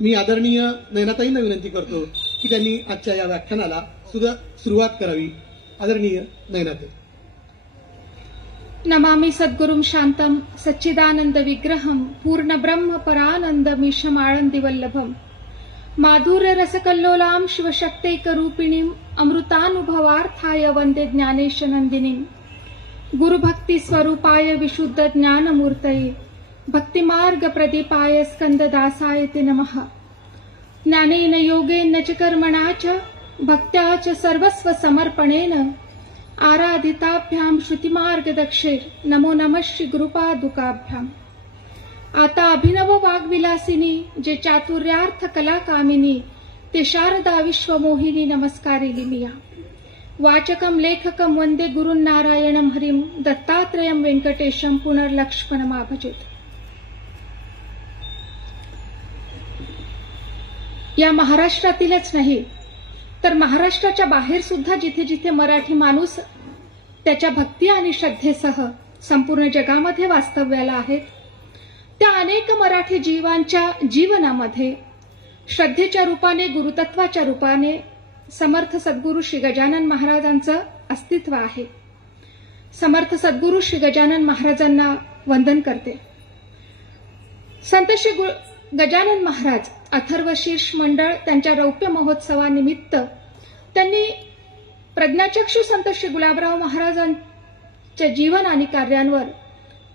मी आदरणीय नयनाताईंना विनंती करतो की त्यांनी आजच्या या व्याख्यानाला सुरुवात करावी. आदरणीय नयनाताई. नमामि सद्गुरुं शांतं सच्चिदानंद विग्रहं पूर्ण ब्रह्म परानंदमीशम् आळंदीवल्लभम् माधुर्य रसकल्लोलां शिवशक्तैकरूपिणीम् अमृतानुभवार्थाय वंदे ज्ञानेश नंदिनीम् गुरुभक्ति स्वरूपाय विशुद्ध ज्ञानमूर्तये भक्तिमार्ग प्रदीपाय स्कंददासाय ते नमः. ज्ञानेन योगेन च कर्मणा च भक्त्या च सर्वस्व समर्पणेन आराधिताभ्याम श्रुतिमार्गदक्षेर नमो नमः श्री गुरुपादुकाभ्याम. आता अभिनव वाग्विलासिनी जे चातुर्यार्थ कलाकामिनी ते शारदा विश्वमोहिनी नमस्कारिली मिया. वाचकं लेखकं वंदे गुरुन् नारायणं हरिं दत्तात्रेयं वेंकटेशं पुनर्लक्ष्मणमाभजेत. या महाराष्ट्रातीलच नाही तर महाराष्ट्राच्या बाहेर सुद्धा जिथे जिथे मराठी माणूस त्याच्या भक्ती आणि श्रद्धेसह संपूर्ण जगामध्ये वास्तव्याला आहेत त्या अनेक मराठी जीवांच्या जीवनामध्ये श्रद्धेच्या रूपाने गुरुतत्वाच्या रूपाने समर्थ सद्गुरू श्री गजानन महाराजांचं अस्तित्व आहे. समर्थ सद्गुरू श्री गजानन महाराजांना वंदन करते. संत श्री गजानन महाराज अथर्व शीर्ष मंडळ त्यांच्या रौप्य महोत्सवानिमित्त त्यांनी प्रज्ञाचक्षु संत श्री गुलाबराव महाराजांच्या जीवन आणि कार्यांवर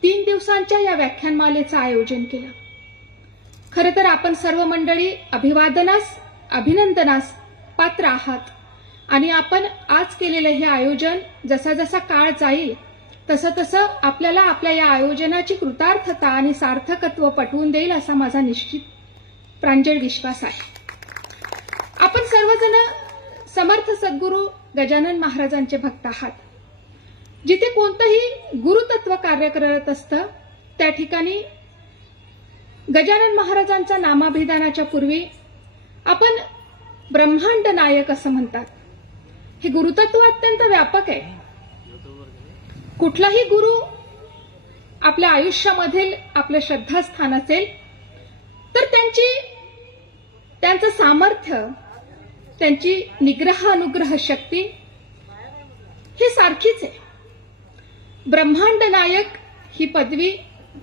3 दिवसांच्या या व्याख्यानमालेचं आयोजन केलं. खरं तर आपण सर्व मंडळी अभिवादनास अभिनंदनास पात्र आहात आणि आपण आज केलेलं हे आयोजन जसा जसा काळ जाईल तसं तसं आपल्याला आपल्या या आयोजनाची कृतार्थता आणि सार्थकत्व पटवून देईल असा माझा निश्चित प्रांजळ विश्वास आहे. आपण सर्वजण समर्थ सद्गुरू गजानन महाराजांचे भक्त आहात. जिथे कोणतंही गुरुतत्व कार्य करत असतं त्या ठिकाणी गजानन महाराजांच्या नामाभिधानाच्या पूर्वी आपण ब्रह्मांड नायक असं म्हणतात. हे गुरुतत्व अत्यंत व्यापक आहे. कुठलाही गुरु आपल्या आयुष्यामधील आपलं श्रद्धास्थान असेल तर त्यांचं सामर्थ्य त्यांची निग्रह अनुग्रह शक्ती ही सारखीच आहे. ब्रह्मांड नायक ही पदवी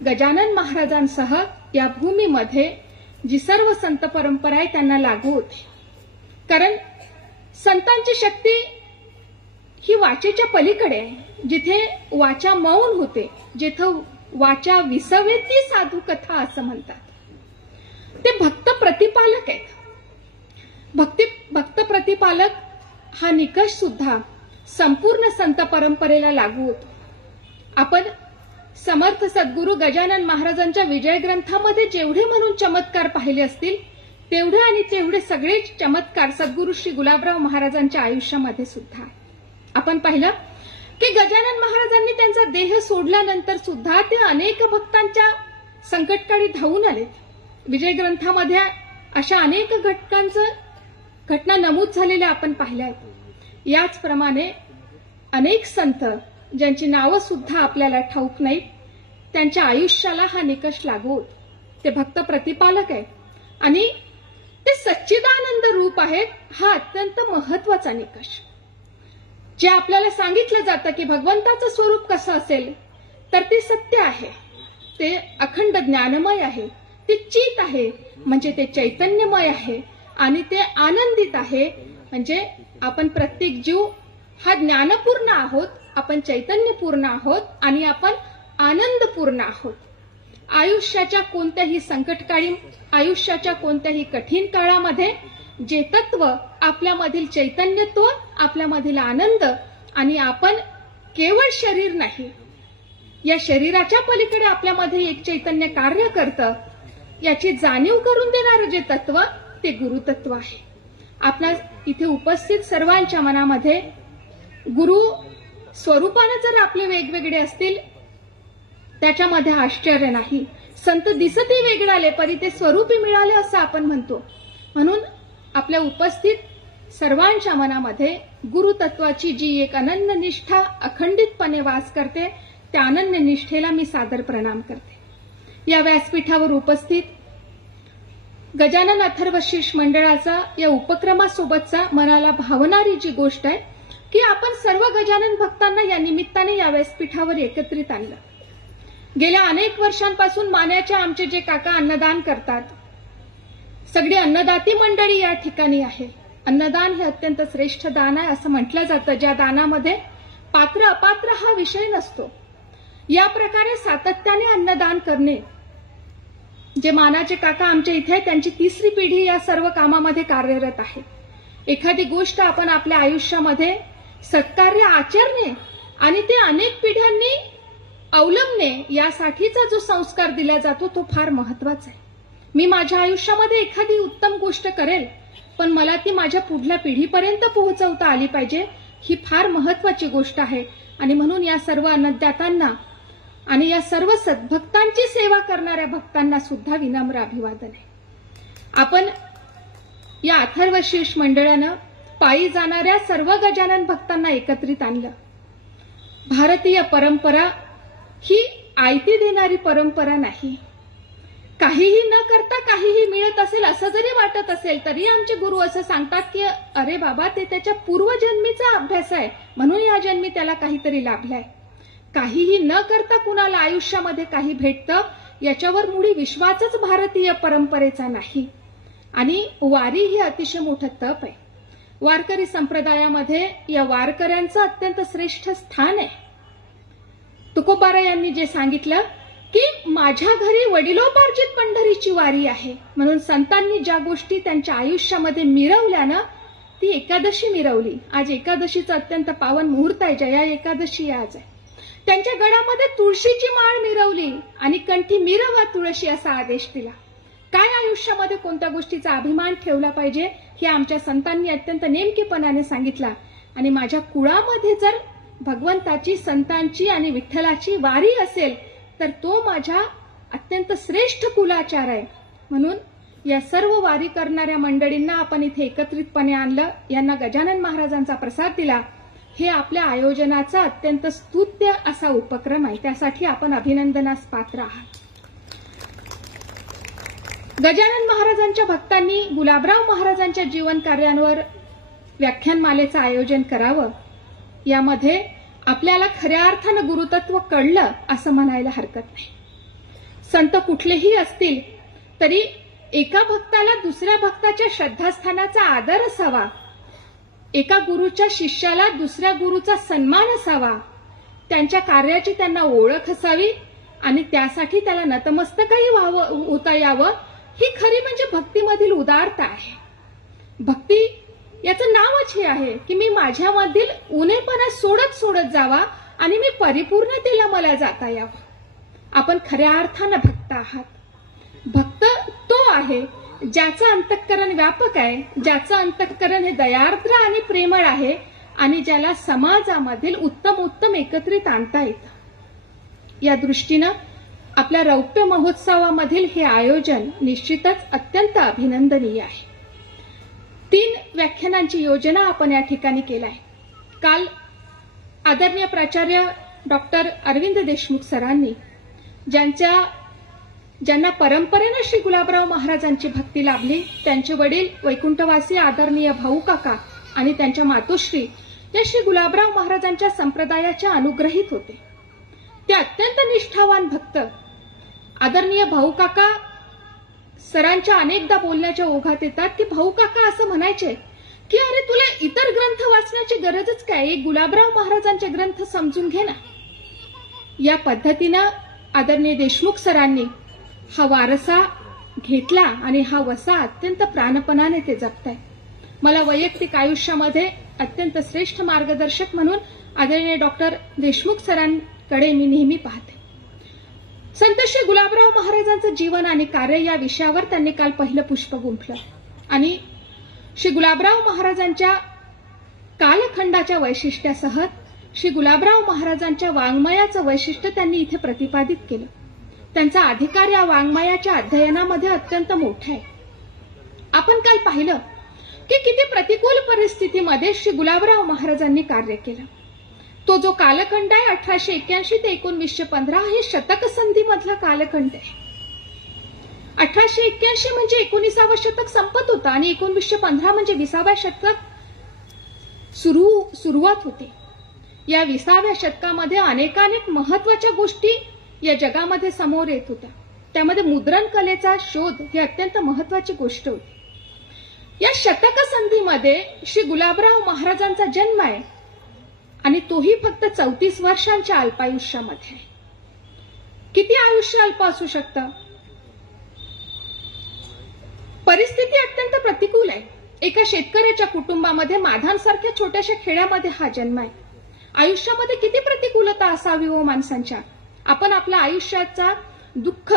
गजानन महाराजांसह या भूमीमध्ये जी सर्व संत परंपरा आहे त्यांना लागू होती. कारण संतांची शक्ती ही वाचेच्या पलीकडे आहे. जिथे वाचा मौन होते जिथं वाचा विसवे ती साधू कथा असं म्हणतात. ते भक्त प्रतिपालक आहेत. भक्त प्रतिपालक हा निकष सुद्धा संपूर्ण संत परंपरेला लागू होतो. आपण समर्थ सद्गुरू गजानन महाराजांच्या विजय ग्रंथामध्ये जेवढे म्हणून चमत्कार पाहिले असतील तेवढे आणि तेवढे सगळे चमत्कार सद्गुरू श्री गुलाबराव महाराजांच्या आयुष्यामध्ये सुद्धा आहे. आपण पाहिलं की गजानन महाराजांनी त्यांचा देह सोडल्यानंतर सुद्धा ते अनेक भक्तांच्या संकटकाळी धावून आले. विजय ग्रंथामध्ये अशा अनेक घटना नमूद झालेल्या आपण पाहिल्या आहेत. याचप्रमाणे अनेक संत ज्यांची नावं सुद्धा आपल्याला ठाऊक नाहीत त्यांच्या आयुष्याला हा निकष लागू होतो. ते भक्त प्रतिपालक आहे आणि ते सच्चिदानंद रूप आहेत. हा अत्यंत महत्वाचा निकष. जे आपल्याला सांगितलं जातं की भगवंताचं स्वरूप कसं असेल तर ते सत्य आहे. ते अखंड ज्ञानमय आहे. ते चित आहे म्हणजे ते चैतन्यमय आहे आणि ते आनंदित आहे म्हणजे आपण प्रत्येक जीव हा ज्ञानपूर्ण आहोत, आपण चैतन्यपूर्ण आहोत आणि आपण आनंदपूर्ण आहोत. आयुष्याच्या कोणत्याही संकटकाळी आयुष्याच्या कोणत्याही कठीण काळामध्ये जे तत्व आपल्यामधील चैतन्यत्व आपल्यामधील आनंद आणि आपण केवळ शरीर नाही या शरीराच्या पलीकडे आपल्यामध्ये एक चैतन्य कार्य करतं याची जाणीव करून देणारं जे तत्व ते गुरुतत्व आहे. आपल्या इथे उपस्थित सर्वांच्या मनामध्ये गुरु स्वरूपाने जर आपले वेगवेगळे असतील त्याच्यामध्ये आश्चर्य नाही. संत दिसतही वेगळाले परी ते स्वरूपी मिळाले असं आपण म्हणतो. म्हणून आपल्या उपस्थित सर्वांच्या मनामध्ये गुरुतत्वाची जी एक अनन्य निष्ठा अखंडितपणे वास करते त्या अनन्य निष्ठेला मी सादर प्रणाम करते. या व्यासपीठावर उपस्थित गजानन अथर्वशीर्ष मंडळाचा या उपक्रमासोबतचा मनाला भावणारी जी गोष्ट आहे की आपण सर्व गजानन भक्तांना या निमित्ताने या व्यासपीठावर एकत्रित आणलं. गेल्या अनेक वर्षांपासून मान्याचे आमचे जे काका अन्नदान करतात, सगळी अन्नदाती मंडळी या ठिकाणी आहे. अन्नदान हे अत्यंत श्रेष्ठ दान आहे असं म्हटलं जातं, ज्या दानामध्ये पात्र अपात्र हा विषय नसतो. या प्रकारे सातत्याने अन्नदान करणे, जे मानाचे काका आमच्या इथे आहेत त्यांची 3री पिढी या सर्व कामामध्ये कार्यरत आहे. एखादी गोष्ट आपण आपल्या आयुष्यामध्ये सत्कार्य आचरणे आणि ते अनेक पिढ्यांनी अवलंबणे यासाठीचा जो संस्कार दिला जातो तो फार महत्वाचा आहे. मी माझ्या आयुष्यामध्ये एखादी उत्तम गोष्ट करेल, पण मला ती माझ्या पुढल्या पिढीपर्यंत पोहोचवता आली पाहिजे, ही फार महत्वाची गोष्ट आहे. आणि म्हणून या सर्व अन्नदात्यांना आणि या सर्व सद्भक्तांची सेवा करणाऱ्या भक्तांना सुद्धा विनम्र अभिवादन आहे. आपण या अथर्वशीर्ष मंडळानं पायी जाणाऱ्या सर्व गजानन भक्तांना एकत्रित आणलं. भारतीय परंपरा ही आयती देणारी परंपरा नाही. काहीही न करता काहीही मिळत असेल असं जरी वाटत असेल तरी आमचे गुरु असं सांगतात की अरे बाबा, ते त्याच्या पूर्वजन्मीचा अभ्यास आहे, म्हणून या जन्मी त्याला काहीतरी लाभलंय. काहीही न करता कुणाला आयुष्यामध्ये काही भेटतं याच्यावर मुळी विश्वासच भारतीय परंपरेचा नाही. आणि वारी ही अतिशय मोठं तप आहे. वारकरी संप्रदायामध्ये या वारकऱ्यांचं अत्यंत श्रेष्ठ स्थान आहे. तुकोबारा यांनी जे सांगितलं की माझ्या घरी वडिलोपार्जित पंढरीची वारी आहे, म्हणून संतांनी ज्या गोष्टी त्यांच्या आयुष्यामध्ये मिरवल्या ना, ती एकादशी मिरवली. आज एकादशीचं अत्यंत पावन मुहूर्त आहे, जया एकादशी आज आहे. त्यांच्या गळ्यामध्ये तुळशीची माळ मिरवली आणि कंठी मिरवा तुळशी असा आदेश दिला. काय आयुष्यामध्ये कोणत्या गोष्टीचा अभिमान ठेवला पाहिजे हे आमच्या संतांनी अत्यंत नेमकेपणाने सांगितलं. आणि माझ्या कुळामध्ये जर भगवंताची, संतांची आणि विठ्ठलाची वारी असेल तर तो माझ्या अत्यंत श्रेष्ठ कुलाचार आहे. म्हणून या सर्व वारी करणाऱ्या मंडळींना आपण इथे एकत्रितपणे आणलं, यांना गजानन महाराजांचा प्रसाद दिला. हे आपल्या आयोजनाचा अत्यंत स्तुत्य असा उपक्रम आहे, त्यासाठी आपण अभिनंदनास पात्र आहात. गजानन महाराजांच्या भक्तांनी गुलाबराव महाराजांच्या जीवन कार्यांवर व्याख्यानमालेचं आयोजन करावं, यामध्ये आपल्याला खऱ्या अर्थानं गुरुतत्व कळलं असं म्हणायला हरकत नाही. संत कुठलेही असतील तरी एका भक्ताला दुसऱ्या भक्ताच्या श्रद्धास्थानाचा आदर असावा, एका गुरुच्या शिष्याला दुसऱ्या गुरुचा सन्मान असावा, त्यांच्या कार्याची त्यांना ओळख असावी आणि त्यासाठी त्याला नतमस्तकही होता यावं. ही खरी म्हणजे भक्तीमधील उदारता आहे. भक्ती याचं नावच हे आहे की मी माझ्यामधील उणेपणा सोडत जावा आणि मी परिपूर्णतेला मला जाता यावं. आपण खऱ्या अर्थानं भक्त आहात. भक्त तो आहे ज्याचं अंतःकरण व्यापक आहे, ज्याचं अंतःकरण हे दयार्द्र आणि प्रेमळ आहे आणि ज्याला समाजामधील उत्तम एकत्रित आणता येतं. या दृष्टीनं आपल्या रौप्य महोत्सवामधील हे आयोजन निश्चितच अत्यंत अभिनंदनीय आहे. 3 व्याख्यानांची योजना आपण या ठिकाणी केलाय. काल आदरणीय प्राचार्य डॉक्टर अरविंद देशमुख सरांनी ज्यांना परंपरेनं श्री गुलाबराव महाराजांची भक्ती लाभली, त्यांचे वडील वैकुंठवासी आदरणीय भाऊ काका आणि त्यांच्या मातोश्री या श्री गुलाबराव महाराजांच्या संप्रदायाच्या अनुग्रहित होते. ते अत्यंत निष्ठावान भक्त. आदरणीय भाऊ काका सरांच्या अनेकदा बोलण्याच्या ओघात येतात की भाऊ काका असं म्हणायचे की अरे तुला इतर ग्रंथ वाचण्याची गरजच काय, एक गुलाबराव महाराजांचे ग्रंथ समजून घे ना. या पद्धतीनं आदरणीय देशमुख सरांनी हा वारसा घेतला आणि हा वसा अत्यंत प्राणपणाने ते जपतायत. मला वैयक्तिक आयुष्यामध्ये अत्यंत श्रेष्ठ मार्गदर्शक म्हणून आदरणीय डॉक्टर देशमुख सरांकडे मी नेहमी पाहते. संत श्री गुलाबराव महाराजांचं जीवन आणि कार्य या विषयावर त्यांनी काल पहिलं पुष्प गुंफलं आणि श्री गुलाबराव महाराजांच्या कालखंडाच्या वैशिष्ट्यासह श्री गुलाबराव महाराजांच्या वाङ्मयाचं वैशिष्ट्य त्यांनी इथे प्रतिपादित केलं. त्यांचा अधिकार या वाङ्मयाच्या अध्ययनामध्ये अत्यंत मोठा आहे. आपण काल पाहिलं की किती प्रतिकूल परिस्थितीमध्ये श्री गुलाबराव महाराजांनी कार्य केलं. तो जो कालखंड आहे 1881 ते 1915 हे शतक संधीमधला कालखंड आहे. 1881 म्हणजे 19वा शतक संपत होता आणि 1915 म्हणजे 20व्या शतकात सुरुवात होते. या 20व्या शतकामध्ये अनेकानेक महत्वाच्या गोष्टी या जगामध्ये समोर येत होत्या. त्यामध्ये मुद्रण कलेचा शोध ही अत्यंत महत्वाची गोष्ट होती. या शतक संधीमध्ये श्री गुलाबराव महाराजांचा जन्म आहे आणि तोही फक्त 34 वर्षांच्या अल्पायुष्यामध्ये. किती आयुष्य अल्प असू शकतं? परिस्थिती अत्यंत प्रतिकूल आहे. एका शेतकऱ्याच्या कुटुंबामध्ये माधानसारख्या छोट्याशा खेड्यामध्ये हा जन्म आहे. आयुष्यामध्ये किती प्रतिकूलता असावी हो माणसांच्या. आपण आपल्या आयुष्याचा दुःख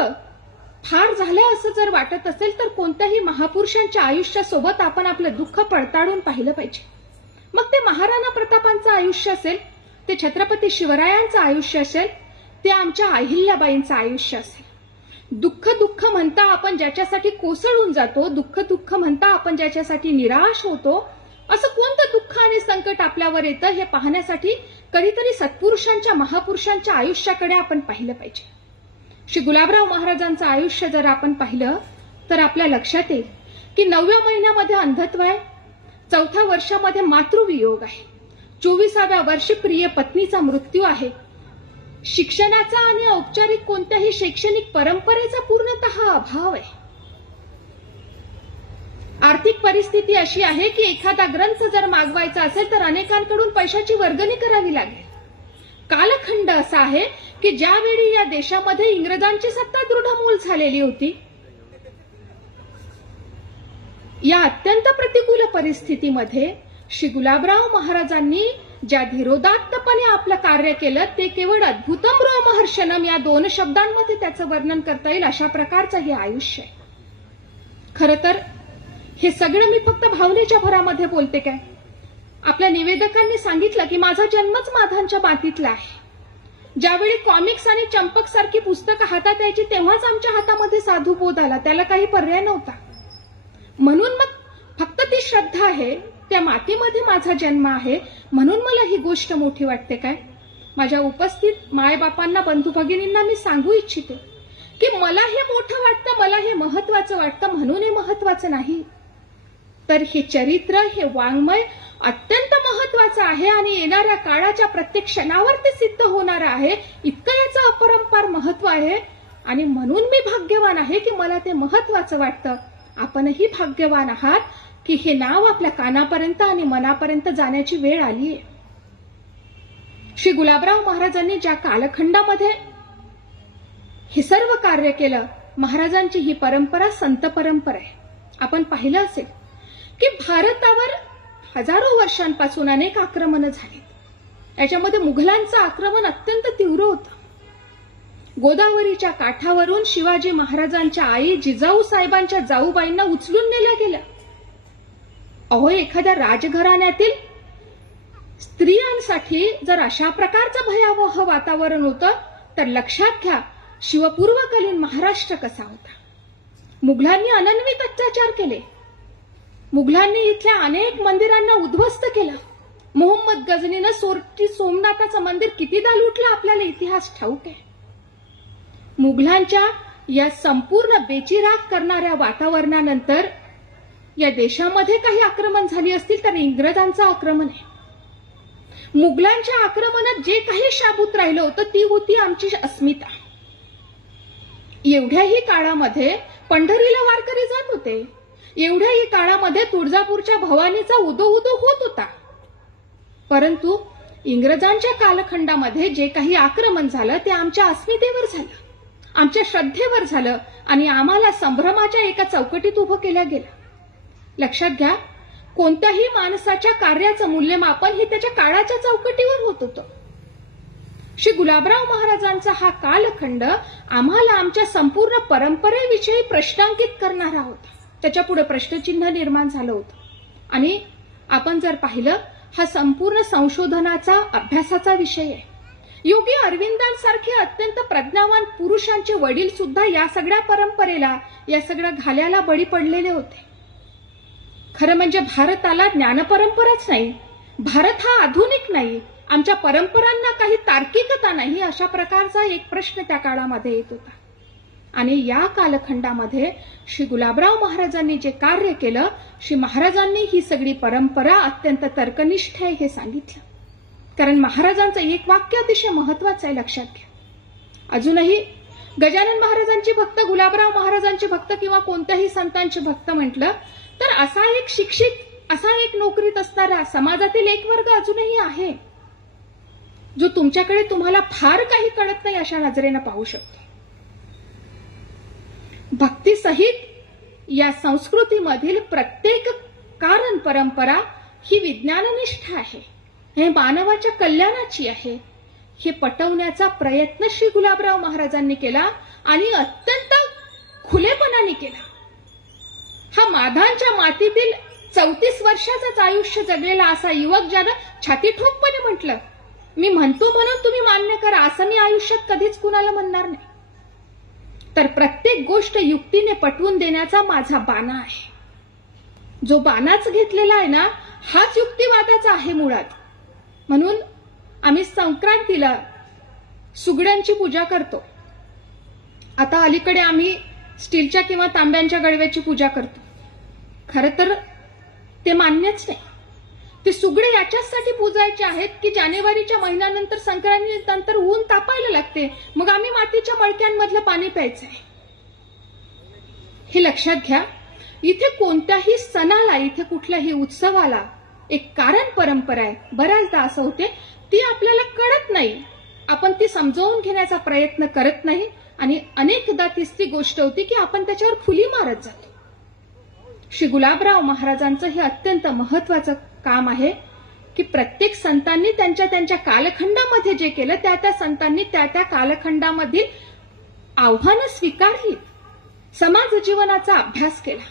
फार झालं असं जर वाटत असेल तर कोणत्याही महापुरुषांच्या आयुष्यासोबत आपण आपलं दुःख पडताळून पाहिलं पाहिजे. मग ते महाराणा प्रतापांचं आयुष्य असेल, ते छत्रपती शिवरायांचं आयुष्य असेल, ते आमच्या अहिल्याबाईंचं आयुष्य असेल. दुःख दुःख म्हणता आपण ज्याच्यासाठी कोसळून जातो, दुःख दुःख म्हणता आपण ज्याच्यासाठी निराश होतो, असं कोणतं दुःख आणि संकट आपल्यावर येतं हे पाहण्यासाठी कधीतरी सत्पुरुषांच्या महापुरुषांच्या आयुष्याकडे आपण पाहिलं पाहिजे. श्री गुलाबराव महाराजांचं आयुष्य जर आपण पाहिलं तर आपल्या लक्षात येईल की 9व्या महिन्यामध्ये अंधत्व आहे, 4थ्या वर्षामध्ये मातृवियोग आहे, 24व्या वर्षी प्रिय पत्नीचा मृत्यू आहे, शिक्षणाचा आणि औपचारिक कोणत्याही शैक्षणिक परंपरेचा पूर्णतः अभाव आहे. आर्थिक परिस्थिती अशी आहे की एखादा ग्रंथ जर मागवायचा असेल तर अनेकांकडून पैशाची वर्गणी करावी लागेल. कालखंड असा आहे की ज्यावेळी या देशामध्ये इंग्रजांची सत्ता दृढमूल झालेली होती, या अत्यंत प्रतिकूल परिस्थितीमध्ये श्री गुलाबराव महाराजांनी ज्या धीरोदात्तपणे आपलं कार्य केलं ते केवळ अद्भुतम रोमहर्षणम या 2 शब्दांमध्ये त्याचं वर्णन करता येईल अशा प्रकारचं हे आयुष्य आहे. खरं तर हे सगळं मी फक्त भावनेच्या भरामध्ये बोलते काय. आपल्या निवेदकांनी सांगितलं की माझा जन्मच माधांच्या मातीतला आहे. ज्यावेळी कॉमिक्स आणि चंपक सारखी पुस्तकं हातात यायची तेव्हाच आमच्या हातामध्ये साधुबोध आला. त्याला काही पर्याय नव्हता. म्हणून मग फक्त ती श्रद्धा आहे, त्या मातीमध्ये माझा जन्म आहे म्हणून मला ही गोष्ट मोठी वाटते काय. माझ्या उपस्थित मायबापांना, बंधू भगिनींना मी सांगू इच्छिते की मला हे मोठं वाटतं, मला हे महत्वाचं वाटतं म्हणून हे महत्वाचं नाही, तर हे चरित्र, हे वाङ्मय अत्यंत महत्वाचं आहे आणि येणाऱ्या काळाच्या प्रत्येक क्षणावर ते सिद्ध होणार आहे. इतकं याचं अपरंपार महत्व आहे आणि म्हणून मी भाग्यवान आहे की मला ते महत्वाचं वाटतं. आपणही भाग्यवान आहात की हे नाव आपल्या कानापर्यंत आणि मनापर्यंत जाण्याची वेळ आली आहे. श्री गुलाबराव महाराजांनी ज्या कालखंडामध्ये हे सर्व कार्य केलं, महाराजांची ही परंपरा संत परंपरा आहे. आपण पाहिलं असेल की भारतावर हजारो वर्षांपासून अनेक आक्रमणं झाली. याच्यामध्ये मुघलांचं आक्रमण अत्यंत तीव्र होतं. गोदावरीच्या काठावरून शिवाजी महाराजांच्या आई जिजाऊ साहेबांच्या जाऊबाईंना उचलून नेलं गेलं. अहो, एखाद्या राजघराण्यातील स्त्रियांसाठी जर अशा प्रकारचं भयावह वातावरण होतं तर लक्षात घ्या शिवपूर्वकालीन महाराष्ट्र कसा होता. मुघलांनी अनन्वित अत्याचार केले. मुघलांनी इथल्या अनेक मंदिरांना उद्ध्वस्त केलं. मोहम्मद गझनीनं सोमनाथाचं मंदिर कितीदा लुटलं आपल्याला इतिहास ठाऊक आहे. मुघलांच्या या संपूर्ण बेचिराग करणाऱ्या वातावरणानंतर या देशामध्ये काही आक्रमण झाली असतील तर इंग्रजांचं आक्रमण आहे. मुघलांच्या आक्रमणात जे काही शाबूत राहिलं होतं ती होती आमची अस्मिता. एवढ्याही काळामध्ये पंढरीला वारकरी जात होते. एवढ्याही काळामध्ये तुळजापूरच्या भवानीचा उदो उदो होत होता. परंतु इंग्रजांच्या कालखंडामध्ये जे काही आक्रमण झालं ते आमच्या अस्मितेवर झालं, आमच्या श्रद्धेवर झालं आणि आम्हाला संभ्रमाच्या एका चौकटीत उभं केलं गेलं. लक्षात घ्या, कोणत्याही माणसाच्या कार्याचं मूल्यमापन हे त्याच्या काळाच्या चौकटीवर होत होतं. श्री गुलाबराव महाराजांचा हा कालखंड आम्हाला आमच्या संपूर्ण परंपरेविषयी प्रश्नांकित करणारा होता. त्याच्यापुढे प्रश्नचिन्ह निर्माण झालं होतं. आणि आपण जर पाहिलं, हा संपूर्ण संशोधनाचा, अभ्यासाचा विषय आहे. योगी अरविंदांसारखे अत्यंत प्रज्ञावान पुरुषांचे वडील सुद्धा या सगळ्या परंपरेला, या सगळ्या घाल्याला बळी पडलेले होते. खरं म्हणजे भारताला ज्ञानपरंपराच नाही, भारत हा आधुनिक नाही, आमच्या परंपरांना काही तार्किकता नाही, अशा प्रकारचा एक प्रश्न त्या काळामध्ये येत होता. आणि या कालखंडामध्ये श्री गुलाबराव महाराजांनी जे कार्य केलं, श्री महाराजांनी ही सगळी परंपरा अत्यंत तर्कनिष्ठ आहे हे सांगितलं. कारण महाराजांचं एक वाक्य अतिशय महत्वाचं आहे, लक्षात घ्या. अजूनही गजानन महाराजांची भक्त, गुलाबराव महाराजांची भक्त किंवा कोणत्याही संतांचे भक्त म्हटलं तर असा एक शिक्षित, असा एक नोकरीत असणारा समाजातील एक वर्ग अजूनही आहे, जो तुमच्याकडे तुम्हाला फार काही कळत नाही अशा नजरेनं पाहू शकतो. भक्तीसहित या संस्कृतीमधील प्रत्येक कारण परंपरा ही विज्ञाननिष्ठ आहे, हे मानवाच्या कल्याणाची आहे, हे पटवण्याचा प्रयत्न श्री गुलाबराव महाराजांनी केला आणि अत्यंत खुलेपणाने केला. हा माधांच्या मातीतील 34 वर्षाचंच आयुष्य जगलेला असा युवक ज्यानं छाती ठोकपणे म्हटलं, मी म्हणतो म्हणून तुम्ही मान्य करा, असं मी आयुष्यात कधीच कुणाला म्हणणार नाही. तर प्रत्येक गोष्ट युक्तीने पटवून देण्याचा माझा बाणा आहे. जो बाणाच घेतलेला आहे ना, हाच युक्तिवादाचा आहे मुळात. म्हणून आम्ही संक्रांतीला सुगड्यांची पूजा करतो. आता अलीकडे आम्ही स्टीलच्या किंवा तांब्यांच्या गडव्याची पूजा करतो. खरं तर ते मान्यच नाही. ते सुगडे याच्यासाठी पूजायचे आहेत की जानेवारीच्या महिन्यानंतर, संक्रांतीनंतर ऊन तापायला लागते, मग आम्ही मातीच्या मडक्यांमधलं पाणी प्यायचंय. हे लक्षात घ्या. इथे कोणत्याही सणाला, इथे कुठल्याही उत्सवाला एक कारण परंपरा आहे. बऱ्याचदा असं होते ती आपल्याला कळत नाही, आपण ती समजावून घेण्याचा प्रयत्न करत नाही आणि अनेकदा तीच ती गोष्ट होती की आपण त्याच्यावर फुली मारत जातो. श्री गुलाबराव महाराजांचं हे अत्यंत महत्वाचं काम आहे की प्रत्येक संतांनी त्यांच्या त्यांच्या कालखंडामध्ये जे केलं, त्या त्या संतांनी त्या त्या कालखंडामधील आव्हानं स्वीकारली, समाज जीवनाचा अभ्यास केला.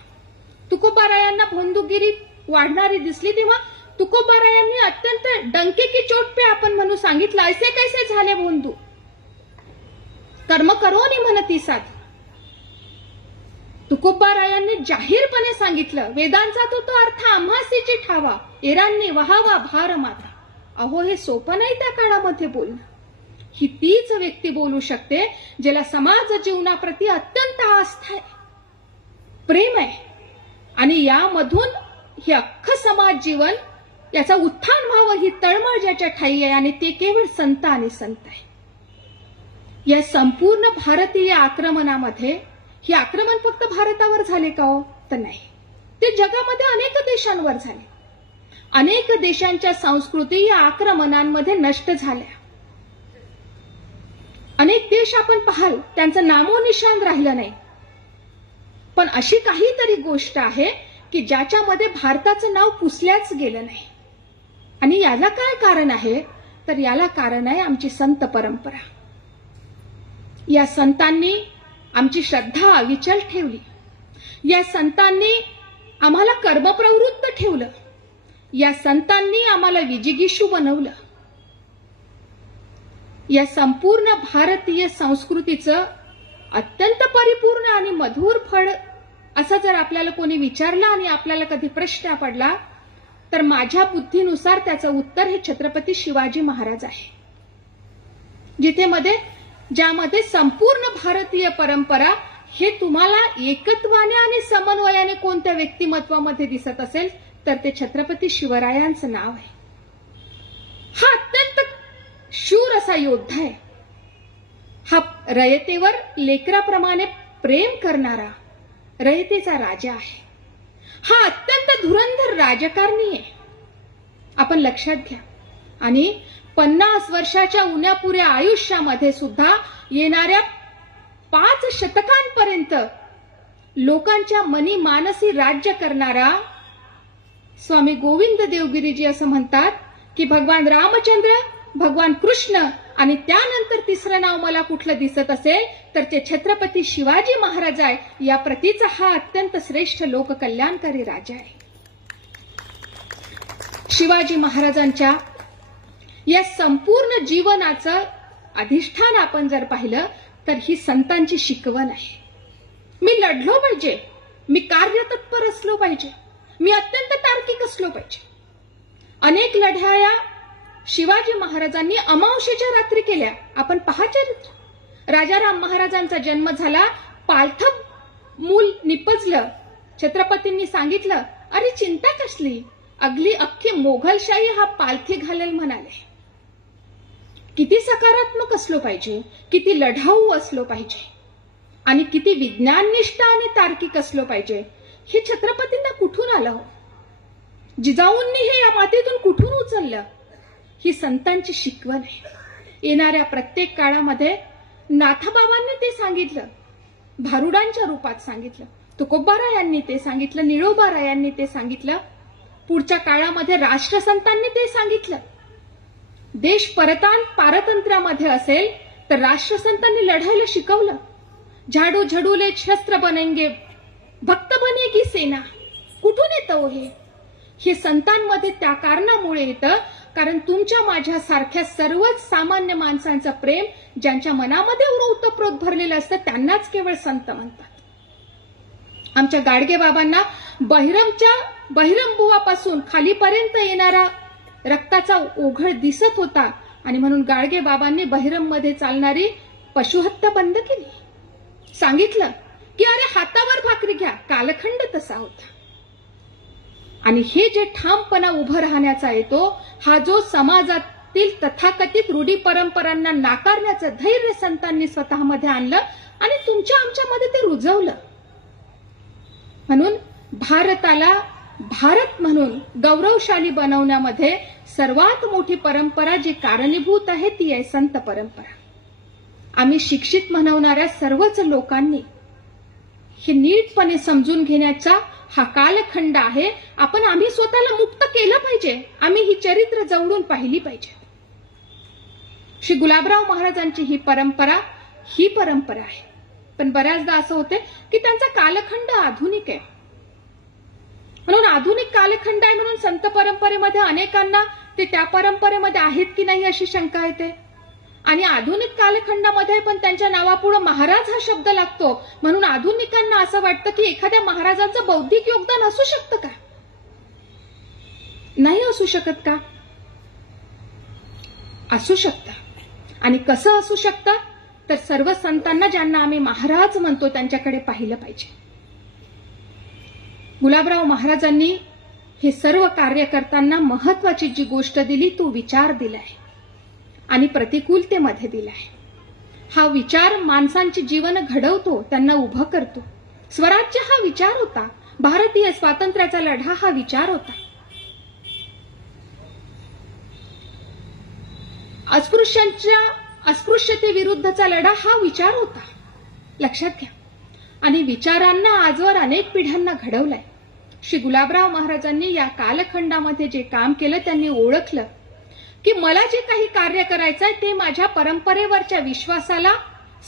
तुकोबारायांना भोंदूगिरी वाढणारी दिसली तेव्हा तुकोबारायांनी अत्यंत डंके की चोट पे आपण म्हणून सांगितलं, ऐसे कैसे झाले भोंदू, कर्म करोनी म्हणती साध. तुकोबारायांनी जाहीरपणे सांगितलं, वेदांचा तो अर्थ आम्हासीची ठावा, एरांनी वहावा भार माता. अहो, हे सोपं नाही त्या काळामध्ये बोलणं. ही तीच व्यक्ती बोलू शकते ज्याला समाज जीवनाप्रती अत्यंत आस्था आहे, प्रेम आहे, आणि यामधून हे अख्खं समाज जीवन, याचा उत्थान व्हावं ही तळमळ ज्याच्या ठाई आहे, आणि ते केवळ संत आणि संत आहे. या संपूर्ण भारतीय आक्रमणामध्ये, हे आक्रमण फक्त भारतावर झाले का हो? तर नाही, ते जगामध्ये अनेक देशांवर झाले. अनेक देशांच्या संस्कृती या आक्रमणांमध्ये नष्ट झाल्या. अनेक देश आपण पाहाल त्यांचं नामोनिशान राहिलं नाही. पण अशी काहीतरी गोष्ट आहे की ज्याच्यामध्ये भारताचं नाव पुसल्याच गेलं नाही. आणि याला काय कारण आहे? तर याला कारण आहे आमची संत परंपरा. या संतांनी आमची श्रद्धा अविचल ठेवली. या संतांनी आम्हाला कर्मप्रवृत्त ठेवलं. या संतांनी आम्हाला विजिगीषू बनवलं. या संपूर्ण भारतीय संस्कृतीचं अत्यंत परिपूर्ण आणि मधुर फळ असं जर आपल्याला कोणी विचारलं आणि आपल्याला कधी प्रश्न पडला, तर माझ्या बुद्धीनुसार त्याचं उत्तर हे छत्रपती शिवाजी महाराज आहे. ज्यामध्ये संपूर्ण भारतीय परंपरा हे तुम्हाला एकत्वाने आणि समन्वयाने कोणत्या व्यक्तिमत्वामध्ये दिसत असेल तर ते छत्रपती शिवरायांचं नाव आहे. हा अत्यंत शूर असा योद्धा आहे. हा रयतेवर लेकराप्रमाणे प्रेम करणारा रयतेचा राजा आहे. हा अत्यंत धुरंधर राजकारणी आहे. आपण लक्षात घ्या. आणि 50 वर्षाच्या उन्यापुऱ्या आयुष्यामध्ये सुद्धा येणाऱ्या 5 शतकांपर्यंत लोकांच्या मनी मानसी राज्य करणारा स्वामी गोविंद देवगिरीजी असं म्हणतात की भगवान रामचंद्र, भगवान कृष्ण आणि त्यानंतर तिसरं नाव मला कुठलं दिसत असेल तर ते छत्रपती शिवाजी महाराज आहे. या प्रतीचा हा अत्यंत श्रेष्ठ लोककल्याणकारी राजा आहे. शिवाजी महाराजांच्या या संपूर्ण जीवनाचं अधिष्ठान आपण जर पाहिलं तर ही संतांची शिकवण आहे. मी लढलो पाहिजे, मी कार्यतत्पर असलो पाहिजे, मी अत्यंत तार्किक असलो पाहिजे. अनेक लढाया शिवाजी महाराजांनी अमावस्येच्या रात्री केल्या. आपण पहा चरित्र. राजाराम महाराजांचा जन्म झाला पालथं मूल निपजलं. छत्रपतींनी सांगितलं, अरे चिंता कसली, अख्खी मोघलशाही हा पालथी घालेल म्हणाले. किती सकारात्मक असलो पाहिजे, किती लढाऊ असलो पाहिजे आणि किती विज्ञाननिष्ठ आणि तार्किक असलो पाहिजे, हे छत्रपतींना कुठून आलं हो? जिजाऊंनी हे या मातीतून कुठून उचललं? ही संतांची शिकवण आहे. येणाऱ्या प्रत्येक काळामध्ये नाथाबाबांनी ते सांगितलं, भारुडांच्या रूपात सांगितलं, तुकोबारायांनी ते सांगितलं, निळोबारायांनी ते सांगितलं, पुढच्या काळामध्ये राष्ट्रसंतांनी ते सांगितलं. देश पारतंत्र्यामध्ये असेल तर राष्ट्रसंतांनी लढायला शिकवलं. झाडू झडूले शस्त्र बनेंगे, भक्त बनेगी सेना. कुठून येतं हो हे? हे संतांमध्ये त्या कारणामुळे येतं कारण तुमच्या माझ्या सारख्या सर्वच सामान्य माणसांचं प्रेम ज्यांच्या मनामध्ये ओतप्रोत भरलेलं असतं त्यांनाच केवळ संत म्हणतात. आमच्या गाडगे बाबांना बहिरमबुवापासून खालीपर्यंत येणारा रक्ताचा ओघळ दिसत होता आणि म्हणून गाडगे बाबांनी बहिरममध्ये चालणारी पशुहत्या बंद केली. सांगितलं की अरे हातावर भाकरी घ्या, कालखंड तसा होता. आणि हे जे ठामपणा उभं राहण्याचा येतो, हा जो समाजातील तथाकथित रूढी परंपरांना नाकारण्याचं धैर्य संतांनी स्वतःमध्ये आणलं आणि तुमच्या आमच्यामध्ये ते रुजवलं. म्हणून भारताला भारत म्हणून गौरवशाली बनवण्यामध्ये सर्वात मोठी परंपरा जी कारणीभूत आहे ती आहे संत परंपरा. आम्ही शिक्षित म्हणवणाऱ्या सर्वच लोकांनी हे नीटपणे समजून घेण्याचा हा कालखंड आहे. आम्ही स्वतःला मुक्त केलं पाहिजे. आम्ही ही चरित्र जवळून पाहिली पाहिजे. श्री गुलाबराव महाराजांची ही परंपरा आहे. पण बऱ्याचदा असं होते की त्यांचा कालखंड आधुनिक आहे. म्हणून आधुनिक कालखंड आहे म्हणून संत परंपरेमध्ये अनेकांना ते त्या परंपरेमध्ये आहेत की नाही अशी शंका येते. आणि आधुनिक कालखंडामध्ये पण त्यांच्या नावापुढे महाराज हा शब्द लागतो म्हणून आधुनिकांना असं वाटतं की एखाद्या महाराजांचं बौद्धिक योगदान असू शकतं का? नाही असू शकत का? असू शकतं. आणि कसं असू शकतं तर सर्व संतांना ज्यांना आम्ही महाराज म्हणतो त्यांच्याकडे पाहिलं पाहिजे. गुलाबराव महाराजांनी हे सर्व कार्य करताना महत्वाची जी गोष्ट दिली तो विचार दिलाय आणि प्रतिकूलतेमध्ये दिलाय. हा विचार माणसांची जीवन घडवतो, त्यांना उभं करतो. स्वराज्य हा विचार होता. भारतीय स्वातंत्र्याचा लढा हा विचार होता. अस्पृश्यतेविरुद्धचा लढा हा विचार होता. लक्षात घ्या. आणि विचारांना आजवर अनेक पिढ्यांना घडवलंय. श्री गुलाबराव महाराजांनी या कालखंडामध्ये जे काम केलं त्यांनी ओळखलं की मला जे काही कार्य करायचं आहे ते माझ्या परंपरेवरच्या विश्वासाला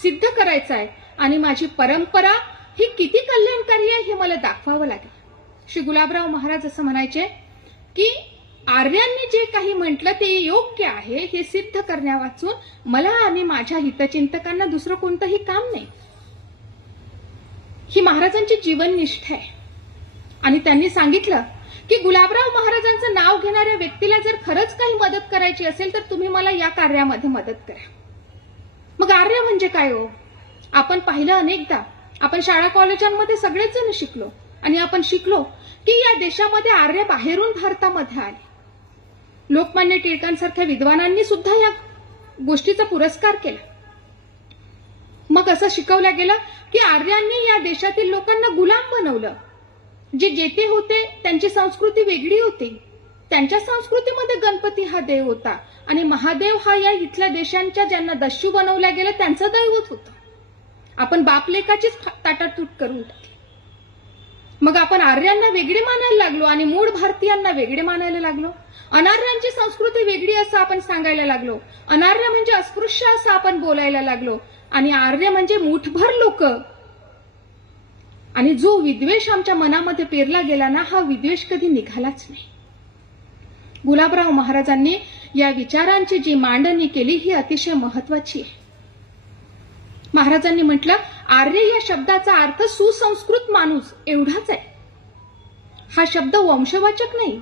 सिद्ध करायचं आहे आणि माझी परंपरा ही किती कल्याणकारी आहे हे मला दाखवावं लागेल. श्री गुलाबराव महाराज असं म्हणायचे की आर्यांनी जे काही म्हटलं ते योग्य आहे हे सिद्ध करण्या वाचून मला आणि माझ्या हितचिंतकांना दुसरं कोणतंही काम नाही. ही महाराजांची जीवननिष्ठा आहे. आणि त्यांनी सांगितलं की गुलाबराव महाराजांचं नाव घेणाऱ्या व्यक्तीला जर खरंच काही मदत करायची असेल तर तुम्ही मला या कार्यामध्ये मदत करा. मग आर्य म्हणजे काय हो? आपण पाहिलं अनेकदा, आपण शाळा कॉलेजांमध्ये सगळेच जण शिकलो आणि आपण शिकलो की या देशामध्ये आर्य बाहेरून भारतामध्ये आले. लोकमान्य टिळकांसारख्या विद्वानांनी सुद्धा या गोष्टीचा पुरस्कार केला. मग असं शिकवलं गेलं की आर्यांनी या देशातील लोकांना गुलाम बनवलं. जे जेते होते त्यांची संस्कृती वेगळी होती. त्यांच्या संस्कृतीमध्ये गणपती हा देव होता आणि महादेव हा या इथल्या देशांच्या ज्यांना दस्यू बनवल्या गेलं त्यांचं दैवत होतं. आपण बापलेकाचीच ताटातूट करून टाकली. मग आपण आर्यांना वेगळे मानायला लागलो आणि मूळ भारतीयांना वेगळे मानायला लागलो. अनार्यांची संस्कृती वेगळी असं आपण सांगायला लागलो. अनार्य म्हणजे अस्पृश्य असं आपण बोलायला लागलो आणि आर्य म्हणजे मुठभर लोक. आणि जो विद्वेष आमच्या मनामध्ये पेरला गेला ना, हा विद्वेष कधी निघालाच नाही. गुलाबराव महाराजांनी या विचारांची जी मांडणी केली ही अतिशय महत्वाची आहे. महाराजांनी म्हटलं आर्य या शब्दाचा अर्थ सुसंस्कृत माणूस एवढाच आहे. हा शब्द वंशवाचक नाही.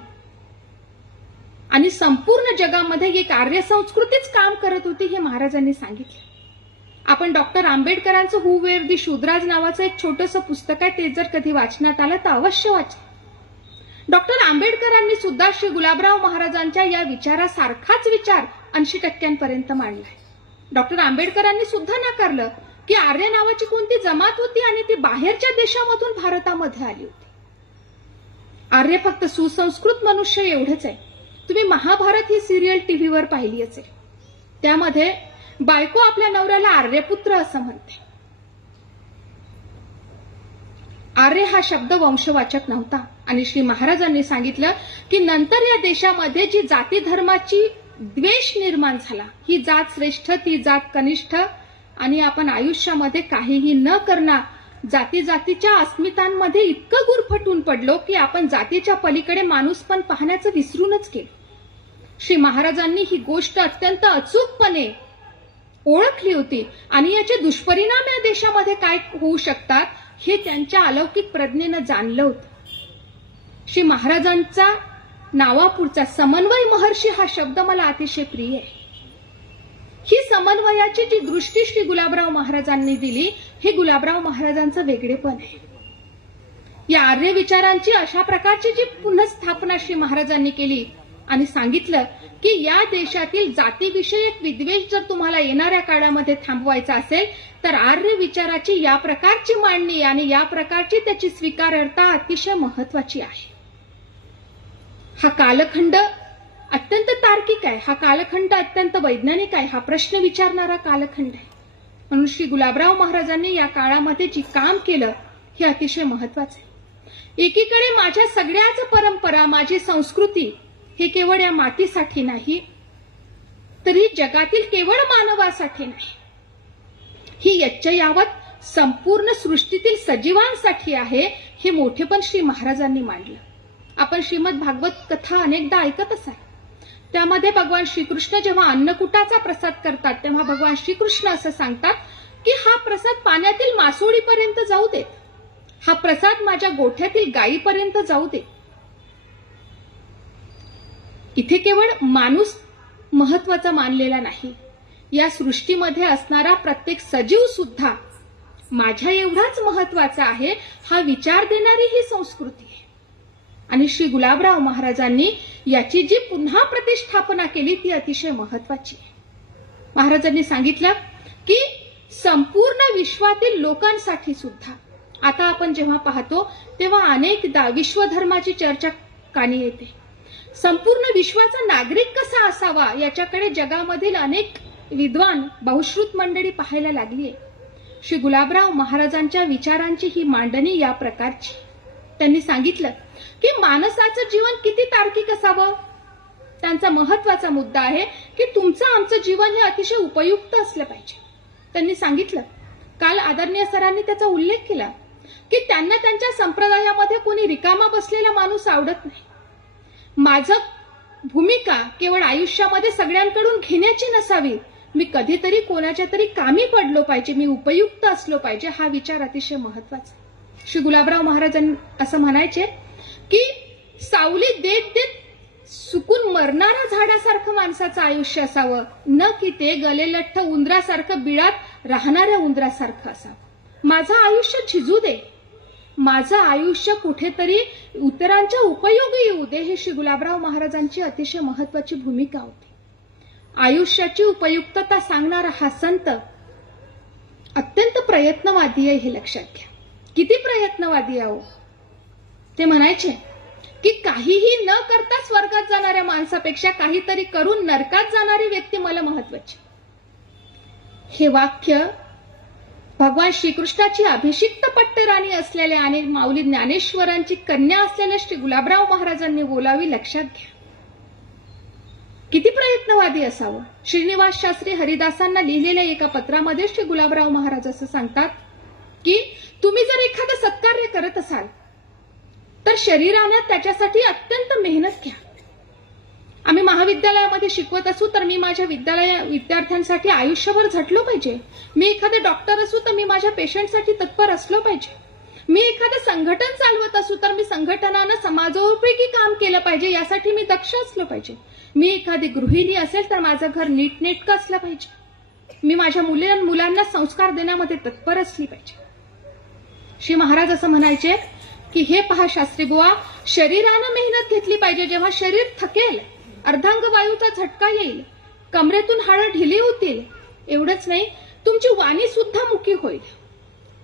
आणि संपूर्ण जगामध्ये एक आर्य संस्कृतीच काम करत होती हे महाराजांनी सांगितलं. आपण डॉक्टर आंबेडकरांचं हू वेअर दी शूद्राज नावाचं एक छोटंसं पुस्तक आहे, ते जर कधी वाचण्यात आलं तर अवश्य वाचा. डॉक्टर आंबेडकरांनी सुद्धा श्री गुलाबराव महाराजांच्या या विचारासारखाच विचार 80% मांडलाय. डॉक्टर आंबेडकरांनी सुद्धा नाकारलं की आर्य नावाची कोणती जमात होती आणि ती बाहेरच्या देशामधून भारतामध्ये आली होती. आर्य फक्त सुसंस्कृत मनुष्य एवढंच आहे. तुम्ही महाभारत ही सिरियल टीव्हीवर पाहिली असेल, त्यामध्ये बायको आपल्या नवऱ्याला आर्यपुत्र असं म्हणते. आर्य हा शब्द वंशवाचक नव्हता आणि श्री महाराजांनी सांगितलं की नंतर या देशामध्ये जी जाती धर्माची द्वेष निर्माण झाला, ही जात श्रेष्ठ ती जात कनिष्ठ, आणि आपण आयुष्यामध्ये काहीही न करणार जाती जातीच्या अस्मितांमध्ये इतकं गुरफटून पडलो की आपण जातीच्या पलीकडे माणूस पण पाहण्याचं विसरूनच गेलो. श्री महाराजांनी ही गोष्ट अत्यंत अचूकपणे ओळखली होती आणि याचे दुष्परिणाम या देशामध्ये काय होऊ शकतात हे त्यांच्या अलौकिक प्रज्ञेनं जाणलं होतं. श्री महाराजांचा नावापुढचा समन्वय महर्षी हा शब्द मला अतिशय प्रिय आहे. ही समन्वयाची जी दृष्टी श्री गुलाबराव महाराजांनी दिली, हे गुलाबराव महाराजांचं वेगळेपण आहे. या आर्य विचारांची अशा प्रकारची जी पुनःस्थापना श्री महाराजांनी केली आणि सांगितलं की या देशातील जातीविषयक विद्वेष जर तुम्हाला येणाऱ्या काळामध्ये थांबवायचा असेल तर आर्य विचाराची या प्रकारची मांडणी आणि या प्रकारची त्याची स्वीकार्यता अतिशय महत्वाची आहे. हा कालखंड अत्यंत तार्किक आहे, हा कालखंड अत्यंत वैज्ञानिक आहे, हा प्रश्न विचारणारा कालखंड आहे. म्हणून श्री गुलाबराव महाराजांनी या काळामध्ये जे काम केलं हे अतिशय महत्वाचं आहे. एकीकडे माझ्या सगळ्याच परंपरा, माझी संस्कृती हे केवळ या मातीसाठी नाही, तर ही जगातील केवळ मानवासाठी नाही, ही यच्चयावत संपूर्ण सृष्टीतील सजीवांसाठी आहे, हे मोठेपण श्री महाराजांनी मांडलं. आपण श्रीमद भागवत कथा अनेकदा ऐकत असाल. त्यामध्ये भगवान श्रीकृष्ण जेव्हा अन्नकूटाचा प्रसाद करतात तेव्हा भगवान श्रीकृष्ण असं सांगतात की हा प्रसाद पाण्यातील मासोळीपर्यंत जाऊ देत, हा प्रसाद माझ्या गोठ्यातील गायीपर्यंत जाऊ दे. इथे केवळ माणूस महत्वाचा मानलेला नाही, या सृष्टीमध्ये असणारा प्रत्येक सजीव सुद्धा माझ्या एवढाच महत्वाचा आहे, हा विचार देणारी ही संस्कृती आहे. आणि श्री गुलाबराव महाराजांनी याची जी पुन्हा प्रतिष्ठापना केली ती अतिशय महत्वाची आहे. महाराजांनी सांगितलं की संपूर्ण विश्वातील लोकांसाठी सुद्धा, आता आपण जेव्हा पाहतो तेव्हा अनेकदा विश्वधर्माची चर्चा कानी येते. संपूर्ण विश्वाचा नागरिक कसा असावा याच्याकडे जगामधील अनेक विद्वान बहुश्रुत मंडळी पाहायला लागली आहे. श्री गुलाबराव महाराजांच्या विचारांची ही मांडणी या प्रकारची. त्यांनी सांगितलं की माणसाचं जीवन किती तार्किक असावं. त्यांचा महत्वाचा मुद्दा आहे की तुमचं आमचं जीवन हे अतिशय उपयुक्त असलं पाहिजे. त्यांनी सांगितलं, काल आदरणीय सरांनी त्याचा उल्लेख केला की त्यांना त्यांच्या संप्रदायामध्ये कोणी रिकामा बसलेला माणूस आवडत नाही. माझं भूमिका केवळ आयुष्यामध्ये सगळ्यांकडून घेण्याची नसावी, मी कधीतरी कोणाच्या तरी कामी पडलो पाहिजे, मी उपयुक्त असलो पाहिजे, हा विचार अतिशय महत्वाचा. श्री गुलाबराव महाराजांनी असं म्हणायचे की सावली देत देत सुकून मरणाऱ्या झाडासारखं माणसाचं आयुष्य असावं, न की ते गलेलठ्ठ उंदरासारखं बिळात राहणाऱ्या उंदरासारखं असावं. माझं आयुष्य झिजू दे, माझं आयुष्य कुठेतरी इतरांच्या उपयोगी येऊ दे, ही श्री गुलाबराव महाराजांची अतिशय महत्वाची भूमिका होती. आयुष्याची उपयुक्तता सांगणारा हा संत अत्यंत प्रयत्नवादी आहे, हे लक्षात घ्या. किती प्रयत्नवादी आहे. ते म्हणायचे की काहीही न करता स्वर्गात जाणाऱ्या माणसापेक्षा काहीतरी करून नरकात जाणारी व्यक्ती मला महत्वाची. हे वाक्य भगवान श्रीकृष्णाची अभिषिक्त पट्टराणी असलेल्या आणि माऊली ज्ञानेश्वरांची कन्या असलेल्या श्री गुलाबराव महाराजांनी बोलावी, लक्षात घ्या. किती प्रयत्नवादी असावं. श्रीनिवास शास्त्री हरिदासांना लिहिलेल्या एका पत्रामध्ये श्री गुलाबराव महाराज असं सांगतात की तुम्ही जर एखादं सत्कार्य करत असाल तर शरीराने त्याच्यासाठी अत्यंत मेहनत घ्या. आम्ही महाविद्यालयामध्ये शिकवत असू तर मी माझ्या विद्यार्थ्यांसाठी आयुष्यभर झटलो पाहिजे. मी एखादा डॉक्टर असू तर मी माझ्या पेशंटसाठी तत्पर असलो पाहिजे. मी एखादं संघटन चालवत असू तर मी संघटनानं समाजोपयोगी काम केलं पाहिजे, यासाठी मी दक्ष असलो पाहिजे. मी एखादी गृहिणी असेल तर माझं घर नीटनेटकं असलं पाहिजे. मी माझ्या मुलांना संस्कार देण्यामध्ये तत्पर असली पाहिजे. श्री महाराज असं म्हणायचे की हे पहा शास्त्री बुवा, शरीरानं मेहनत घेतली पाहिजे. जेव्हा शरीर थकेल, अर्धांग वायूचा झटका येईल, कमरेतून हाडं ढिली होतील, एवढंच नाही तुमची वाणी सुद्धा मुकी होईल.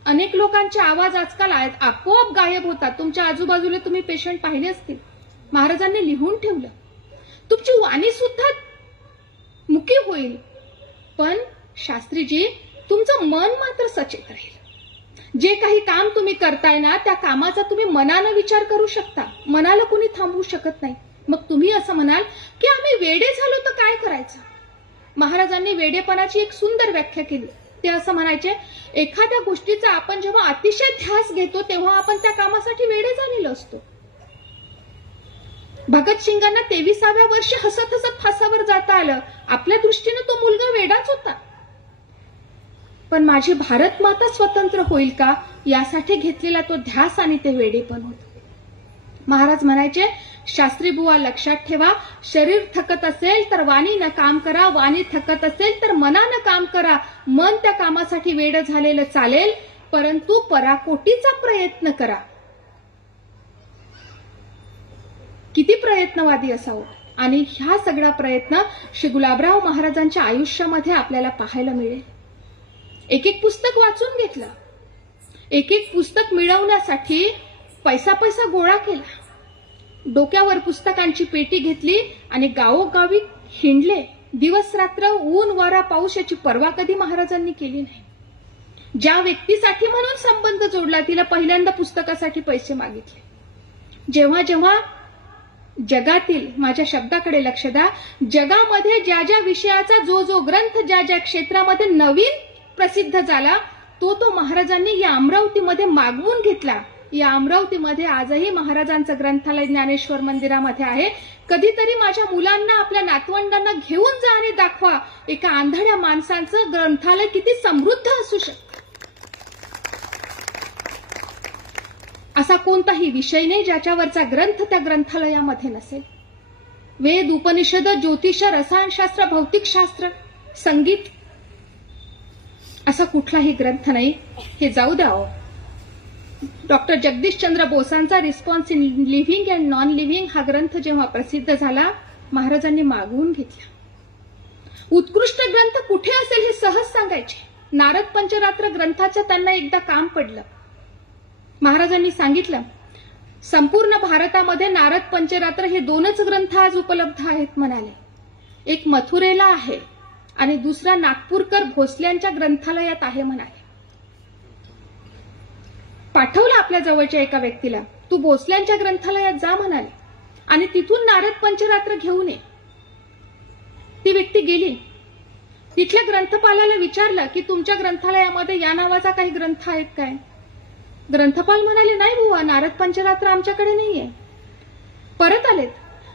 अनेक लोकांचे आवाज आजकाल आपोआप गायब होतात. तुमच्या आजूबाजूला तुम्ही पेशंट पाहिले असतील, महाराजांनी लिहून ठेवलं. तुमची वाणी सुद्धा मुकी होईल, पण शास्त्रीजी तुमचं मन मात्र सचेत राहील. जे काही काम तुम्ही करताय ना, त्या कामाचा तुम्ही मनानं विचार करू शकता. मनाला कुणी थांबवू शकत नाही. मग तुम्ही असं म्हणाल की आम्ही वेडे झालो तर काय करायचं. महाराजांनी वेडेपणाची एक सुंदर व्याख्या केली. ते असं म्हणायचे, एखाद्या गोष्टीचा आपण जेव्हा अतिशय ध्यास घेतो तेव्हा आपण त्या कामासाठी वेडे झालेलो असतो. भगतसिंगांना 23व्या वर्षी हसत हसत फासावर जाता आलं. आपल्या दृष्टीनं तो मुलगा वेडाच होता, पण माझी भारत माता स्वतंत्र होईल का यासाठी घेतलेला तो ध्यास आणि ते वेडेपण होतं. महाराज म्हणायचे, शास्त्री बुवा लक्षात ठेवा, शरीर थकत असेल तर वाणीनं काम करा, वाणी थकत असेल तर मनानं काम करा. मन त्या कामासाठी वेड झालेलं चालेल, परंतु पराकोटीचा प्रयत्न करा. किती प्रयत्नवादी असावं. आणि ह्या सगळा प्रयत्न श्री गुलाबराव महाराजांच्या आयुष्यामध्ये आपल्याला पाहायला मिळेल. एक पुस्तक वाचून घेतलं, एक पुस्तक मिळवण्यासाठी पैसा गोळा केला, डोक्यावर पुस्तकांची पेटी घेतली आणि गावोगावी हिंडले. दिवस रात्र, ऊन वारा पाऊस याची पर्वा कधी महाराजांनी केली नाही. ज्या व्यक्तीसाठी म्हणून संबंध जोडला तिला पहिल्यांदा पुस्तकासाठी पैसे मागितले. जेव्हा जेव्हा जगातील, माझ्या शब्दाकडे लक्ष द्या, जगामध्ये ज्या ज्या विषयाचा जो ग्रंथ ज्या ज्या क्षेत्रामध्ये नवीन प्रसिद्ध झाला तो महाराजांनी या अमरावतीमध्ये मागवून घेतला. या अमरावतीमध्ये आजही महाराजांचं ग्रंथालय ज्ञानेश्वर मंदिरामध्ये आहे. कधीतरी माझ्या मुलांना, आपल्या नातवंडांना घेऊन जा आणि दाखवा एका आंधळ्या माणसांचं ग्रंथालय किती समृद्ध असू शकतं. असा कोणताही विषय नाही ज्याच्यावरचा ग्रंथ त्या ग्रंथालयामध्ये नसेल. वेद, उपनिषद, ज्योतिष, रसायनशास्त्र, भौतिकशास्त्र, संगीत, असा कुठलाही ग्रंथ नाही. हे जाऊ द्यावं. डॉक्टर जगदीशचंद्र बोसांचा response in living and non living हा ग्रंथ जेव्हा प्रसिद्ध झाला, महाराजांनी मागवून घेतला. उत्कृष्ट ग्रंथ कुठे असेल हे सहज सांगायचे. नारद पंचरात्र ग्रंथाचं त्यांना एकदा काम पडलं. महाराजांनी सांगितलं, संपूर्ण भारतामध्ये नारद पंचरात्र हे 2च ग्रंथ आज उपलब्ध आहेत म्हणाले. एक मथुरेला आहे आणि दुसरा नागपूरकर भोसल्यांच्या ग्रंथालयात आहे म्हणाले. पाठवलं आपल्या जवळच्या एका व्यक्तीला, तू भोसल्यांच्या ग्रंथालयात जा म्हणाले आणि तिथून नारद पंचरात्र घेऊन ये. ती व्यक्ती गेली. तिथल्या ग्रंथपालाला विचारलं की तुमच्या ग्रंथालयामध्ये या नावाचा काही ग्रंथ आहेत काय. ग्रंथपाल म्हणाले, नाही बुवा, नारद पंचरात्र आमच्याकडे नाहीये. परत आलेत.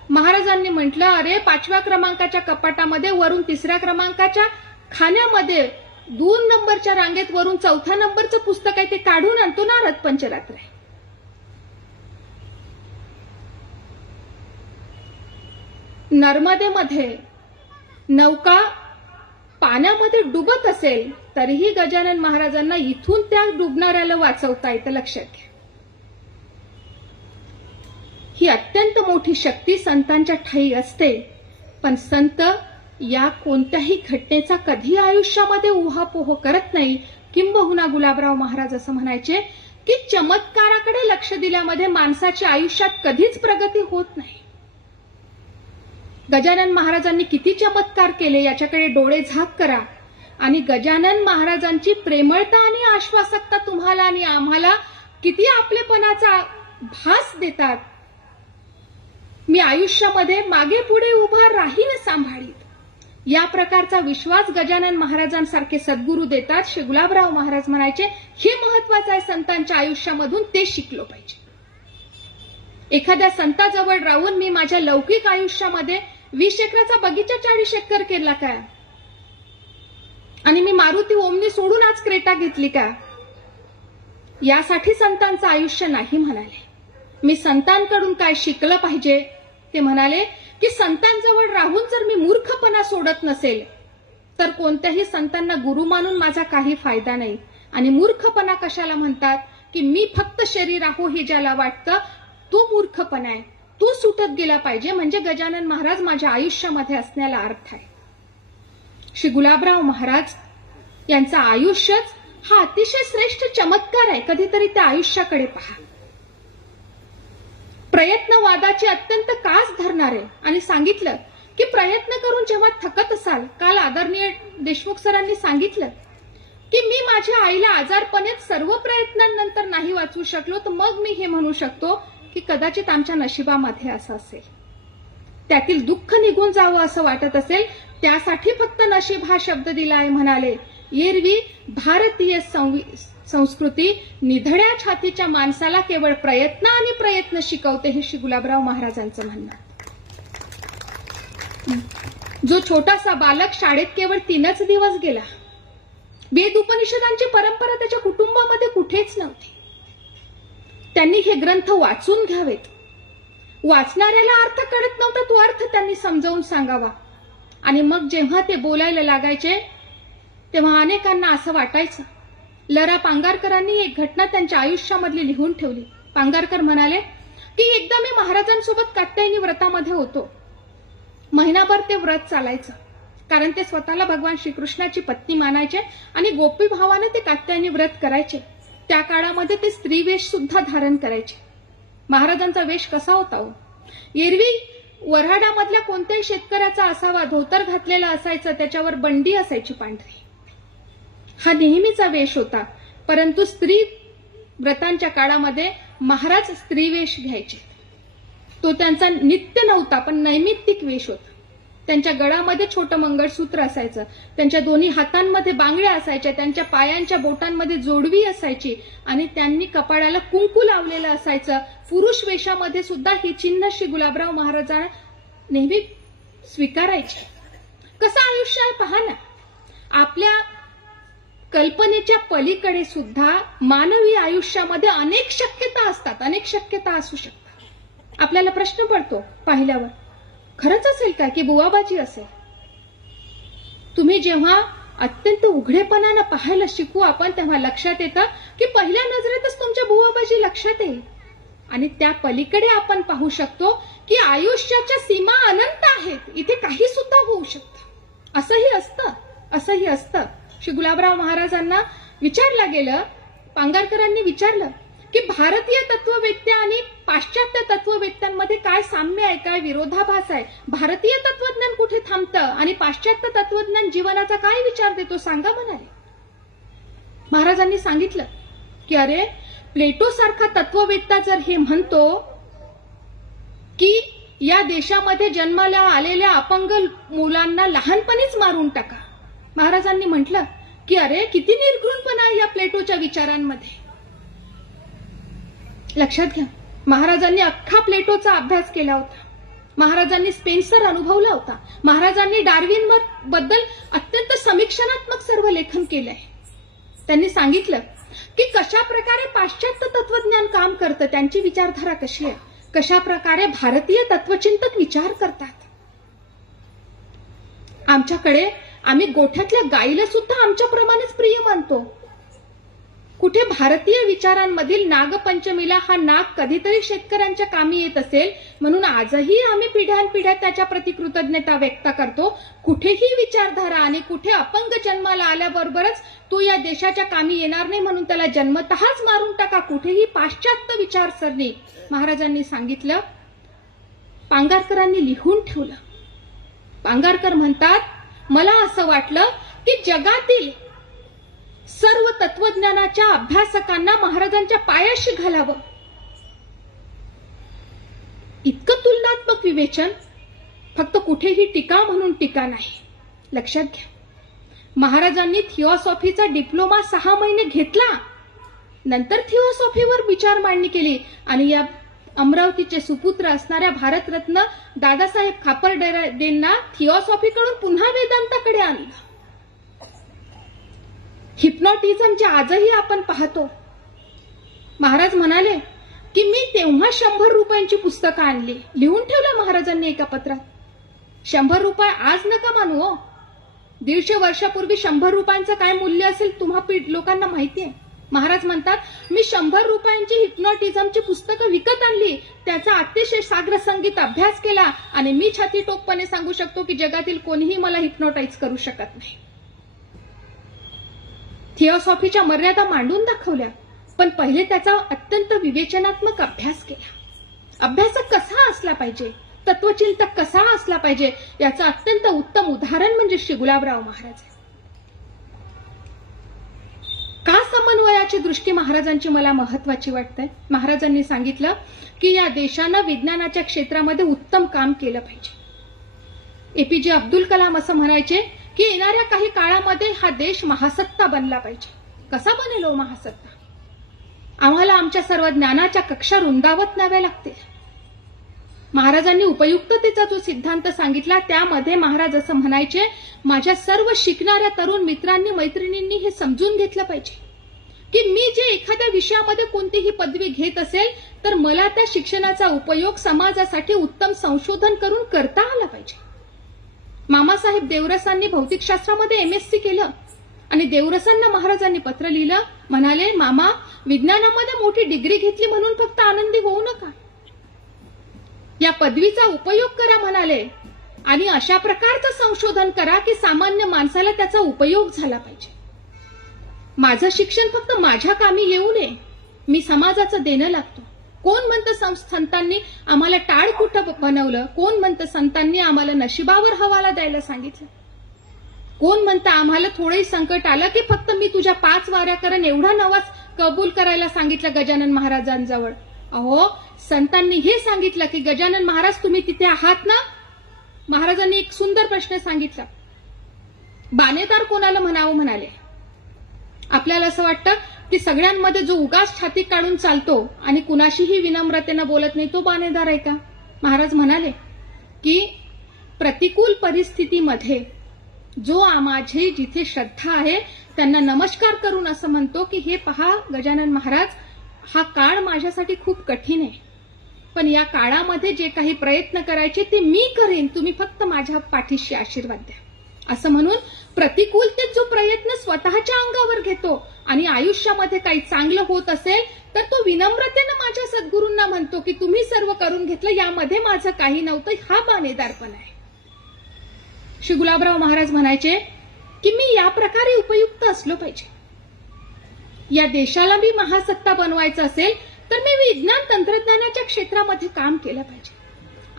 महाराजांनी म्हटलं, अरे 5व्या क्रमांकाच्या कपाटामध्ये वरून 3ऱ्या क्रमांकाच्या खाण्यामध्ये 2 नंबरच्या रांगेत वरून 4थ्या नंबरचं पुस्तक आहे, ते काढून आणतो, नारद पंचरात्र आहे. नर्मदेमध्ये नौका पाण्यामध्ये डुबत असेल तरीही गजानन महाराजांना इथून त्या डुबणाऱ्याला वाचवता येतं. लक्षात घ्या, ही अत्यंत मोठी शक्ती संतांच्या ठायी असते. पण संत या कोणत्याही घटनेचा कधी आयुष्यामध्ये उहापोह करत नाही. किंबहुना गुलाबराव महाराज असं म्हणायचे की चमत्काराकडे लक्ष दिल्यामध्ये माणसाच्या आयुष्यात कधीच प्रगती होत नाही. गजानन महाराजांनी किती चमत्कार केले याच्याकडे डोळे झाक करा आणि गजानन महाराजांची प्रेमळता आणि आश्वासकता तुम्हाला आणि आम्हाला किती आपलेपणाचा भास देतात. मी आयुष्यामध्ये मागे पुढे उभा राहीन सांभाळीत, या प्रकारचा विश्वास गजानन महाराजांसारखे सद्गुरू देतात. श्री गुलाबराव महाराज म्हणायचे, हे महत्वाचं आहे संतांच्या आयुष्यामधून, ते शिकलो पाहिजे. एखाद्या संताजवळ राहून मी माझ्या लौकिक आयुष्यामध्ये 20 एकराचा बगीचा 40 एकर केला का, आणि मी मारुती ओमनी सोडून आज क्रेटा घेतली का, यासाठी संतांचं आयुष्य नाही म्हणाले. मी संतांकडून काय शिकलं पाहिजे ते म्हणाले की संतांजवळ राहून जर मी मूर्खपणा सोडत नसेल तर कोणत्याही संतांना गुरु मानून माझा काही फायदा नाही. आणि मूर्खपणा कशाला म्हणतात की मी फक्त शरीर आहो हे ज्याला वाटतं तो मूर्खपणा आहे. तो सुटत गेला पाहिजे, म्हणजे गजानन महाराज माझ्या आयुष्यामध्ये असण्याला अर्थ आहे. श्री गुलाबराव महाराज यांचं आयुष्यच हा अतिशय श्रेष्ठ चमत्कार आहे. कधीतरी त्या आयुष्याकडे पहा. प्रयत्नवादाची अत्यंत कास धरणारे आणि सांगितलं की प्रयत्न करून जेव्हा थकत असाल, काल आदरणीय देशमुख सरांनी सांगितलं की मी माझ्या आईला आजारपणात सर्व प्रयत्नांनंतर नाही वाचवू शकलो, तर मग मी हे म्हणू शकतो की कदाचित आमच्या नशिबामध्ये असं असेल. त्यातील दुःख निघून जावं असं वाटत असेल, त्यासाठी फक्त नशीब हा शब्द दिला आहे म्हणाले. एरवी भारतीय संस्कृती निधड्या छातीच्या माणसाला केवळ प्रयत्न आणि प्रयत्न शिकवते, हे श्री गुलाबराव महाराजांचं म्हणणं. जो छोटासा बालक शाळेत केवळ 3च दिवस गेला, वेद उपनिषदांची परंपरा त्याच्या कुटुंबामध्ये कुठेच नव्हती. त्यांनी हे ग्रंथ वाचून घ्यावेत. वाचणाऱ्याला अर्थ कळत नव्हता, तो अर्थ त्यांनी समजावून सांगावा. आणि मग जेव्हा ते बोलायला लागायचे तेव्हा अनेकांना असं वाटायचं. लरा पांगारकरांनी एक घटना त्यांच्या आयुष्यामधली लिहून ठेवली. पांगारकर म्हणाले की एकदा मी महाराजांसोबत कात्यायनी व्रतामध्ये होतो. महिनाभर ते व्रत चालायचं, कारण ते स्वतःला भगवान श्रीकृष्णाची पत्नी मानायचे आणि गोपी भावाने ते कात्यायनी व्रत करायचे. त्या काळामध्ये ते स्त्रीवेश सुद्धा धारण करायचे. महाराजांचा वेश कसा होता हो? एरवी वऱ्हाडामधल्या कोणत्याही शेतकऱ्याचा असावा, धोतर घातलेला असायचं, त्याच्यावर बंडी असायची पांढरी. हा नेहमीचा वेश होता. परंतु स्त्री व्रतांच्या काळामध्ये महाराज स्त्रीवेश घ्यायचे. तो त्यांचा नित्य नव्हता, पण नैमित्तिक वेश होता. त्यांच्या गळामध्ये छोटं मंगळसूत्र असायचं, त्यांच्या दोन्ही हातांमध्ये बांगड्या असायच्या, त्यांच्या पायांच्या बोटांमध्ये जोडवी असायची आणि त्यांनी कपाळाला कुंकू लावलेलं असायचं. पुरुष वेशामध्ये सुद्धा हे चिन्ह श्री गुलाबराव महाराजांना नेहमी स्वीकारायचे. कसं आयुष्य आहे पहा ना. आपल्या कल्पनेच्या पलीकडे सुद्धा मानवी आयुष्यामध्ये अनेक शक्यता असतात, अनेक शक्यता असू शकतात. आपल्याला प्रश्न पडतो पाहिल्यावर, खरंच असेल का की बुवाबाजी असेल? तुम्ही जेव्हा अत्यंत उघडेपणानं पाहायला शिकू आपण, तेव्हा लक्षात येतं की पहिल्या नजरेतच तुमच्या बुवाबाजी लक्षात येईल. आणि त्या पलीकडे आपण पाहू शकतो की आयुष्याच्या सीमा अनंत आहेत, इथे काही सुद्धा होऊ शकतं. असंही असतं. श्री गुलाबराव महाराजांना विचारलं गेलं, पांगारकरांनी विचारलं की भारतीय तत्ववेत्या आणि पाश्चात्य तत्ववेत्यांमध्ये काय साम्य आहे, काय विरोधाभास आहे? भारतीय तत्वज्ञान कुठे थांबतं आणि पाश्चात्य तत्वज्ञान जीवनाचा काय विचार देतो सांगा म्हणाले. महाराजांनी सांगितलं की अरे, प्लेटो सारखा तत्ववेत्ता जर हे म्हणतो की या देशामध्ये जन्माला आलेल्या अपंग मुलांना लहानपणीच मारून टाका, महाराजांनी म्हटलं की अरे, किती निर्घृणपणा आहे या प्लेटोच्या विचारांमध्ये. लक्षात घ्या, महाराजांनी अख्खा प्लेटोचा अभ्यास केला होता. महाराजांनी स्पेन्सर अनुभवला होता. महाराजांनी डार्विन बद्दल अत्यंत समीक्षणात्मक सर्व लेखन केलंय. त्यांनी सांगितलं की कशा प्रकारे पाश्चात्य तत्वज्ञान काम करतं, त्यांची विचारधारा कशी आहे, कशा प्रकारे भारतीय तत्वचिंतक विचार करतात. आमच्याकडे आम्ही गोठ्यातल्या गाईला सुद्धा आमच्याप्रमाणेच प्रिय मानतो. कुठे भारतीय विचारांमधील नागपंचमीला हा नाग कधीतरी शेतकऱ्यांच्या कामी येत असेल म्हणून आजही आम्ही पिढ्यानपिढ्या त्याच्या प्रति कृतज्ञता व्यक्त करतो. कुठेही विचारधारा आणि कुठे अपंग जन्माला आल्याबरोबरच तो या देशाच्या कामी येणार नाही म्हणून त्याला जन्मतःच मारून टाका, कुठेही पाश्चात्य विचारसरणी. महाराजांनी सांगितलं, पांगारकरांनी लिहून ठेवलं. पांगारकर म्हणतात, मला असं वाटलं की जगातील सर्व तत्वज्ञानाच्या अभ्यासकांना महाराजांच्या पायाशी घालावं. इतकं तुलनात्मक विवेचन फक्त कुठेही टीका म्हणून टीका नाही. लक्षात घ्या, महाराजांनी थिओसॉफीचा डिप्लोमा 6 महिने घेतला, नंतर थिओसॉफीवर विचार मांडणी केली आणि या अमरावतीचे सुपुत्र असणाऱ्या भारतरत्न दादासाहेब खापर्डेंना थिओसॉफीकडून पुन्हा वेदांताकडे आणलं. हिप्नॉटिझम जे आजही आपण पाहतो, महाराज म्हणाले की मी तेव्हा 100 रुपयांची पुस्तकं आणली. लिहून ठेवलं महाराजांनी एका पत्रात. 100 रुपये आज नका मानू हो. 150 वर्षापूर्वी 100 रुपयांचं काय मूल्य असेल तुम्हा लोकांना माहिती आहे. महाराज म्हणतात, मी 100 रुपयांची हिप्नोटिझमची पुस्तकं विकत आणली, त्याचा अतिशय साग्र संगीत अभ्यास केला आणि मी छाती टोकपणे सांगू शकतो की जगातील कोणीही मला हिप्नोटाईज करू शकत नाही. थिओसॉफीच्या मर्यादा मांडून दाखवल्या, पण पहिले त्याचा अत्यंत विवेचनात्मक अभ्यास केला. अभ्यासक कसा असला पाहिजे, तत्वचिंतक कसा असला पाहिजे, याचं अत्यंत उत्तम उदाहरण म्हणजे श्री गुलाबराव महाराज. का समन्वयाची दृष्टी महाराजांची मला महत्वाची वाटते? महाराजांनी सांगितलं की या देशानं विज्ञानाच्या क्षेत्रामध्ये उत्तम काम केलं पाहिजे. एपीजे अब्दुल कलाम असं म्हणायचे की येणाऱ्या काही काळामध्ये हा देश महासत्ता बनला पाहिजे. कसा बनेल हो महासत्ता? आम्हाला आमच्या सर्व ज्ञानाच्या कक्षा रुंदावत न्याव्या लागतील. महाराजांनी उपयुक्ततेचा जो सिद्धांत सांगितला त्यामध्ये महाराज असं म्हणायचे, माझ्या सर्व शिकणाऱ्या तरुण मित्रांनी मैत्रिणींनी हे समजून घेतलं पाहिजे की मी जे एखाद्या विषयामध्ये कोणतीही पदवी घेत असेल तर मला त्या शिक्षणाचा उपयोग समाजासाठी उत्तम संशोधन करून करता आला पाहिजे. मामासाहेब देवरसांनी भौतिकशास्त्रामध्ये एमएससी केलं आणि देवरसांना महाराजांनी पत्र लिहिलं, म्हणाले, मामा, विज्ञानामध्ये मोठी डिग्री घेतली म्हणून फक्त आनंदी होऊ नका, या पदवीचा उपयोग करा म्हणाले, आणि अशा प्रकारचं संशोधन करा की सामान्य माणसाला त्याचा उपयोग झाला पाहिजे. माझं शिक्षण फक्त माझ्या कामी येऊ नये, मी समाजाचं देणं लागतो. कोण म्हणतं संतांनी आम्हाला टाळकुटं बनवलं, कोण म्हणतं संतांनी आम्हाला नशिबावर हवाला द्यायला सांगितलं, कोण म्हणतं आम्हाला थोडंही संकट आलं की फक्त मी तुझ्या 5 वाऱ्या करेन एवढा नवाज कबूल करायला सांगितलं गजानन महाराजांजवळ. अहो, संतांनी हे सांगितलं की गजानन महाराज तुम्ही तिथे आहात ना? महाराजांनी एक सुंदर प्रश्न सांगितला, बाणेदार कोणाला म्हणावं म्हणाले. आपल्याला असं वाटतं की सगळ्यांमध्ये जो उगाच छाती काढून चालतो आणि कुणाशीही विनम्रतेनं बोलत नाही तो बाणेदार आहे का? महाराज म्हणाले की प्रतिकूल परिस्थितीमध्ये जो माझी जिथे श्रद्धा आहे त्यांना नमस्कार करून असं म्हणतो की हे पहा गजानन महाराज, हा काळ माझ्यासाठी खूप कठीण आहे, पण या काळामध्ये जे काही प्रयत्न करायचे ते मी करेन, तुम्ही फक्त माझ्या पाठीशी आशीर्वाद द्या. असं म्हणून प्रतिकूलतेत जो प्रयत्न स्वतःच्या अंगावर घेतो आणि आयुष्यामध्ये काही चांगलं होत असेल तर तो विनम्रतेनं माझ्या सद्गुरूंना म्हणतो की तुम्ही सर्व करून घेतलं, यामध्ये माझं काही नव्हतं, हा बाणेदारपण आहे. श्री गुलाबराव महाराज म्हणायचे की मी या प्रकारे उपयुक्त असलो पाहिजे. या देशाला मी महासत्ता बनवायचं असेल तर मी विज्ञान तंत्रज्ञानाच्या क्षेत्रामध्ये काम केलं पाहिजे.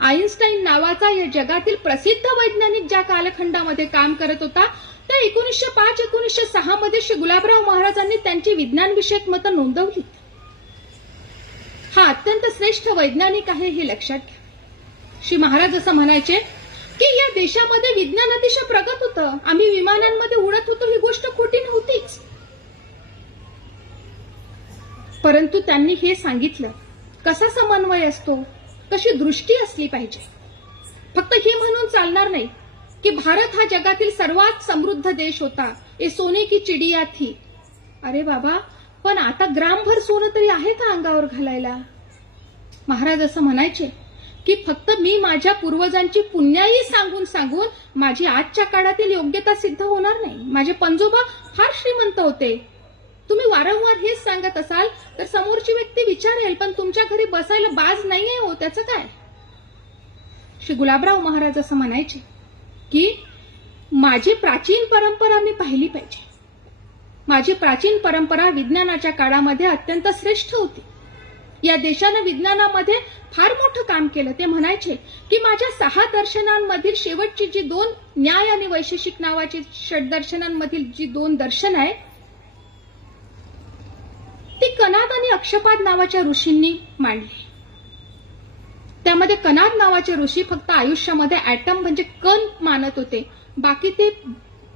आईन्स्टाईन नावाचा या जगातील प्रसिद्ध वैज्ञानिक ज्या कालखंडामध्ये काम करत होता त्या 1905-1906 मध्ये श्री गुलाबराव महाराजांनी त्यांची विज्ञानविषयक मतं नोंदवली. हा अत्यंत श्रेष्ठ वैज्ञानिक आहे हे लक्षात घ्या. श्री महाराज असं म्हणायचे की या देशामध्ये विज्ञान अतिशय प्रगत होतं, आम्ही विमानांमध्ये उडत होतो, ही गोष्ट खोटी नव्हतीच. परंतु त्यांनी हे सांगितलं कसा समन्वय असतो, कशी दृष्टी असली पाहिजे. फक्त हे म्हणून चालणार नाही की भारत हा जगातील सर्वात समृद्ध देश होता, ये सोने की चिडिया थी. अरे बाबा, पण आता ग्रामभर सोनं तरी आहे का अंगावर घालायला? महाराज असं म्हणायचे की फक्त मी माझ्या पूर्वजांची पुण्याई सांगून सांगून माझी आजच्या काळातील योग्यता सिद्ध होणार नाही. माझे पंजोबा फार श्रीमंत होते. तुम्ही वारंवार हेच सांगत असाल तर समोरची व्यक्ती विचारेल, पण तुमच्या घरी बसायला बाज नाहीये हो, त्याचं काय? श्री गुलाबराव महाराज असं म्हणायचे की माझी प्राचीन परंपरा मी पाहिली पाहिजे. माझी प्राचीन परंपरा विज्ञानाच्या काळामध्ये अत्यंत श्रेष्ठ होती. या देशानं विज्ञानामध्ये फार मोठं काम केलं. ते म्हणायचे की माझ्या 6 दर्शनांमधील शेवटची जी 2 न्याय आणि वैशेषिक नावाची षड्दर्शनांमधील जी 2 दर्शन आहे ती कनाद आणि अक्षपाद नावाच्या ऋषींनी मांडली. त्यामध्ये कनाद नावाचे ऋषी फक्त आयुष्यामध्ये ऍटम म्हणजे कण मानत होते, बाकी ते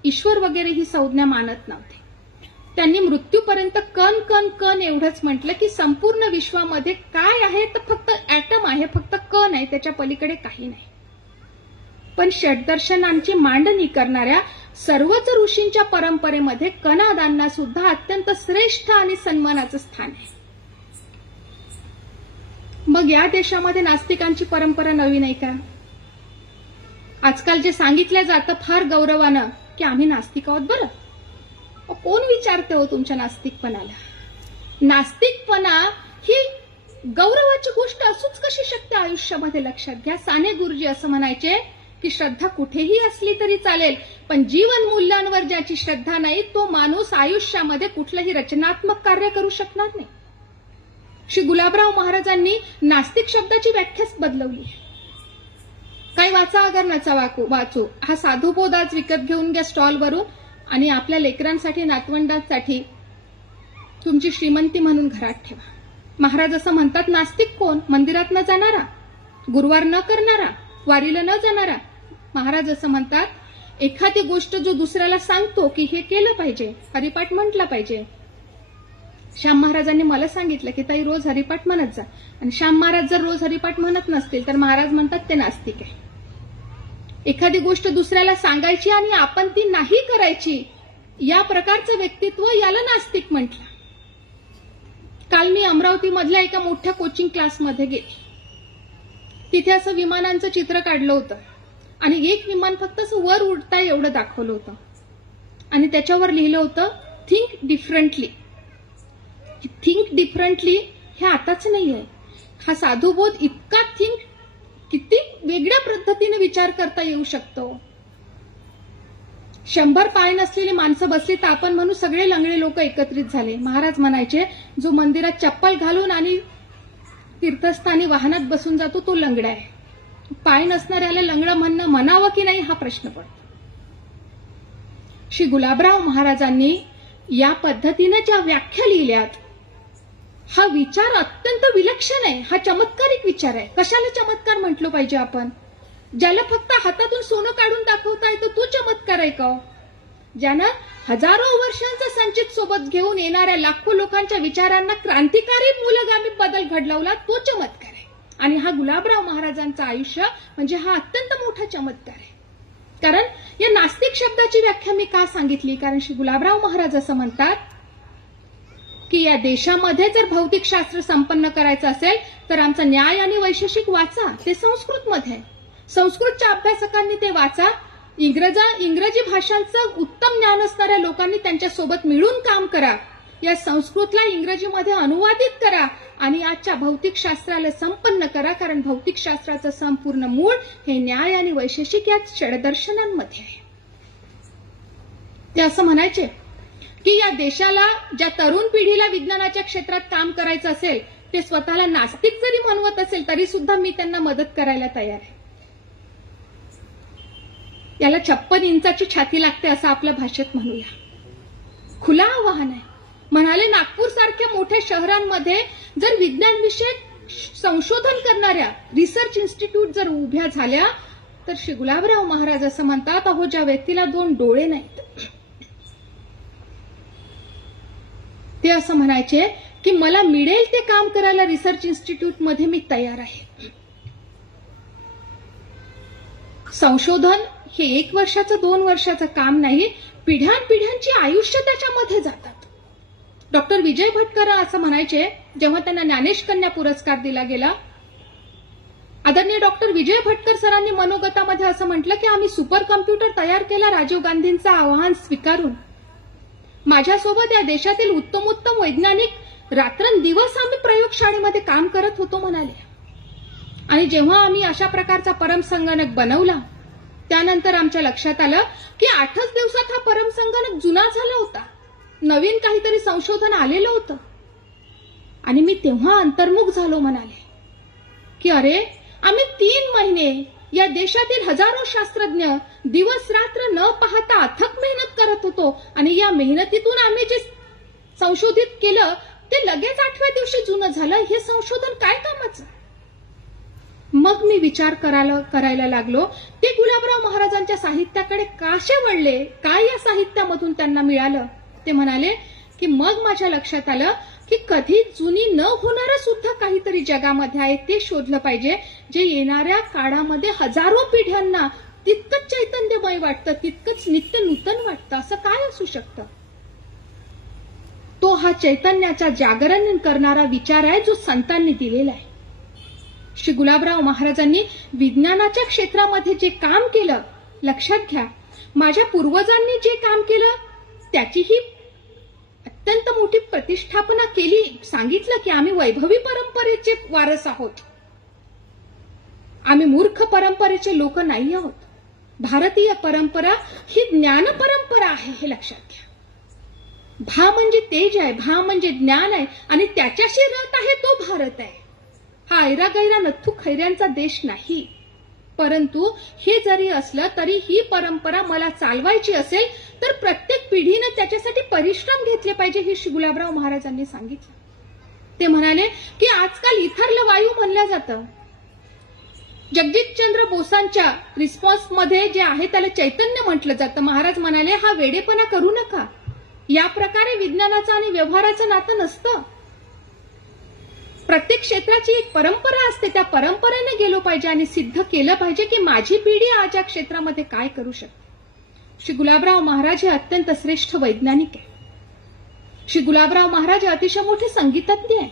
ईश्वर वगैरे ही संज्ञा मानत नव्हते. त्यांनी मृत्यूपर्यंत कण कण कण एवढंच म्हटलं की संपूर्ण विश्वामध्ये काय आहे तर फक्त ऍटम आहे, फक्त कण आहे, त्याच्या पलीकडे काही नाही. पण षड्दर्शनांची मांडणी करणाऱ्या सर्वच ऋषींच्या परंपरेमध्ये कनादांना सुद्धा अत्यंत श्रेष्ठ आणि सन्मानाचं स्थान आहे. मग या देशामध्ये नास्तिकांची परंपरा नवी नाही का? आजकाल जे सांगितलं जातं फार गौरवानं की आम्ही नास्तिक आहोत बरं. कोण विचारते हो तुमच्या नास्तिकपणाला? नास्तिकपणा ही गौरवाची गोष्ट असूच कशी शकते आयुष्यामध्ये? लक्षात घ्या. साने गुरुजी असं म्हणायचे की श्रद्धा कुठेही असली तरी चालेल, पण जीवन मूल्यांवर ज्याची श्रद्धा नाही तो माणूस आयुष्यामध्ये कुठलंही रचनात्मक कार्य करू शकणार नाही. श्री गुलाबराव महाराजांनी नास्तिक शब्दाची व्याख्याच बदलवली. काही वाचा अगर नचा वाचू, हा साधुबोध आज विकत घेऊन घ्या स्टॉलवरून आणि आपल्या लेकरांसाठी नातवंडांसाठी तुमची श्रीमंती म्हणून घरात ठेवा. महाराज असं म्हणतात, नास्तिक कोण? मंदिरात न जाणारा, गुरुवार न करणारा, वारीला न जाणारा. महाराज असं म्हणतात, एखादी गोष्ट जो दुसऱ्याला सांगतो की हे केलं पाहिजे, हरिपाठ म्हटला पाहिजे. श्याम महाराजांनी मला सांगितलं की ताई रोज हरिपाठ म्हणत जा, आणि श्याम महाराज जर रोज हरिपाठ म्हणत नसतील तर महाराज म्हणतात ते नास्तिक आहे. एखादी गोष्ट दुसऱ्याला सांगायची आणि आपण ती नाही करायची, या प्रकारचं व्यक्तित्व याला नास्तिक म्हटलं. काल मी अमरावतीमधल्या एका मोठ्या कोचिंग क्लासमध्ये गेले. तिथे असं विमानांचं चित्र काढलं होतं आणि एक विमान फक्त असं वर उडताय एवढं दाखवलं होतं आणि त्याच्यावर लिहिलं होतं थिंक डिफरंटली. थिंक डिफरंटली हे आताच नाहीये. हा साधुबोध इतका किती वेगळ्या पद्धतीने विचार करता येऊ शकतो. 100 पाय नसलेली माणसं बसली तर आपण म्हणू सगळे लंगडे लोक एकत्रित झाले. महाराज म्हणायचे, जो मंदिरात चप्पल घालून आणि तीर्थस्थानी वाहनात बसून जातो तो लंगडा आहे. पाय नसणाऱ्याला लंगडा म्हणणं म्हणावं की नाही हा प्रश्न पडतो. श्री गुलाबराव महाराजांनी या पद्धतीने ज्या व्याख्या लिहिल्यात, हा विचार अत्यंत विलक्षण आहे. हा चमत्कारिक विचार आहे. कशाला चमत्कार म्हटलं पाहिजे आपण? ज्याला फक्त हातातून सोनं काढून दाखवता येतं तो चमत्कार आहे का? ज्यानं हजारो वर्षांचा संचित सोबत घेऊन येणाऱ्या लाखो लोकांच्या विचारांना क्रांतिकारी मूलगामी बदल घडवला तो चमत्कार आहे. आणि हा गुलाबराव महाराजांचं आयुष्य म्हणजे हा अत्यंत मोठा चमत्कार आहे. कारण या नास्तिक शब्दाची व्याख्या मी का सांगितली? कारण श्री गुलाबराव महाराज असं म्हणतात की या देशामध्ये जर भौतिकशास्त्र संपन्न करायचं असेल तर आमचा न्याय आणि वैशेषिक वाचा, ते संस्कृतमध्ये आहे. संस्कृतच्या अभ्यासकांनी ते वाचा. इंग्रजी भाषांचं उत्तम ज्ञान असणाऱ्या लोकांनी त्यांच्यासोबत मिळून काम करा. या संस्कृतला इंग्रजीमध्ये अनुवादित करा आणि आजच्या भौतिकशास्त्राला संपन्न करा. कारण भौतिकशास्त्राचं संपूर्ण मूळ हे न्याय आणि वैशेषिक या षडदर्शनांमध्ये आहे. ते असं म्हणायचे की या देशाला, ज्या तरुण पिढीला विज्ञानाच्या क्षेत्रात काम करायचं असेल, ते स्वतःला नास्तिक जरी म्हणवत असेल तरी सुद्धा मी त्यांना मदत करायला तयार आहे. याला 56 इंचाची छाती लागते असं आपल्या भाषेत म्हणूया. खुला आवाहन आहे. म्हणाले, नागपूर सारख्या मोठ्या शहरांमध्ये जर विज्ञानविषयक संशोधन करणाऱ्या रिसर्च इन्स्टिट्यूट जर उभ्या झाल्या तर श्री गुलाबराव महाराज असं म्हणतात, अहो ज्या व्यक्तीला 2 डोळे नाहीत, ते असं म्हणायचे की मला मिळेल ते काम करायला रिसर्च इन्स्टिट्यूटमध्ये मी तयार आहे. संशोधन हे 1 वर्षाचं 2 वर्षाचं काम नाही, पिढ्यानपिढ्यांची आयुष्य त्याच्यामध्ये जातात. डॉक्टर विजय भटकर असं म्हणायचे, जेव्हा त्यांना ज्ञानेश कन्या पुरस्कार दिला गेला, आदरणीय डॉक्टर विजय भटकर सरांनी मनोगतामध्ये असं म्हटलं की आम्ही सुपर कम्प्युटर तयार केला राजीव गांधींचं आव्हान स्वीकारून. माझ्यासोबत या देशातील उत्तमोत्तम वैज्ञानिक रात्रंदिवस आम्ही प्रयोगशाळेमध्ये काम करत होतो म्हणाले. आणि जेव्हा आम्ही अशा प्रकारचा परमसंगणक बनवला त्यानंतर आमच्या लक्षात आलं की 8च दिवसात हा परमसंगणक जुना झाला होता, नवीन काहीतरी संशोधन आलेलं होतं. आणि मी तेव्हा अंतर्मुख झालो म्हणाले की अरे, आम्ही 3 महिने या देशातील हजारो शास्त्रज्ञ दिवस रात्र न पाहता अथक मेहनत करत होतो आणि या मेहनतीतून आम्ही जे संशोधित केलं ते लगेच 8व्या दिवशी जुनं झालं. हे संशोधन काय कामाचं? मग मी विचार करायला लागलो, ते गुलाबराव महाराजांच्या साहित्याकडे काशे वळले, काय या साहित्यामधून त्यांना मिळालं? ते म्हणाले की मग माझ्या लक्षात आलं की कधी जुनी न होणारं सुद्धा काहीतरी जगामध्ये आहे, ते शोधलं पाहिजे, जे येणाऱ्या काळामध्ये हजारो पिढ्यांना तितकंच चैतन्यमय वाटतं, तितकंच नित्य नूतन वाटतं. असं काय असू शकतं? तो हा चैतन्याचा जागरण करणारा विचार आहे जो संतांनी दिलेला आहे. श्री गुलाबराव महाराजांनी विज्ञानाच्या क्षेत्रामध्ये जे काम केलं, लक्षात घ्या, माझ्या पूर्वजांनी जे काम केलं त्याचीही अत्यंत मोठी प्रतिष्ठापना केली. सांगितलं की आम्ही वैभवी परंपरेचे वारस आहोत, आम्ही मूर्ख परंपरेचे लोक नाही आहोत. भारतीय परंपरा ही ज्ञान परंपरा आहे, हे लक्षात घ्या. भा म्हणजे तेज आहे, भा म्हणजे ज्ञान आहे आणि त्याच्याशी रत आहे तो भारत आहे. हा ऐरागैरा नथू खैऱ्यांचा देश नाही. परंतु हे जरी असलं तरी ही परंपरा मला चालवायची असेल तर प्रत्येक पिढीने त्याच्यासाठी परिश्रम घेतले पाहिजे, हे श्री गुलाबराव महाराजांनी सांगितलं. ते म्हणाले की आजकाल इथरलं वायू म्हणलं जातं. जगजितचंद्र बोसांच्या रिस्पॉन्समध्ये जे आहे त्याला चैतन्य म्हटलं जातं. महाराज म्हणाले हा वेडेपणा करू नका, या प्रकारे विज्ञानाचं आणि व्यवहाराचं नातं नसतं. प्रत्येक क्षेत्राची एक परंपरा असते, त्या परंपरेने गेलो पाहिजे आणि सिद्ध केलं पाहिजे की माझी पिढी आज या क्षेत्रामध्ये काय करू शकते. श्री गुलाबराव महाराज हे अत्यंत श्रेष्ठ वैज्ञानिक आहे. श्री गुलाबराव महाराज अतिशय मोठे संगीतज्ञ आहे.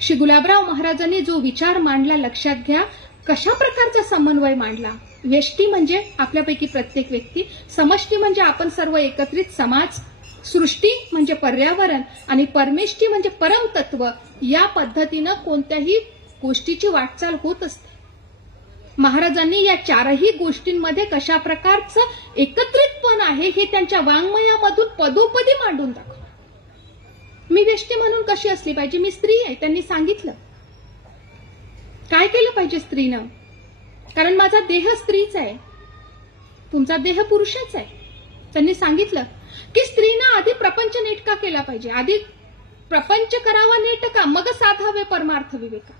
श्री गुलाबराव महाराजांनी जो विचार मांडला लक्षात घ्या, कशा प्रकारचा समन्वय मांडला. व्यष्टी म्हणजे आपल्यापैकी प्रत्येक व्यक्ती, समष्टी म्हणजे आपण सर्व एकत्रित समाज, सृष्टी म्हणजे पर्यावरण आणि परमेष्ठी म्हणजे परमतत्व. या पद्धतीनं कोणत्याही गोष्टीची वाटचाल होत असते. महाराजांनी या चारही गोष्टींमध्ये कशा प्रकारचं एकत्रितपण आहे हे त्यांच्या वाङ्मयामधून पदोपदी मांडून दाखवलं. मी व्यष्टी म्हणून कशी असली पाहिजे, मी स्त्री आहे, त्यांनी सांगितलं. काय केलं पाहिजे स्त्रीनं, कारण माझा देह स्त्रीच आहे, तुमचा देह पुरुषच आहे. त्यांनी सांगितलं की स्त्रीनं आधी प्रपंच नेटका केला पाहिजे, आधी प्रपंच करावा नेटका, मग साधावे परमार्थ विवेका.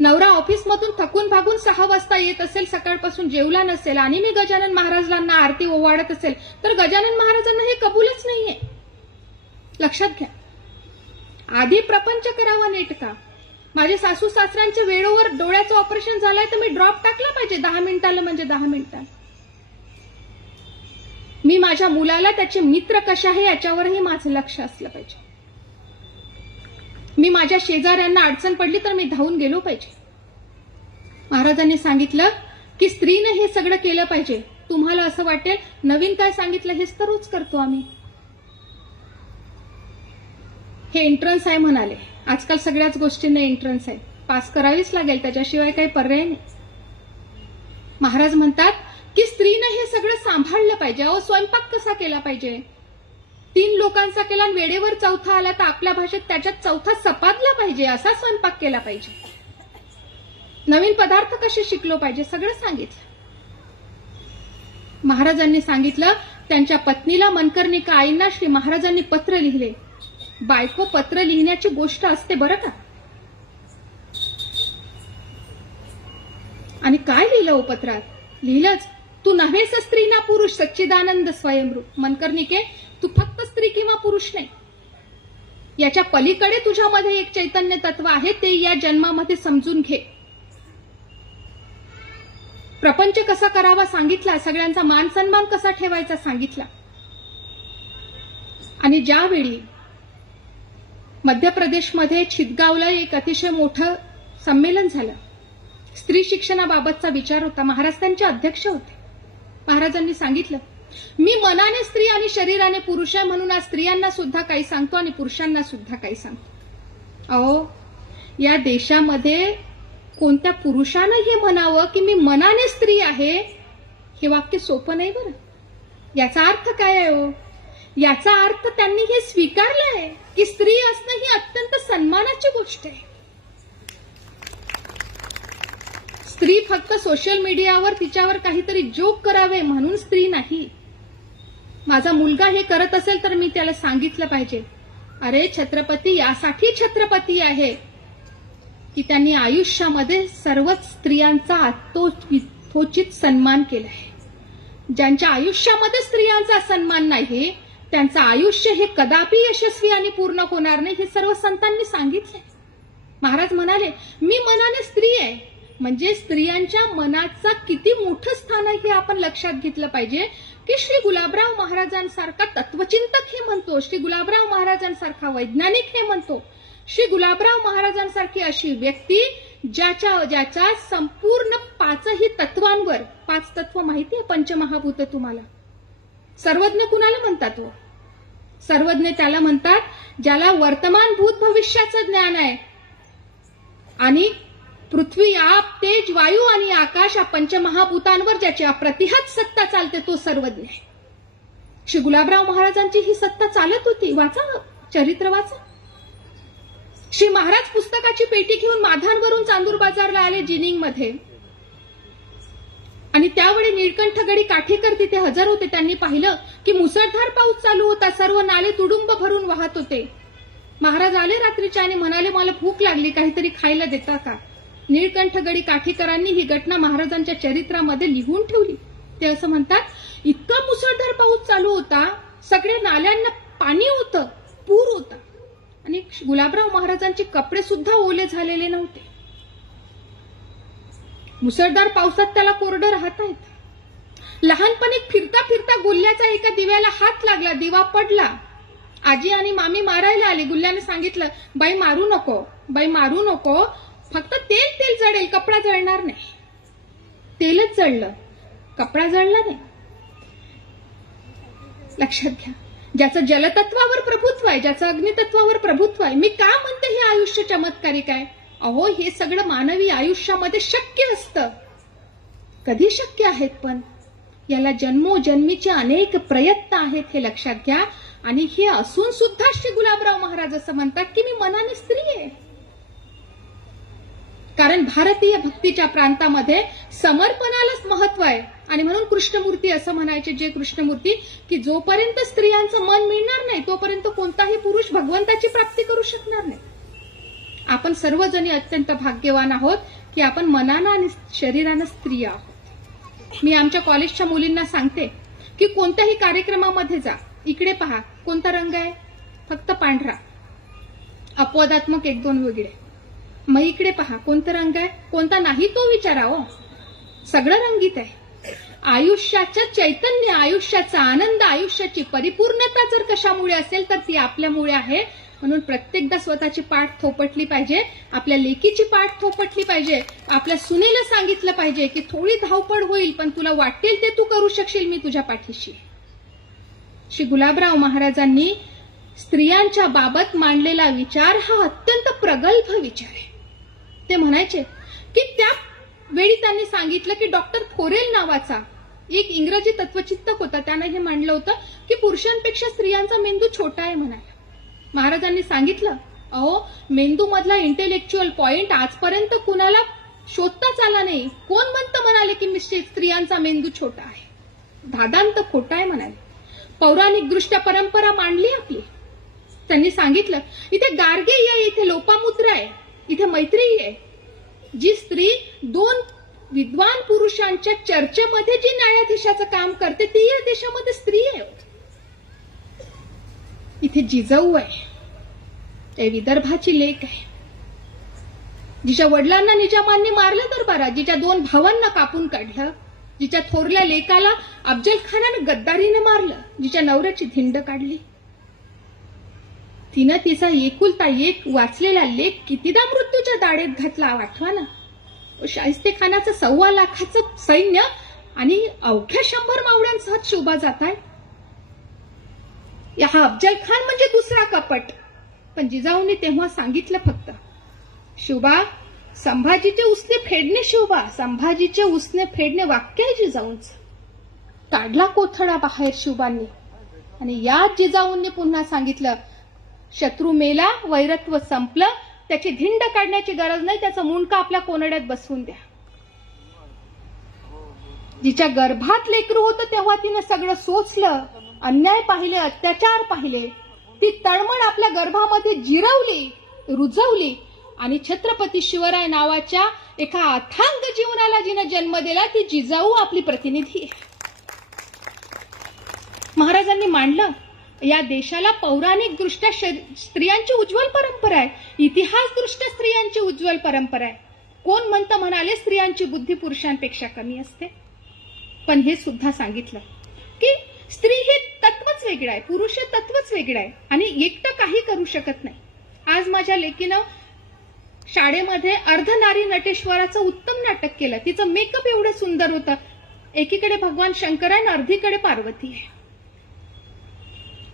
नवरा ऑफिसमधून थकून भागून 6 वाजता येत असेल, सकाळपासून जेवला नसेल आणि मी गजानन महाराजांना आरती ओवाळत असेल तर गजानन महाराजांना हे कबूलच नाहीये. लक्षात घ्या, आधी प्रपंच करावा नेटका. माझे सासू सासऱ्यांच्या वेळेवर डोळ्याचं ऑपरेशन झालंय तर मी ड्रॉप टाकला पाहिजे 10 मिनिटाला, म्हणजे 10 मिनिटात. मी माझ्या मुलाला त्याचे मित्र कशा आहे याच्यावरही माझं लक्ष असलं पाहिजे. मी माझ्या शेजाऱ्यांना अडचण पडली तर मी धावून गेलो पाहिजे. महाराजांनी सांगितलं की स्त्रीने हे सगळं केलं पाहिजे. तुम्हाला असं वाटेल नवीन काय सांगितलं, हेच तर रोज करतो आम्ही. हे एंट्रन्स आहे म्हणाले. आजकाल सगळ्याच गोष्टींना एंट्रन्स आहे, पास करावीच लागेल, त्याच्याशिवाय काही पर्याय नाही. महाराज म्हणतात की स्त्रीने हे सगळं सांभाळलं पाहिजे. अहो, स्वयंपाक कसा केला पाहिजे, 3 लोकांचा केला आणि वेळेवर चौथा आला तर आपल्या भाषेत त्याच्यात चौथा सपादला पाहिजे, असा स्वयंपाक केला पाहिजे. नवीन पदार्थ कसे शिकलो पाहिजे, सगळं सांगितलं. महाराजांनी सांगितलं त्यांच्या पत्नीला मनकर्णिका आईंना श्री महाराजांनी पत्र लिहिले. बायको पत्र लिहिण्याची गोष्ट असते बरं का. आणि काय लिहिलं हो पत्रात, लिहिलंच तू नव्हेस स्त्री ना पुरुष, सच्चिदानंद स्वयंरूप. मनकर्णिके, तू फक्त स्त्री किंवा पुरुष नाही, याच्या पलीकडे तुझ्यामध्ये एक चैतन्य तत्व आहे, ते या जन्मामध्ये समजून घे. प्रपंच कसा करावा सांगितला, सगळ्यांचा मान सन्मान कसा ठेवायचा सांगितला. आणि ज्यावेळी मध्य प्रदेशमध्ये छिदगावला एक अतिशय मोठं संमेलन झालं, स्त्री शिक्षणाबाबतचा विचार होता. महाराज त्यांचे अध्यक्ष होते. महाराजांनी सांगितलं मी मनाने स्त्री आणि शरीराने पुरुष आहे, म्हणून आज स्त्रियांना सुद्धा काही सांगतो आणि पुरुषांना सुद्धा काही सांगतो. अहो, या देशामध्ये कोणत्या पुरुषानं हे म्हणावं की मी मनाने स्त्री आहे, हे वाक्य सोपं नाही बरं. याचा अर्थ काय आहे हो, याचा अर्थ त्यांनी हे स्वीकारलं आहे की स्त्री असणं ही अत्यंत सन्मानाची गोष्ट आहे. स्त्री फक्त सोशल मीडियावर तिच्यावर काहीतरी जोक करावे म्हणून स्त्री नाही. माझा मुलगा हे करत असेल तर मी त्याला सांगितलं पाहिजे, अरे छत्रपती यासाठी छत्रपती आहे की त्यांनी आयुष्यामध्ये सर्वच स्त्रियांचा आत्मोचित सन्मान केला आहे. ज्यांच्या आयुष्यामध्ये स्त्रियांचा सन्मान नाही त्यांचं आयुष्य हे कदापि यशस्वी आणि पूर्ण होणार नाही, हे सर्व संतांनी सांगितले. महाराज म्हणाले मी मनाने स्त्री आहे, म्हणजे स्त्रियांच्या मनाचा किती मोठं स्थान आहे हे आपण लक्षात घेतलं पाहिजे. की श्री गुलाबराव महाराजांसारखा तत्वचिंतक हे म्हणतो, श्री गुलाबराव महाराजांसारखा वैज्ञानिक हे म्हणतो, श्री गुलाबराव महाराजांसारखी अशी व्यक्ती ज्याच्या संपूर्ण पाचही तत्वांवर, 5 तत्व माहिती आहे पंचमहाभूत तुम्हाला. सर्वज्ञ कुणाला म्हणतात? सर्वज्ञ त्याला म्हणतात ज्याला वर्तमान भूत भविष्याचं ज्ञान आहे. आणि पृथ्वी, आप, तेज, वायू आणि आकाश या पंचमहाभूतांवर ज्याची अप्रतिहत सत्ता चालते तो सर्वज्ञ आहे. श्री गुलाबराव महाराजांची ही सत्ता चालत होती. वाचा, चरित्र वाचा. श्री महाराज पुस्तकाची पेटी घेऊन माधानवरून चांदूर बाजारला आले जिनिंगमध्ये. आणि त्यावेळी निळकंठ गडी काठेकर तिथे हजर होते. त्यांनी पाहिलं की मुसळधार पाऊस चालू होता. सर्व नाले तुडुंब भरून वाहत होते. महाराज आले रात्रीच्या आणि म्हणाले, मला भूक लागली, काहीतरी खायला देता का? निळकंठ गडी काठेकरांनी ही घटना महाराजांच्या चरित्रामध्ये लिहून ठेवली. ते असं म्हणतात, इतका मुसळधार पाऊस चालू होता, सगळ्या नाल्यांना पाणी होतं, पूर होता. आणि गुलाबराव महाराजांचे कपडे सुद्धा ओले झालेले नव्हते. मुसळधार पावसात त्याला कोरडं राहता येतं. लहानपणी फिरता फिरता गुल्ल्याचा एका दिव्याला हात लागला. दिवा पडला. आजी आणि मामी मारायला आली. गुल्ल्याने सांगितलं, बाई मारू नको, बाई मारू नको, फक्त तेल जळेल, कपडा जळणार नाही. तेलच जळलं, कपडा जळला नाही. लक्षात घ्या, ज्याचं जलतत्वावर प्रभुत्व आहे, ज्याचं अग्नितत्वावर प्रभुत्व आहे. मी का म्हणते हे आयुष्य चमत्कारिक आहे? अहो, हे सगळं मानवी आयुष्यामध्ये शक्य असतं. कधी शक्य आहेत, पण याला जन्मोजन्मीचे अनेक प्रयत्न आहेत, हे लक्षात घ्या. आणि हे असून सुद्धा श्री गुलाबराव महाराज असं म्हणतात की मी मनाने स्त्री आहे. कारण भारतीय भक्तीच्या प्रांतामध्ये समर्पणालाच महत्व आहे. आणि म्हणून कृष्णमूर्ती असं म्हणायचे, जे कृष्णमूर्ती, की जोपर्यंत स्त्रियांचं मन मिळणार नाही तोपर्यंत कोणताही पुरुष भगवंताची प्राप्ती करू शकणार नाही. आपण सर्वजणी अत्यंत भाग्यवान आहोत की आपण मनानं आणि शरीरानं स्त्री आहोत. मी आमच्या कॉलेजच्या मुलींना सांगते की कोणत्याही कार्यक्रमामध्ये जा, इकडे पहा कोणता रंग आहे, फक्त पांढरा, अपवादात्मक 1-2 वेगळे. मग इकडे पहा कोणता रंग आहे, कोणता नाही तो विचारा. हो, सगळं रंगीत आहे. आयुष्याचं चैतन्य, आयुष्याचा आनंद, आयुष्याची परिपूर्णता जर कशामुळे असेल तर ती आपल्यामुळे आहे. म्हणून प्रत्येकदा स्वतःची पाठ थोपटली पाहिजे, आपल्या लेकीची पाठ थोपटली पाहिजे, आपल्या सुनेला सांगितलं पाहिजे की थोडी धावपळ होईल पण तुला वाटेल ते तू करू शकशील, मी तुझ्या पाठीशी. श्री गुलाबराव महाराजांनी स्त्रियांच्या बाबत मांडलेला विचार हा अत्यंत प्रगल्भ विचार आहे. ते म्हणायचे की त्या वेळी त्यांनी सांगितलं की डॉक्टर फोरेल नावाचा एक इंग्रजी तत्वचिंतक होता. त्यानं हे मांडलं होतं की पुरुषांपेक्षा स्त्रियांचा मेंदू छोटा आहे म्हणाला. महाराजांनी सांगितलं, अहो, मेंदू मधला इंटेलेक्च्युअल पॉइंट आजपर्यंत कुणाला शोधताच आला नाही. कोण म्हणतं म्हणाले की स्त्रियांचा मेंदू छोटा आहे? दादांत खोटा आहे म्हणाले. पौराणिक दृष्ट्या परंपरा मांडली आपली. त्यांनी सांगितलं, इथे गार्गेय आहे, इथे लोपामुद्रा आहे, इथे मैत्रेयी आहे. जी स्त्री 2 विद्वान पुरुषांच्या चर्चेमध्ये जी न्यायाधीशाचं काम करते ती या देशामध्ये स्त्री आहे. इथे जिजाऊ आहे, ते विदर्भाची लेक आहे, जिच्या वडिलांना निजामांनी मारलं दरबारात, जिच्या 2 भावांना कापून काढलं, जिच्या थोरल्या लेकाला अफजल खानानं गद्दारीनं मारलं, जिच्या नवऱ्याची धिंड काढली. तिनं तिचा एकुलता एक वाचलेला लेक कितीदा मृत्यूच्या दाढेत घातला आठवा ना. शाहिस्ते खानाचं 1.25 लाखाचं सैन्य आणि अवघ्या 100 मावळ्यांसह शोभा जात आहे. हा अफजल खान म्हणजे दुसरा कपट. पण जिजाऊंनी तेव्हा सांगितलं फक्त, शोभा, संभाजीचे उसने फेडणे शोभा, संभाजीचे उसने फेडणे वाक्य आहे जिजाऊंचं. काढला कोथळा बाहेर शिवबांनी. आणि या जिजाऊंनी पुन्हा सांगितलं, शत्रू मेला, वैरत्व संपलं, त्याची धिंड काढण्याची गरज नाही, त्याचं मुंडका आपल्या कोनड्यात बसवून द्या. जिच्या गर्भात लेकरू होतं तेव्हा तिनं सगळं सोचलं, अन्याय पाहिले, अत्याचार पाहिले, ती तळमळ आपल्या गर्भामध्ये जिरवली, रुजवली आणि छत्रपती शिवराय नावाच्या एका अथांग जीवनाला जिनं जन्म दिला ती जिजाऊ आपली प्रतिनिधी आहे. महाराजांनी मांडलं, या देशाला पौराणिक दृष्ट्या स्त्रियांची उज्ज्वल परंपरा आहे, इतिहास दृष्ट्या स्त्रियांची उज्ज्वल परंपरा आहे. कोण म्हणतं म्हणाले स्त्रियांची बुद्धी पुरुषांपेक्षा कमी असते. पण हे सुद्धा सांगितलं की स्त्री हे तत्वच वेगळं आहे, पुरुष हे तत्वच वेगळं आहे आणि एकटं काही करू शकत नाही. आज माझ्या लेकीनं शाळेमध्ये अर्धनारी नटेश्वराचं उत्तम नाटक केलं. तिचं मेकअप एवढं सुंदर होतं. एकीकडे भगवान शंकर आहे आणि अर्धीकडे पार्वती आहे.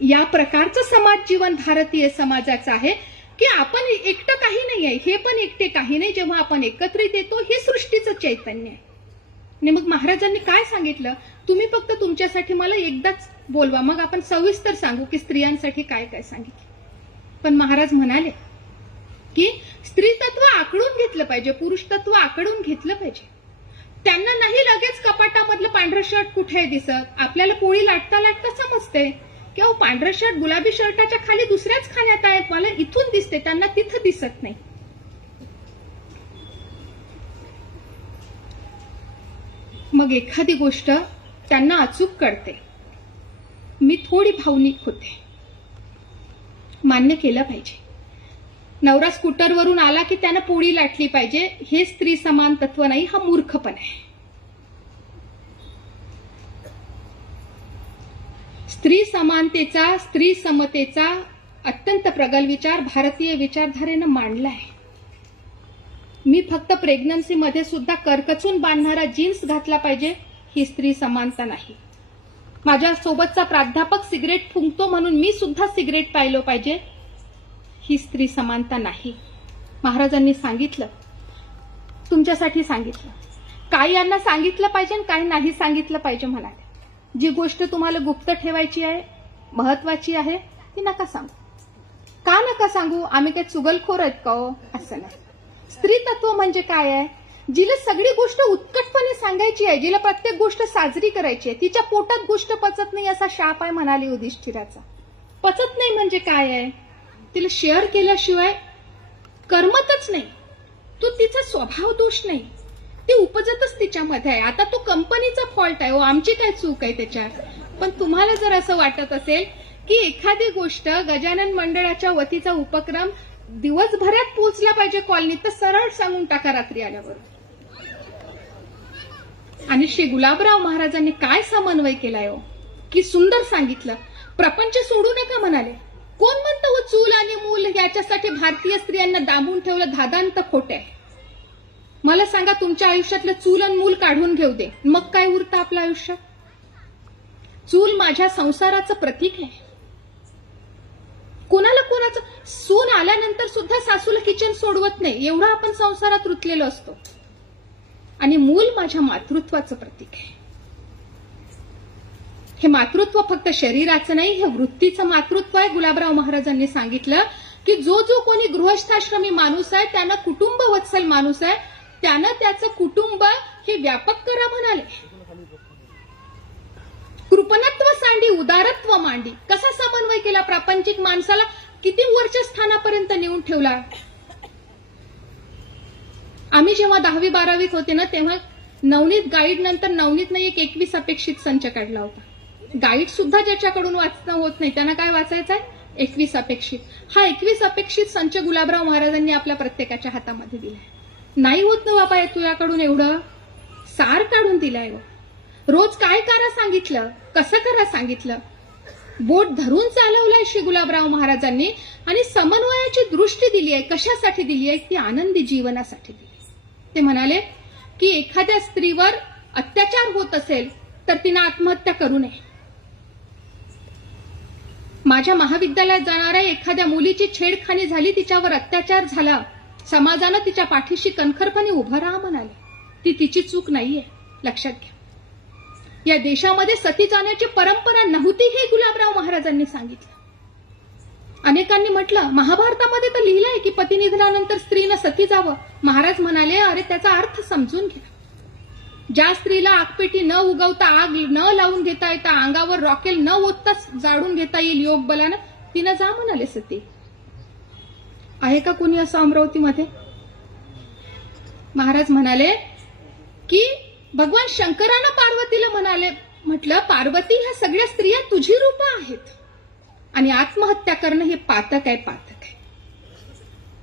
या प्रकारचं समाज जीवन भारतीय समाजाचं आहे की आपण एकटं काही नाही आहे, हे पण एकटे काही नाही. जेव्हा आपण एकत्रित येतो हे सृष्टीचं चैतन्य आहे. आणि मग महाराजांनी काय सांगितलं, तुम्ही फक्त तुमच्यासाठी मला एकदाच बोलवा, मग आपण सविस्तर सांगू की स्त्रियांसाठी काय काय सांगितलं. पण महाराज म्हणाले की स्त्री तत्व आकडून घेतलं पाहिजे, पुरुष तत्व आकडून घेतलं पाहिजे. त्यांना नाही लगेच कपाटामधलं पांढरं शर्ट कुठे दिसत, आपल्याला पोळी लाटता लाटता समजते किंवा पांढरं शर्ट गुलाबी शर्टाच्या खाली दुसऱ्याच खाण्यात आहे, मला इथून दिसते, त्यांना तिथं दिसत नाही. मग एखादी गोष्ट त्यांना अचूक कळते. मी थोडी भावनिक होते, मान्य केलं पाहिजे. नवरा स्कूटरवरून आला की त्यानं पोळी लाटली पाहिजे, हे स्त्री समान तत्व नाही, हा मूर्खपणा आहे. स्त्री समानतेचा, स्त्री समतेचा अत्यंत प्रगल्भ विचार भारतीय विचारधारेनं मांडला आहे. मी फक्त प्रेग्नन्सीमध्ये सुद्धा करकचून बांधणारा जीन्स घातला पाहिजे, ही स्त्री समानता नाही. माझ्या सोबतचा प्राध्यापक सिगरेट फुंकतो म्हणून मी सुद्धा सिगरेट प्यायलो पाहिजे, ही स्त्री समानता नाही. महाराजांनी सांगितलं, तुमच्यासाठी सांगितलं. काही यांना सांगितलं पाहिजे आणि काही नाही सांगितलं पाहिजे म्हणाले. जी गोष्ट तुम्हाला गुप्त ठेवायची आहे, महत्वाची आहे, ती नका सांगू. का नका सांगू? आम्ही काही चुगलखोर आहेत का हो? असं नाही. स्त्री तत्व म्हणजे काय आहे? जिला सगळी गोष्ट उत्कटपणे सांगायची आहे, जिला प्रत्येक गोष्ट साजरी करायची आहे. तिच्या पोटात गोष्ट पचत नाही असा शाप आहे म्हणाले युधिष्ठिराचा. पचत नाही म्हणजे काय आहे? तिला शेअर केल्याशिवाय करमतच नाही. तो तिचा स्वभाव दोष नाही, ते उपजतच तिच्यामध्ये आहे. आता तो कंपनीचा फॉल्ट आहे, आमची काय चूक आहे त्याच्यात. पण तुम्हाला जर असं वाटत असेल की एखादी गोष्ट गजानन मंडळाच्या वतीचा उपक्रम दिवसभरात पोहोचला पाहिजे कॉलनीत, तर सरळ सांगून टाका रात्री आल्यावर. आणि श्री गुलाबराव महाराजांनी काय समन्वय केलाय हो, की सुंदर सांगितलं. प्रपंच सोडू नका म्हणाले. कोण म्हणतं हो चूल आणि मूल याच्यासाठी भारतीय स्त्रियांना दाबून ठेवलं, धादांत खोटे. मला सांगा, तुमच्या आयुष्यातलं चूल आणि मूल काढून घेऊ दे, मग काय उरतं आपलं आयुष्य? चूल माझ्या संसाराचं प्रतीक आहे. कोणाला कोणाचं सून आल्यानंतर सुद्धा सासूला किचन सोडवत नाही, एवढा आपण संसारात रुतलेलो असतो. आणि मूल माझ्या मातृत्वाचं प्रतीक आहे. हे मातृत्व फक्त शरीराचं नाही, हे वृत्तीचं मातृत्व आहे. गुलाबराव महाराजांनी सांगितलं की जो जो कोणी गृहस्थाश्रमी माणूस आहे त्यानं कुटुंब वत्सल माणूस आहे, त्यानं त्याचं कुटुंब हे व्यापक करा म्हणाले. कृपणत्व सांडी उदारत्व मांडी. कसा समन्वय केला? प्रापंचिक माणसाला किती वरच्या स्थानापर्यंत नेऊन ठेवला. आम्ही जेव्हा 10वी 12वीत होते ना, तेव्हा नवनीत गाईड नंतर नवनीतनं एक 21 अपेक्षित संच काढला होता. गाईड सुद्धा ज्याच्याकडून वाचणं होत नाही त्यांना काय वाचायचं आहे? 21 अपेक्षित. हा 21 अपेक्षित संच गुलाबराव महाराजांनी आपल्या प्रत्येकाच्या हातामध्ये दिलाय. नाही होत ना बाबा तुझ्याकडून, एवढं सार काढून दिलाय. रोज काय करा सांगितलं, कसं करा सांगितलं, बोट धरून चालवलंय श्री गुलाबराव महाराजांनी. आणि समन्वयाची दृष्टी दिली आहे. कशासाठी दिली आहे? ती आनंदी जीवनासाठी दिली. ते म्हणाले की एखाद्या स्त्रीवर अत्याचार होत असेल तर तिनं आत्महत्या करू नये. माझ्या महाविद्यालयात जाणाऱ्या एखाद्या मुलीची छेडखानी झाली, तिच्यावर अत्याचार झाला, समाजानं तिच्या पाठीशी कणखरपणे उभं राहा म्हणाले. ती तिची चूक नाहीये, लक्षात घ्या. या देशामध्ये सती जाण्याची परंपरा नव्हती हे गुलाबराव महाराजांनी सांगितलं. अनेकांनी म्हटलं महाभारतामध्ये तर लिहिलंय की पती निधनानंतर स्त्रीनं सती जावं. महाराज म्हणाले, अरे त्याचा अर्थ समजून घ्या. ज्या स्त्रीला आगपेटी न उगवता, आग न लावून घेता येता, अंगावर रॉकेल न ओतता जाळून घेता येईल योग बलानं, तिनं जा म्हणाले सती. आहे का कोणी असं अमरावतीमध्ये? महाराज म्हणाले की भगवान शंकरानं पार्वतीला म्हटलं पार्वती, ह्या सगळ्या स्त्रिया तुझी रूपं आहेत आणि आत्महत्या करणं हे पातक आहे, पातक आहे.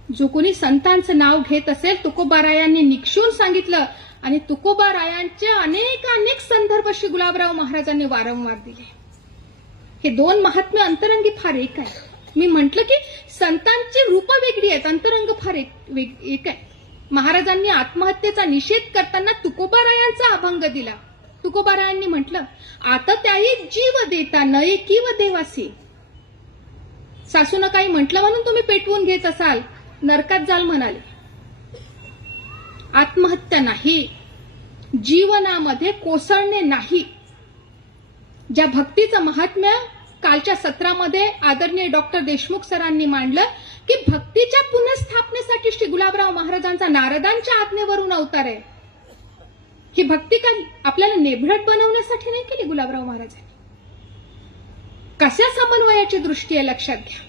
जो कोणी संतांचं नाव घेत असेल, तुकोबारायांनी निक्षून सांगितलं. आणि तुकोबारायांचे अनेक संदर्भ श्री गुलाबराव महाराजांनी वारंवार दिले. हे दोन महात्म्य अंतरंगी फार एक आहे. मी म्हटलं की संतांची रूप वेगळी आहेत, अंतरंग फार एक आहे. महाराजांनी आत्महत्येचा निषेध करताना तुकोबारायांचा अभंग दिला. तुकोबारायांनी म्हटलं, आता त्याही जीव देता नये किंवा देवासी. सासूनं काही म्हटलं म्हणून तुम्ही पेटवून घेत असाल, नरकात जाल म्हणाले. आत्महत्या नाही, जीवनामध्ये कोसळणे नाही. ज्या भक्तीचं महात्म्य कालच्या सत्रामध्ये आदरणीय डॉक्टर देशमुख सरांनी मांडलं की भक्तीच्या पुनर्स्थापनेसाठी श्री गुलाबराव महाराजांचा नारदांच्या आज्ञेवरून अवतार आहे. ही भक्ती काय आपल्याला नेभळट बनवण्यासाठी नाही केली गुलाबराव महाराजांनी. कशा समन्वयाची दृष्टी आहे लक्षात घ्या.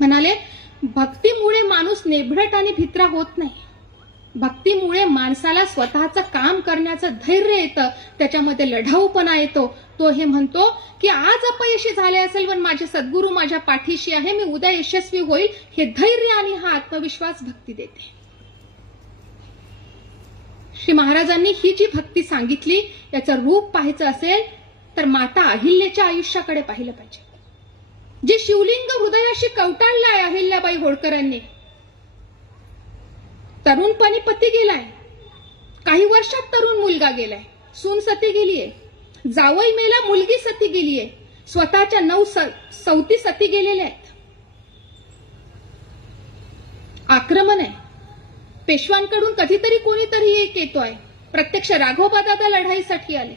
म्हणाले, भक्तीमुळे माणूस नेभळट आणि भित्रा होत नाही. भक्तीमुळे माणसाला स्वतःचं काम करण्याचं धैर्य येतं, त्याच्यामध्ये लढाऊपणा येतो. तो हे म्हणतो की आज अपयशी झाले असेल पण माझे सद्गुरू माझ्या पाठीशी आहे, मी उद्या यशस्वी होईल. हे धैर्य आणि हा आत्मविश्वास भक्ती देते. श्री महाराजांनी ही जी भक्ती सांगितली याचं रूप पाहायचं असेल तर माता अहिल्याच्या आयुष्याकडे पाहिलं पाहिजे. जे शिवलिंग हृदयाशी कवटाळलं आहे अहिल्याबाई होळकरांनी. तरुणपणी पती गेलाय, काही वर्षात तरुण मुलगा गेलाय, सून सती गेलीये, जावई मेला, मुलगी सती गेलीये, स्वतःच्या 9 सवती सती गेलेल्या आहेत. आक्रमण आहे. पेशवांकडून कधीतरी कोणीतरी एक येतोय, प्रत्यक्ष राघोबादादा लढाईसाठी आले.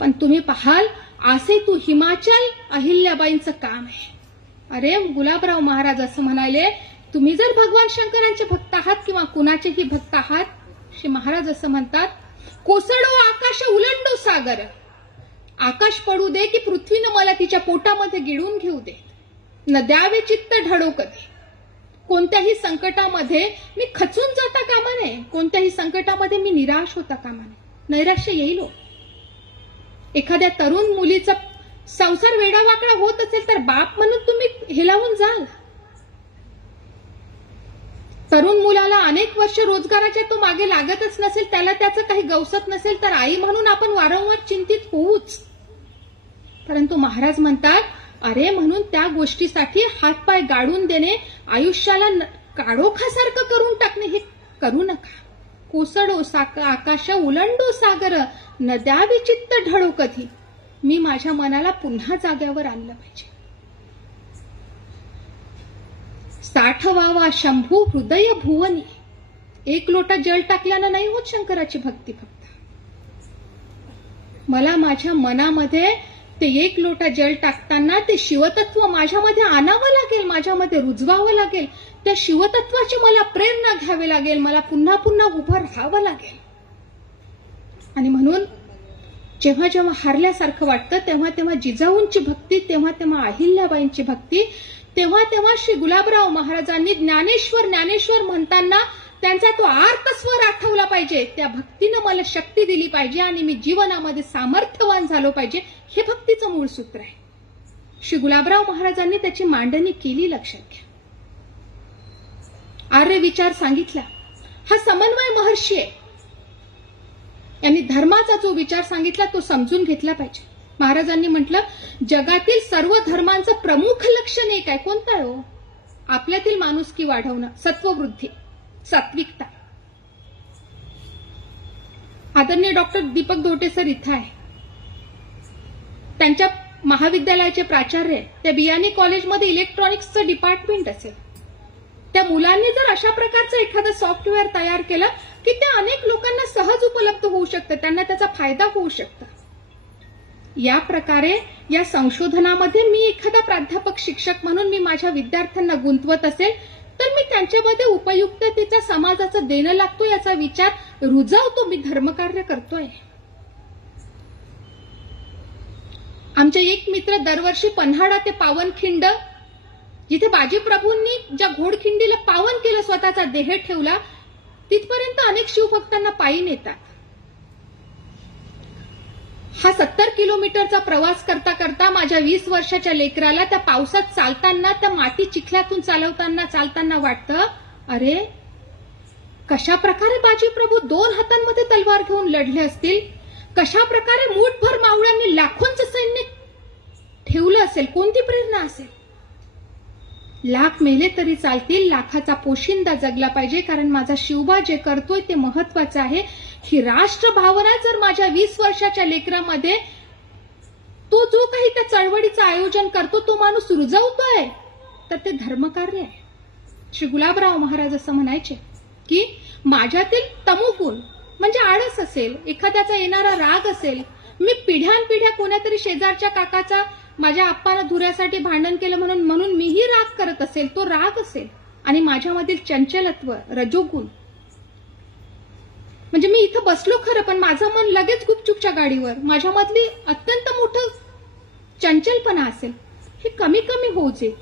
पण तुम्ही पाहाल असे तू हिमाचल अहिल्याबाईंचं काम आहे. अरे गुलाबराव महाराज असं म्हणाले, तुम्ही जर भगवान शंकरांचे भक्त आहात किंवा कुणाचेही भक्त आहात, श्री महाराज असं म्हणतात, कोसळो आकाश उलंडो सागर. आकाश पडू दे की पृथ्वीनं मला तिच्या पोटामध्ये गिळून घेऊ दे, न द्यावे चित्त ढळो कधी. कोणत्याही संकटामध्ये मी खचून जाता कामा नये, कोणत्याही संकटामध्ये मी निराश होता कामा नये. नैराश्य येईल. एखाद्या तरुण मुलीचा संसार वेडावाकडा होत असेल तर बाप म्हणून तुम्ही हेलावून जाल. तरुण मुलाला अनेक वर्ष रोजगाराच्या तो मागे लागतच नसेल, त्याला त्याचं काही गवसत नसेल तर आई म्हणून आपण वारंवार चिंतित होऊच. परंतु महाराज म्हणतात, अरे म्हणून त्या गोष्टीसाठी हातपाय गाडून देणे, आयुष्याला काळोखासारखं करून टाकणे हे करू नका. कोसळो आकाश उलंडो सागर, न द्यावे चित्त ढळो कधी. मी माझ्या मनाला पुन्हा जाग्यावर आणलं पाहिजे. 60वा शंभू हृदय भुवनी. 1 लोटा जल टाकल्यानं नाही होत शंकराची भक्ती. फक्त मला माझ्या मनामध्ये ते 1 लोटा जल टाकताना ते शिवतत्व माझ्यामध्ये आणावं लागेल, माझ्यामध्ये रुजवावं लागेल. त्या शिवतत्वाची मला प्रेरणा घ्यावी लागेल, मला पुन्हा पुन्हा उभं राहावं लागेल. आणि म्हणून जेव्हा जेव्हा हारल्यासारखं वाटतं तेव्हा तेव्हा जिजाऊंची भक्ती, तेव्हा तेव्हा अहिल्याबाईंची भक्ती, तेव्हा तेव्हा श्री गुलाबराव महाराजांनी ज्ञानेश्वर ज्ञानेश्वर म्हणताना त्यांचा तो आर्तस्वर आठवला पाहिजे. त्या भक्तीनं मला शक्ती दिली पाहिजे आणि मी जीवनामध्ये सामर्थ्यवान झालो पाहिजे. हे भक्तीचं मूळ सूत्र आहे. श्री गुलाबराव महाराजांनी त्याची मांडणी केली. लक्षात घ्या. आर्य विचार सांगितला. हा समन्वय महर्षी आहे. यांनी धर्माचा जो विचार सांगितला तो समजून घेतला पाहिजे. महाराजांनी म्हटलं, जगातील सर्व धर्मांचं प्रमुख लक्षण एक आहे. कोणतं आहे? आपल्यातील माणुसकी वाढवणं, सत्ववृद्धी, सात्विकता. आदरणीय डॉक्टर दीपक धोटे सर इथं आहे. त्यांच्या महाविद्यालयाचे प्राचार्य आहे. त्या बियाणी कॉलेजमध्ये इलेक्ट्रॉनिक्सचं डिपार्टमेंट असेल. त्या मुलांनी जर अशा प्रकारचं एखादं सॉफ्टवेअर तयार केलं की ते अनेक लोकांना सहज उपलब्ध होऊ शकतं, त्यांना त्याचा फायदा होऊ शकतो. या प्रकारे या संशोधनामध्ये मी एखादा प्राध्यापक शिक्षक म्हणून मी माझ्या विद्यार्थ्यांना गुंतवत असेल तर मी त्यांच्यामध्ये उपयुक्ततेचा समाजाचं देणं लागतो याचा विचार रुजवतो. मी धर्मकार्य करतोय. आमचे एक मित्र दरवर्षी पन्हाळा ते पावनखिंड, जिथे बाजीप्रभूंनी ज्या घोडखिंडीला पावन केलं, स्वतःचा देह ठेवला, तिथपर्यंत अनेक शिवभक्तांना पायी नेतात. हा 70 किलोमीटरचा प्रवास करता करता माझ्या 20 वर्षाच्या लेकराला त्या पावसात चालताना, त्या माती चिखल्यातून चालताना वाटतं, अरे कशा प्रकारे बाजीप्रभू 2 हातांमध्ये तलवार घेऊन लढले असतील, कशा प्रकारे मूठभर मावळ्यांनी लाखोंचं सैन्य ठेवलं असेल, कोणती प्रेरणा असेल? लाख मेले तरी चालतील, लाखाचा पोशिंदा जगला पाहिजे, कारण माझा शिवबा जे करतोय ते महत्वाचं आहे. ही राष्ट्रभावना जर माझ्या 20 वर्षाच्या लेकरामध्ये, तो जो काही त्या चळवळीचं आयोजन करतो तो माणूस रुजवतोय, तर ते धर्मकार्य आहे. श्री गुलाबराव महाराज असं म्हणायचे की माझ्यातील तमोगुण म्हणजे आळस असेल, एखाद्याचा येणारा राग असेल, मी पिढ्यानपिढ्या कोणातरी शेजारच्या काकाचा माझ्या आप्पानं धुऱ्यासाठी भांडण केलं म्हणून मीही राग करत असेल, तो राग असेल. आणि माझ्यामधील चंचलत्व, रजोगुण, म्हणजे मी इथं बसलो खरं, पण माझं मन लगेच गुपचूपच्या गाडीवर, माझ्यामधली अत्यंत मोठं चंचलपणा असेल, हे कमी कमी होऊ दे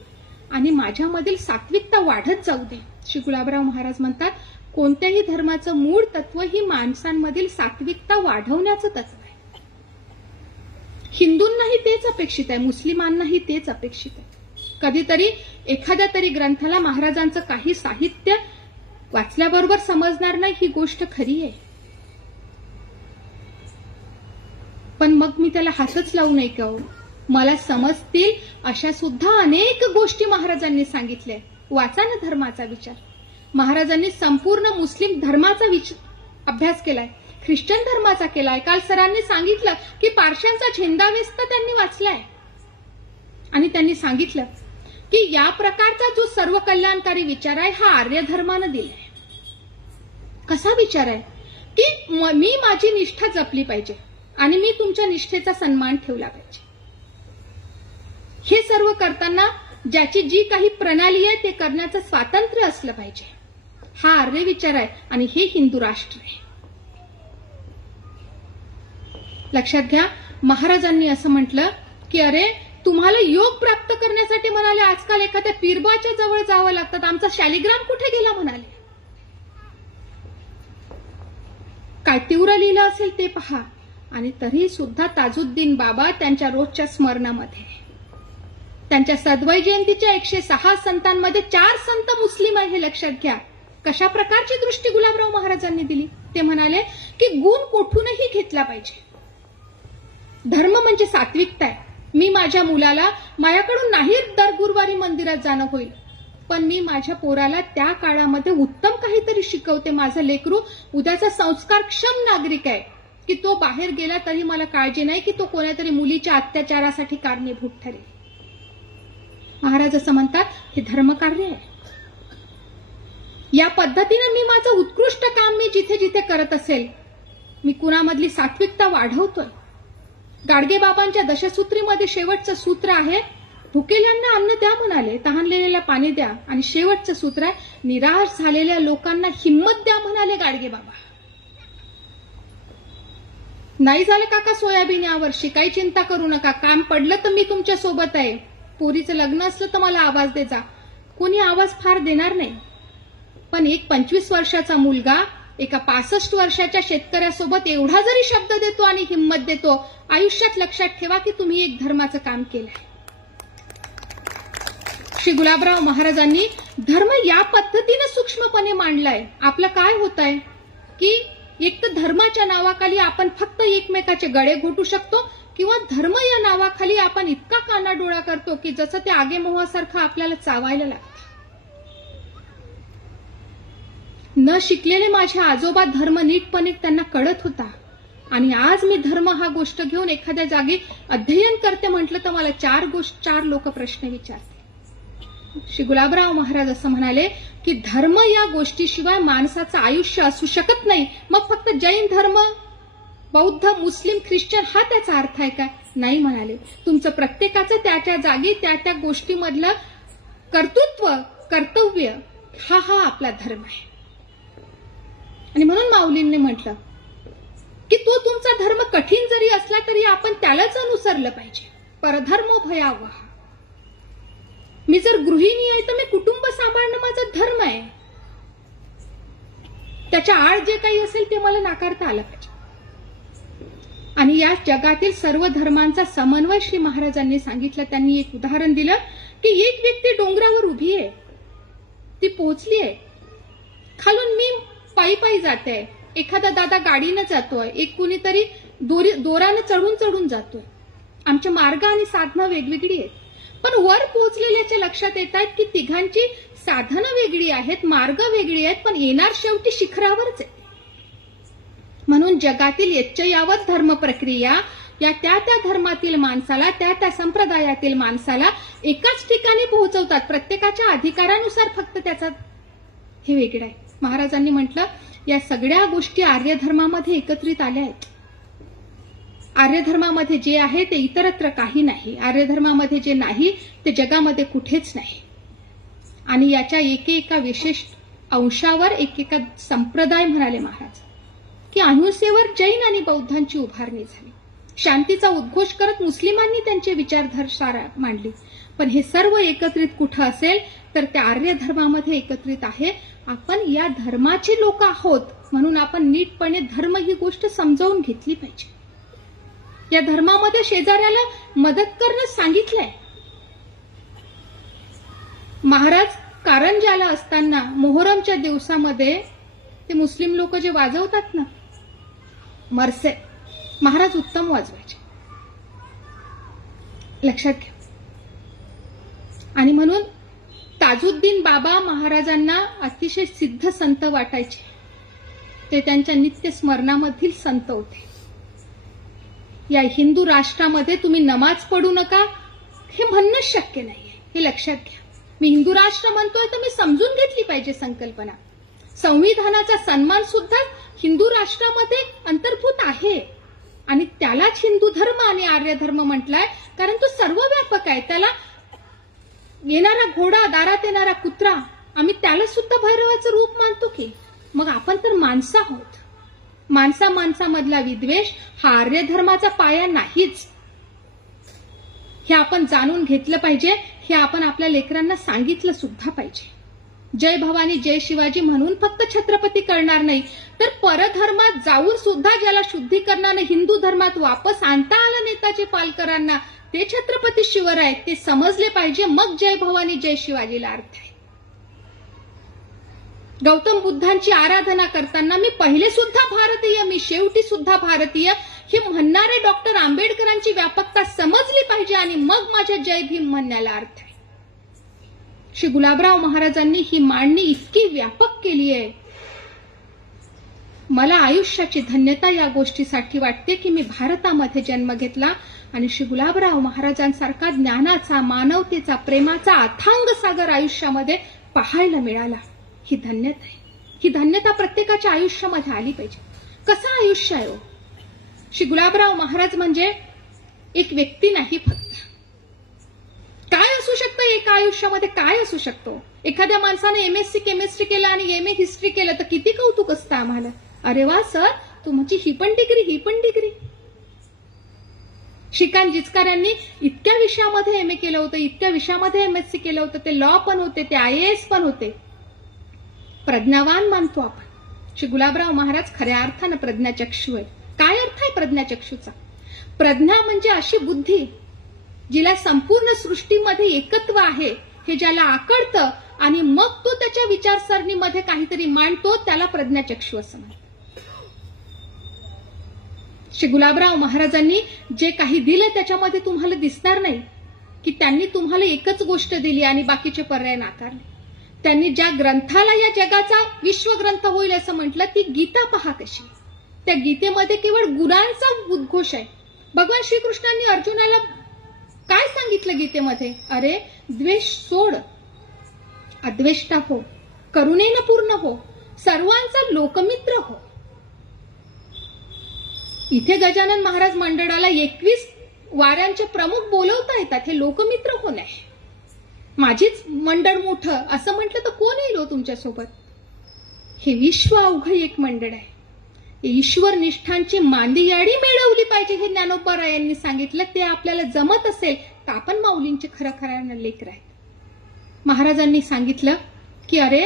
आणि माझ्यामधील सात्विकता वाढत जाऊ दे. श्री गुलाबराव महाराज म्हणतात, कोणत्याही धर्माचं मूळ तत्व ही माणसांमधील सात्विकता वाढवण्याचं तत्व आहे. हिंदूंनाही तेच अपेक्षित आहे, मुस्लिमांनाही तेच अपेक्षित आहे. कधीतरी एखाद्या तरी ग्रंथाला महाराजांचं काही साहित्य वाचल्याबरोबर समजणार नाही, ही गोष्ट खरी आहे, पण मग मी त्याला हातच लावू नये का? मला समजतील अशा सुद्धा अनेक गोष्टी महाराजांनी सांगितल्या. वाचा ना धर्माचा विचार. महाराजांनी संपूर्ण मुस्लिम धर्माचा अभ्यास केलाय, ख्रिश्चन धर्माचा केलाय. काल सरांनी सांगितलं की पारशांचा झेंडावेस्त त्यांनी वाचलाय आणि त्यांनी सांगितलं की या प्रकारचा जो सर्व कल्याणकारी विचार आहे हा आर्य धर्मानं दिलाय. कसा विचार आहे की मी माझी निष्ठा जपली पाहिजे आणि मी तुमच्या निष्ठेचा सन्मान ठेवला पाहिजे. हे सर्व करताना ज्याची जी काही प्रणाली आहे ते करण्याचं स्वातंत्र्य असलं पाहिजे. हा आर्य विचार आहे आणि हे हिंदू राष्ट्र आहे. लक्षात घ्या, महाराजांनी असं म्हटलं की अरे तुम्हाला योग प्राप्त करण्यासाठी म्हणाले आजकाल एखाद्या पीरबाच्या जवळ जावं लागतं, आमचा शालिग्राम कुठे गेला म्हणाले. काय तीव्र लिहिलं असेल ते पहा. आणि तरी सुद्धा ताजुद्दीन बाबा त्यांच्या रोजच्या स्मरणामध्ये, त्यांच्या सदवय जयंतीच्या 106 संतांमध्ये 4 संत मुस्लिम आहे, हे लक्षात घ्या. कशा प्रकारची दृष्टी गुलाबराव महाराजांनी दिली. ते म्हणाले की गुण कोठूनही घेतला पाहिजे. धर्म म्हणजे सात्विकता आहे. मी माझ्या मुलाला, माझ्याकडून नाही दर गुरुवारी मंदिरात जाणं होईल, पण मी माझ्या पोराला त्या काळामध्ये उत्तम काहीतरी शिकवते. माझं लेकरू उद्याचा संस्कारक्षम नागरिक आहे की तो बाहेर गेला तरी मला काळजी नाही की तो कोणातरी मुलीच्या अत्याचारासाठी कारणीभूत ठरेल. महाराज असं म्हणतात, हे धर्मकार्य आहे. या पद्धतीने मी माझं उत्कृष्ट काम मी जिथे जिथे करत असेल, मी कुणामधली सात्विकता वाढवतोय. गाडगे बाबांच्या दशसूत्रीमध्ये शेवटचं सूत्र आहे, भुकेल्यांना अन्न द्या म्हणाले, तहानलेल्याला पाणी द्या. आणि शेवटचं सूत्र आहे, निराश झालेल्या लोकांना हिंमत द्या म्हणाले गाडगे बाबा. नाही झालं काका सोयाबीन यावर्षी, काही चिंता करू नका, काम पडलं तर मी तुमच्या सोबत आहे. पोरीचं लग्न असलं तर मला आवाज दे जा. कोणी आवाज फार देणार नाही, पण एक 25 वर्षाचा मुलगा एका 65 वर्षाच्या शेतकऱ्यासोबत एवढा जरी शब्द देतो आणि हिंमत देतो, आयुष्यात लक्षात ठेवा की तुम्ही एक धर्माचं काम केलंय. श्री गुलाबराव महाराजांनी धर्म या पद्धतीने सूक्ष्मपणे मांडलाय. आपलं काय होत आहे की एक तर धर्माच्या नावाखाली आपण फक्त एकमेकाचे गळे घोटू शकतो, किंवा धर्म या नावाखाली आपण इतका कानाडोळा करतो की जसं ते आगेमोहासारखं आपल्याला चावायला लागतं. न शिकलेले माझे आजोबा धर्म नीटपणे त्यांना कळत होता, आणि आज मी धर्म हा गोष्ट घेऊन एखाद्या जागी अध्ययन करते म्हटलं तर मला 4 लोक प्रश्न विचारते. श्री गुलाबराव महाराज असं म्हणाले की धर्म या गोष्टीशिवाय माणसाचं आयुष्य असू शकत नाही. मग फक्त जैन धर्म, बौद्ध, मुस्लिम, ख्रिश्चन हा त्याचा अर्थ आहे का? नाही म्हणाले. तुमचं प्रत्येकाचं त्या जागी त्या गोष्टीमधलं कर्तृत्व, कर्तव्य हा आपला धर्म आहे. आणि म्हणून माऊलींनी म्हटलं की तो तुमचा धर्म कठीण जरी असला तरी आपण त्यालाच अनुसरलं पाहिजे. परधर्मो भयावह. मी जर गृहिणी आहे तर मी कुटुंब सांभाळणं माझा धर्म आहे. त्याच्या आड जे काही असेल ते मला नाकारता आलं पाहिजे. आणि या जगातील सर्व धर्मांचा समन्वय श्री महाराजांनी सांगितलं. त्यांनी एक उदाहरण दिलं की एक व्यक्ती डोंगरावर उभी आहे, ती पोहोचली आहे, खालून मी पायी जाते, एखादा दादा गाडीनं जातोय, एक कुणीतरी दोरानं चढून जातोय. आमचे मार्ग आणि साधनं वेगवेगळी आहेत. पण वर पोहोचलेल्याच्या लक्षात येत आहेत की तिघांची साधनं वेगळी आहेत, मार्ग वेगळी आहेत, पण येणार शेवटी शिखरावरच आहे. म्हणून जगातील यच्चयावत धर्म प्रक्रिया या त्या धर्मातील माणसाला, त्या संप्रदायातील माणसाला एकाच ठिकाणी पोहोचवतात. प्रत्येकाच्या अधिकारानुसार फक्त त्याचा हे वेगळं आहे. महाराजांनी म्हटलं या सगळ्या गोष्टी आर्य धर्मामध्ये एकत्रित आल्या आहेत. आर्य धर्मामध्ये जे आहे ते इतरत्र काही नाही. आर्य धर्मामध्ये जे नाही ते जगामध्ये कुठेच नाही. आणि याच्या एकेका विशेष अंशावर एकेका संप्रदाय म्हणाले महाराज की अहिंसेवर जैन आणि बौद्धांची उभारणी झाली. शांतीचा उद्घोष करत मुस्लिमांनी त्यांचे विचारधारा मांडली. पण हे सर्व एकत्रित कुठं असेल तर त्या आर्य धर्मामध्ये एकत्रित आहे. आपण या धर्माचे लोक आहोत म्हणून आपण नीटपणे धर्म ही गोष्ट समजावून घेतली पाहिजे. या धर्मामध्ये शेजाऱ्याला मदत करणं सांगितलंय. महाराज कारंजाला असताना मोहरमच्या दिवसामध्ये ते मुस्लिम लोक जे वाजवतात ना मरसे, महाराज उत्तम वाजवायचे, लक्षात घ्या. आणि म्हणून ताजुद्दीन बाबा महाराजांना अतिशय सिद्ध संत वाटायचे. ते त्यांच्या नित्य स्मरणामधील संत होते. या हिंदू राष्ट्रामध्ये तुम्ही नमाज पढू नका हे म्हणणं शक्य नाहीये, हे लक्षात घ्या. मी हिंदू राष्ट्र म्हणतोय तर मी समजून घेतली पाहिजे संकल्पना. संविधानाचा सन्मान सुद्धा हिंदू राष्ट्रामध्ये अंतर्भूत आहे आणि त्यालाच हिंदू धर्म आणि आर्य धर्म म्हटलाय, कारण तो सर्वव्यापक आहे. त्याला येणारा घोडा, दारात येणारा कुत्रा, आम्ही त्याला सुद्धा भैरवाचं रूप मानतो की. मग आपण तर माणसं आहोत. माणसामधला विद्वेष हा आर्य धर्माचा पाया नाहीच. हे आपण जाणून घेतलं पाहिजे. हे आपण आपल्या लेकरांना सांगितलं सुद्धा पाहिजे. जय भवानी जय शिवाजी म्हणून फक्त छत्रपती करणार नाही तर परधर्मात जाऊन सुद्धा ज्याला शुद्धीकरणाने हिंदू धर्मात वापस आणता आलं नेताजी पालकरांना, ते छत्रपती शिवराय, ते समजले पाहिजे. मग जय भवानी जय शिवाजीला अर्थ आहे. गौतम बुद्धांची आराधना करताना मी पहिले सुद्धा भारतीय, मी शेवटी सुद्धा भारतीय हे म्हणणारे डॉक्टर आंबेडकरांची व्यापकता समजली पाहिजे आणि मग माझ्या जय भीम म्हणण्याला अर्थ आहे. श्री गुलाबराव महाराजांनी ही मांडणी इतकी व्यापक केली आहे. मला आयुष्याची धन्यता या गोष्टीसाठी वाटते की मी भारतामध्ये जन्म घेतला आणि श्री गुलाबराव महाराजांसारखा ज्ञानाचा, मानवतेचा, प्रेमाचा अथांग सागर आयुष्यामध्ये पाहायला मिळाला. ही धन्यता आहे. ही धन्यता प्रत्येकाच्या आयुष्यामध्ये आली पाहिजे. कसं आयुष्य आहे हो? श्री गुलाबराव महाराज म्हणजे एक व्यक्ती नाही फक्त. काय असू शकतं एका आयुष्यामध्ये? काय असू शकतो? एखाद्या माणसाने एमएससी केमिस्ट्री केलं आणि एमए हिस्ट्री केलं तर किती कौतुक असतं आम्हाला. अरे वा सर, तुमची ही पण डिग्री. श्रीकांत जिचकार इतक्या विषयामध्ये एमए केलं होतं, इतक्या विषयामध्ये एमएससी केलं होतं. ते लॉ पण होते, ते आयएएस पण होते. प्रज्ञावान मानतो आपण. श्री गुलाबराव महाराज खऱ्या अर्थानं प्रज्ञाचक्षू आहे. काय अर्थ आहे प्रज्ञाचक्षूचा? प्रज्ञा म्हणजे अशी बुद्धी जिला संपूर्ण सृष्टीमध्ये एकत्व आहे हे ज्याला आकळतं आणि मग तो त्याच्या विचारसरणीमध्ये काहीतरी मांडतो, त्याला प्रज्ञाचक्षू असं म्हणतात. श्री गुलाबराव महाराजांनी जे काही दिलं त्याच्यामध्ये तुम्हाला दिसणार नाही की त्यांनी तुम्हाला एकच गोष्ट दिली आणि बाकीचे पर्याय नाकारले. त्यांनी ज्या ग्रंथाला या जगाचा विश्वग्रंथ होईल असं म्हटलं, ती गीता पहा कशी. त्या गीतेमध्ये केवळ गुणांचा उद्घोष आहे. भगवान श्रीकृष्णांनी अर्जुनाला काय सांगितलं गीतेमध्ये? अरे द्वेष सोड, अद्वेष्टा हो, करुणेनं पूर्ण हो, सर्वांचा लोकमित्र हो. इथे गजानन महाराज मंडळाला 21 वाऱ्यांचे प्रमुख बोलवता येतात. हे लोकमित्र कोण आहे? माझीच मंडळ मोठं असं म्हटलं तर कोण येईल हो तुमच्यासोबत? हे विश्व अवघं एक मंडळ आहे. ईश्वर निष्ठांची मांदियाळी मिळवली पाहिजे हे ज्ञानोबारायांनी सांगितलं. ते आपल्याला जमत असेल तर आपण माऊलींचे खरं लेकर आहेत. महाराजांनी सांगितलं की अरे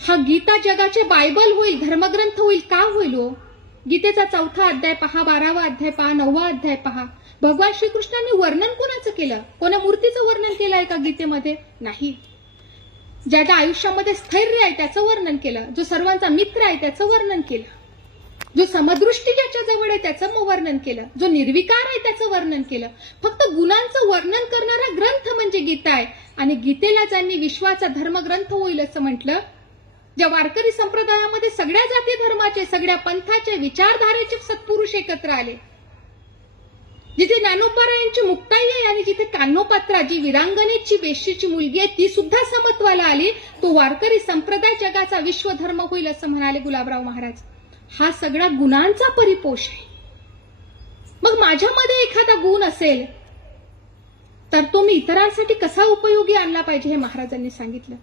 हा गीता जगाचे बायबल होईल, धर्मग्रंथ होईल. का होईल हो? गीतेचा 4था अध्याय पहा, 12वा अध्याय पहा, 9वा अध्याय पहा. भगवान श्रीकृष्णांनी वर्णन कोणाचं केलं? कोणा मूर्तीचं वर्णन केलं आहे का गीतेमध्ये? नाही. ज्याच्या आयुष्यामध्ये स्थैर्य आहे त्याचं वर्णन केलं, जो सर्वांचा मित्र आहे त्याचं वर्णन केलं. जो समदृष्टी ज्याच्या जवळ आहे त्याचं वर्णन केलं, जो निर्विकार आहे त्याचं वर्णन केलं. फक्त गुणांचं वर्णन करणारा ग्रंथ म्हणजे गीता आहे. आणि गीतेला ज्यांनी विश्वाचा धर्मग्रंथ होईल असं म्हटलं, ज्या वारकरी संप्रदायामध्ये सगळ्या जाती धर्माचे, सगळ्या पंथाचे, विचारधारेचे सत्पुरुष एकत्र आले, जिथे ज्ञानोबारायांची मुक्ताई आहे आणि जिथे कान्होपात्रा जी विरांगणेची वेश्येची मुलगी आहे ती सुद्धा समत्वाला आली, तो वारकरी संप्रदाय जगाचा विश्वधर्म होईल असं म्हणाले गुलाबराव महाराज. हा सगळा गुणांचा परिपोष आहे. मग माझ्यामध्ये एखादा गुण असेल तर तो मी इतरांसाठी कसा उपयोगी आणला पाहिजे हे महाराजांनी सांगितलं.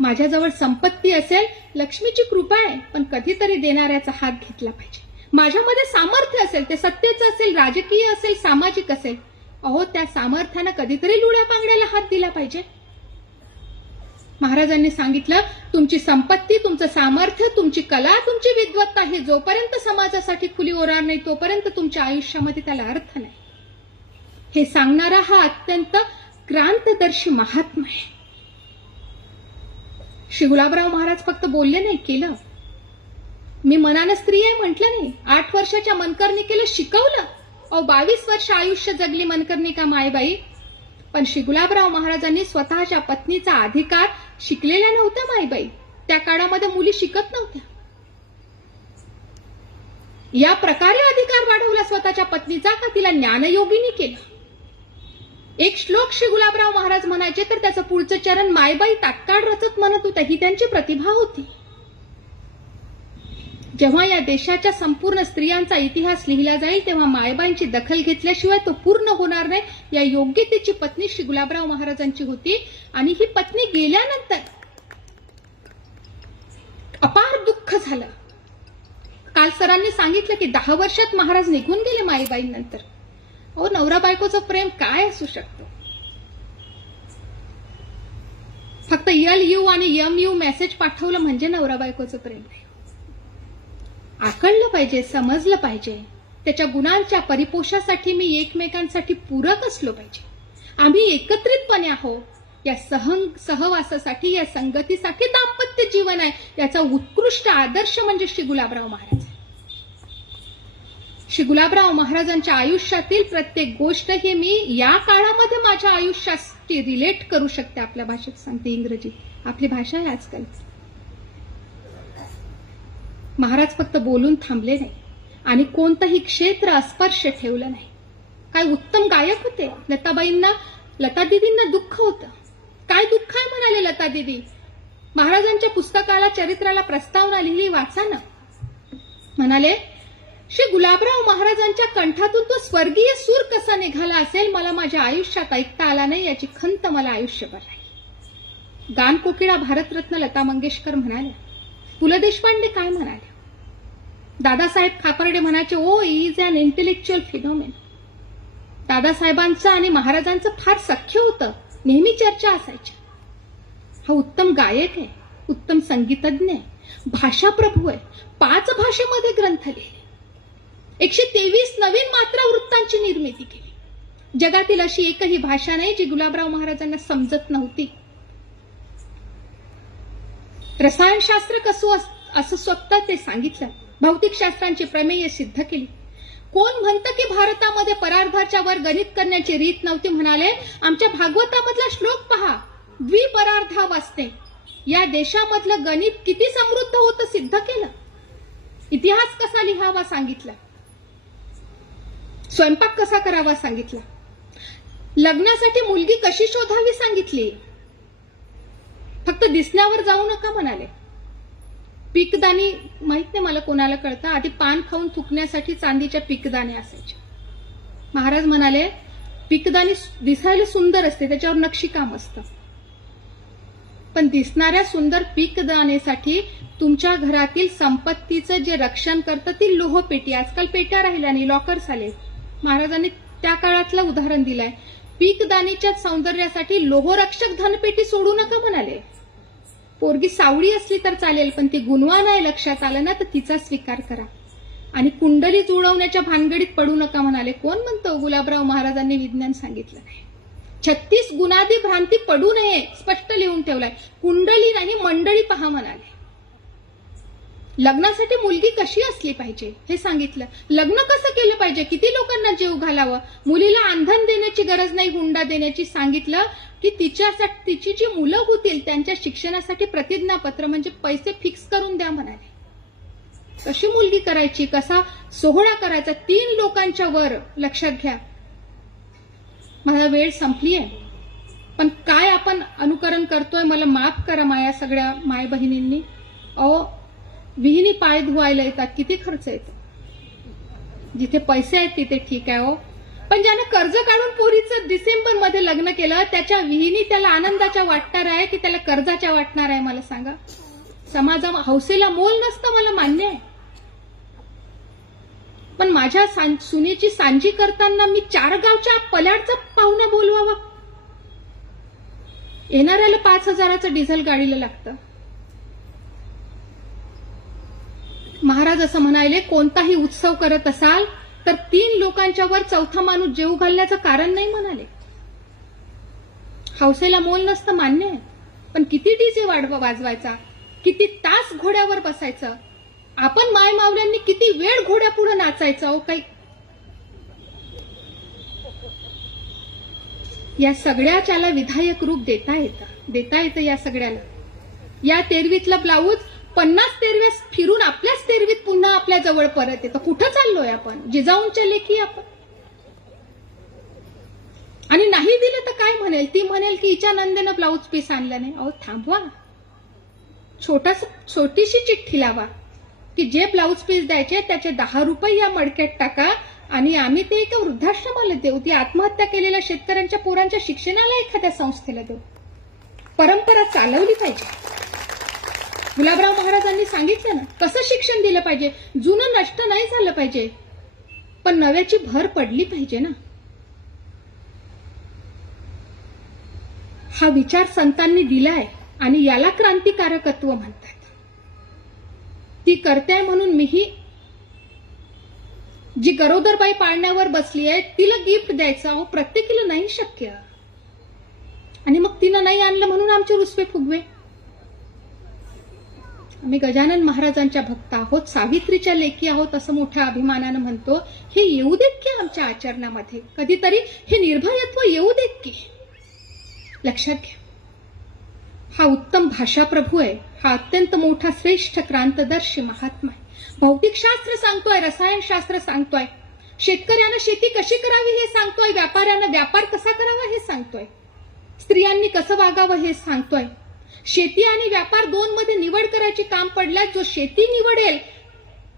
माझ्याजवळ संपत्ती असेल, लक्ष्मीची कृपा आहे, पण कधीतरी देणाऱ्याचा हात घेतला पाहिजे. माझ्यामध्ये सामर्थ्य असेल, ते सत्तेचं असेल, राजकीय असेल, सामाजिक असेल, अहो त्या सामर्थ्यानं कधीतरी लुड्या पांगड्याला हात दिला पाहिजे. महाराजांनी सांगितलं, तुमची संपत्ती, तुमचं सामर्थ्य, तुमची कला, तुमची विद्वत्ता हे जोपर्यंत समाजासाठी खुली होणार नाही तोपर्यंत तुमच्या आयुष्यामध्ये त्याला अर्थ नाही. हे सांगणारा हा अत्यंत क्रांतदर्शी महात्मा आहे. श्री गुलाबराव महाराज फक्त बोलले नाही, केलं. मी मनानं स्त्री आहे म्हटलं नाही. 8 वर्षाच्या मनकर्णिकेला शिकवलं. 22 वर्ष आयुष्य जगली मनकर्णिका मायबाई. पण श्री गुलाबराव महाराजांनी स्वतःच्या पत्नीचा अधिकार शिकलेल्या नव्हत्या मायबाई. त्या काळामध्ये मुली शिकत नव्हत्या. या प्रकारे अधिकार वाढवला स्वतःच्या पत्नीचा का तिला ज्ञानयोगिनी केलं. एक श्लोक श्री गुलाबराव महाराज म्हणायचे तर त्याचं पुढचं चरण मायबाई तात्काळ रचत म्हणत होत्या. ही त्यांची प्रतिभा होती. जेव्हा या देशाच्या संपूर्ण स्त्रियांचा इतिहास लिहिला जाईल तेव्हा मायबाईंची दखल घेतल्याशिवाय तो पूर्ण होणार नाही. या योग्यतेची पत्नी श्री गुलाबराव महाराजांची होती. आणि ही पत्नी गेल्यानंतर अपार दुःख झालं. काल सरांनी सांगितलं की 10 वर्षात महाराज निघून गेले मायबाईंनंतर. अहो, नवरा बायकोचं प्रेम काय असू शकतं. फक्त LU आणि MU मेसेज पाठवलं म्हणजे नवरा बायकोचं प्रेम नाही. आकळलं पाहिजे, समजलं पाहिजे. त्याच्या गुणांच्या परिपोषासाठी मी एकमेकांसाठी पूरक असलो पाहिजे. आम्ही एकत्रितपणे आहोत. या सहवासासाठी, या संगतीसाठी दाम्पत्य जीवन आहे. याचा उत्कृष्ट आदर्श म्हणजे श्री गुलाबराव महाराज. श्री गुलाबराव महाराजांच्या आयुष्यातील प्रत्येक गोष्ट ही मी या काळामध्ये माझ्या आयुष्याशी रिलेट करू शकते. आपल्या भाषेत सांगते, इंग्रजी आपली भाषा आहे आजकाल. महाराज फक्त बोलून थांबले नाही आणि कोणतंही क्षेत्र अस्पर्श ठेवलं नाही. काय उत्तम गायक होते. लता दिदींना दुःख होतं. काय दुःख आहे म्हणाले लता दिदी. महाराजांच्या पुस्तकाला, चरित्राला प्रस्तावना लिहिली, वाचा ना. म्हणाले, श्री गुलाबराव महाराजांच्या कंठातून तो स्वर्गीय सूर कसा निघाला असेल मला माझ्या आयुष्यात ऐकता आला नाही याची खंत मला आयुष्यभर राहील. गान कोकिळा भारतरत्न लता मंगेशकर म्हणाल्या. पु ल देशपांडे काय म्हणाले. दादासाहेब खापर्डे म्हणायचे, oh is an intellectual phenomenon. दादासाहेबांचं आणि महाराजांचं फार सख्य होतं. नेहमी चर्चा असायची. हा उत्तम गायक आहे, उत्तम संगीतज्ञ आहे, भाषाप्रभू आहे. 5 भाषेमध्ये ग्रंथ लिहिले. 123 नवीन मात्रा वृत्तांची निर्मिती केली. जगातील अशी एकही भाषा नाही जी गुलाबराव महाराजांना समजत नव्हती. रसायनशास्त्र कसं असं स्वतः ते सांगितलं. भौतिकशास्त्रांची प्रमेय सिद्ध केली. कोण म्हणतं की भारतामध्ये परार्धाच्या वर गणित करण्याची रीत नव्हती. म्हणाले, आमच्या भागवतामधला श्लोक पहा, द्विपरार्धावस्थे. या देशामधलं गणित किती समृद्ध होतं सिद्ध केलं. इतिहास कसा लिहावा सांगितला. स्वयंपाक कसा करावा सांगितला. लग्नासाठी मुलगी कशी शोधावी सांगितली. फक्त दिसण्यावर जाऊ नका म्हणाले. पीकदाणी माहित नाही मला कोणाला कळतं. आधी पान खाऊन थुकण्यासाठी चांदीच्या पीकदाणे असायचे. महाराज म्हणाले, पीकदाणी दिसायला सुंदर असते, त्याच्यावर नक्षीकाम असतं. पण दिसणाऱ्या सुंदर पीकदाणेसाठी तुमच्या घरातील संपत्तीचं जे रक्षण करतं ती लोहपेटी. आजकाल पेट्या राहिल्या नाही, लॉकर्स आले. महाराजांनी त्या काळातलं उदाहरण दिलंय. पीकदाणीच्या सौंदर्यासाठी लोहरक्षक धनपेटी सोडू नका म्हणाले. पोरगी सावळी असली तर चालेल, पण ती गुणवान आहे लक्षात आलं ना तर तिचा स्वीकार करा. आणि कुंडली जुळवण्याच्या भानगडीत पडू नका म्हणाले. कोण म्हणतो गुलाबराव महाराजांनी विज्ञान सांगितलं नाही. 36 गुणादी भ्रांती पडू नये स्पष्ट लिहून ठेवलाय. कुंडली नाही मंडळी पहा म्हणाले. लग्नासाठी मुलगी कशी असली पाहिजे हे सांगितलं. लग्न कसं केलं पाहिजे, किती लोकांना जीव घालावं, मुलीला आंधन देण्याची गरज नाही, हुंडा देण्याची सांगितलं की तिची जी मुलं होतील त्यांच्या शिक्षणासाठी प्रतिज्ञापत्र म्हणजे पैसे फिक्स करून द्या म्हणाले. कशी मुलगी करायची, कसा सोहळा करायचा, 3 लोकांच्या वर. लक्षात घ्या, माझा वेळ संपली आहे, पण काय आपण अनुकरण करतोय मला माफ करा माझ्या सगळ्या माय बहिणींनी. अहो, विहिणी पाय धुवायला येतात, किती खर्च येतो. जिथे पैसे आहेत तिथे ठीक आहे हो, पण ज्यानं कर्ज काढून पोरीचं डिसेंबरमध्ये लग्न केलं त्याच्या विहिणी त्याला आनंदाच्या वाटणार आहे की त्याला कर्जाच्या वाटणार आहे, मला सांगा. समाजा हौसेला मोल नसतं, मला मान्य आहे, पण माझ्या सुनेची सांजी करताना मी 4 गावच्या पल्याडचा पाहुणा बोलवावा. येणाऱ्याला 5,000चं डिझेल गाडीला लागतं. महाराज असं म्हणाले, कोणताही उत्सव करत असाल तर 3 लोकांच्या वर 4था माणूस जेव घालण्याचं कारण नाही म्हणाले. हौसेला मोल नसतं, मान्य आहे, पण किती डीजे वाजवायचा, किती तास घोड्यावर बसायचं, आपण माय मावल्यांनी किती वेळ घोड्यापुढे नाचायचं. अहो, काही या सगळ्याच्याला विधायक रूप देता येतं या सगळ्याला. या तेरवीतला ब्लाऊज 50 तेरव्या फिरून आपल्याच तेरवीत पुन्हा आपल्या जवळ परत येतं. कुठं चाललोय आपण, जिजाऊंच्या लेखी आपण. आणि नाही दिलं तर काय म्हणेल, ती म्हणेल की हिच्या नंदेनं ब्लाऊज पीस आणलं नाही. अहो थांबवा, छोटीशी चिठ्ठी लावा की जे ब्लाऊज पीस द्यायचे त्याचे 10 रुपये या मडक्यात टाका आणि आम्ही ते एका वृद्धाश्रमाला देऊ, ती आत्महत्या केलेल्या शेतकऱ्यांच्या पोरांच्या शिक्षणाला एखाद्या संस्थेला देऊ. परंपरा चालवली पाहिजे. गुलाबराव महाराजांनी सांगितलं ना कसं शिक्षण दिलं पाहिजे. जुनं नष्ट नाही झालं पाहिजे, पण नव्याची भर पडली पाहिजे ना. हा विचार संतांनी दिलाय आणि याला क्रांतिकारकत्व म्हणतात. ती करते म्हणून मीही जी गरोदरबाई पाळण्यावर बसली आहे तिला गिफ्ट द्यायचं, अहो प्रत्येकीला नाही शक्य. आणि मग तिनं नाही आणलं म्हणून आमचे रुसवे फुगवे. आम्ही गजानन महाराजांच्या भक्त आहोत, सावित्रीच्या लेकी आहोत असं मोठ्या अभिमानानं म्हणतो. हे येऊ देत की आमच्या आचरणामध्ये, कधीतरी हे निर्भयत्व येऊ देत की. लक्षात घ्या, हा उत्तम भाषाप्रभू आहे, हा अत्यंत मोठा श्रेष्ठ क्रांतदर्शी महात्मा आहे. भौतिकशास्त्र सांगतोय, रसायनशास्त्र सांगतोय, शेतकऱ्यानं शेती कशी करावी हे सांगतोय, व्यापाऱ्यानं व्यापार कसा करावा हे सांगतोय, स्त्रियांनी कसं वागावं हे सांगतोय. शेती आणि व्यापार 2 मध्ये निवड करायची काम पडल्यास जो शेती निवडेल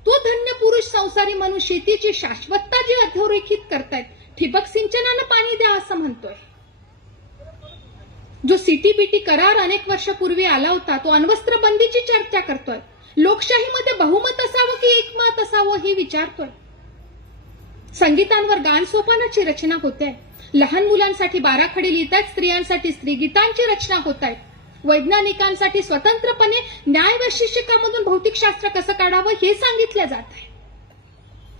तो धन्य पुरुष संसारी म्हणून शेतीची शाश्वतता जी अधोरेखित करतायत. ठिबक सिंचनानं पाणी द्या असं म्हणतोय. जो सीटीबीटी करार अनेक वर्षापूर्वी आला होता तो अण्वस्त्र बंदीची चर्चा करतोय. लोकशाहीमध्ये बहुमत असावं की एकमत असावं हे विचारतोय. संगीतांवर गान सोपानाची रचना होते. लहान मुलांसाठी बाराखडी लिहितात, स्त्रियांसाठी स्त्रीगीतांची रचना होत आहे. वैज्ञानिकांसाठी स्वतंत्रपणे न्यायवैशिष्टिकामधून भौतिकशास्त्र कसं काढावं हे सांगितलं जात आहे.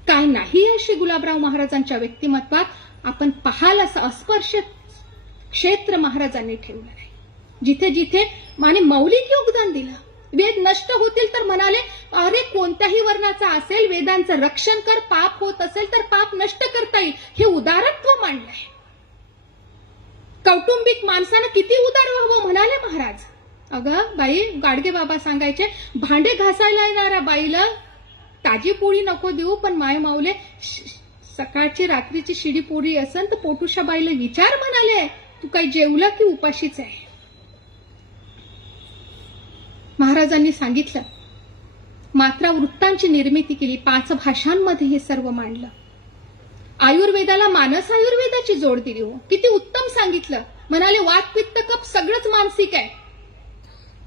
काय नाही आहे श्री गुलाबराव महाराजांच्या व्यक्तिमत्वात आपण पाहाल असं अस्पर्श क्षेत्र महाराजांनी ठेवलं आहे. जिथे जिथे आणि मौलिक योगदान दिलं. वेद नष्ट होतील तर म्हणाले अरे कोणत्याही वर्णाचा असेल वेदांचं रक्षण कर, पाप होत असेल तर पाप नष्ट करता येईल, हे उदारत्व मांडलंय. कौटुंबिक माणसानं किती उदार व्हावं म्हणाले महाराज. अगं बाई, गाडगे बाबा सांगायचे भांडे घासायला येणाऱ्या बाईला ताजी पोळी नको देऊ, पण माय माऊले सकाळची रात्रीची शिडी पोळी असेल तर पोटुशा बाईला विचार म्हणाले तू काही जेवलं की उपाशीच आहे. महाराजांनी सांगितलं, मात्रा वृत्तांची निर्मिती केली, 5 भाषांमध्ये हे सर्व मांडलं. आयुर्वेदाला मानस आयुर्वेदाची जोड दिली. हो किती उत्तम सांगितलं. म्हणाले वात पित्त कफ सगळंच मानसिक आहे,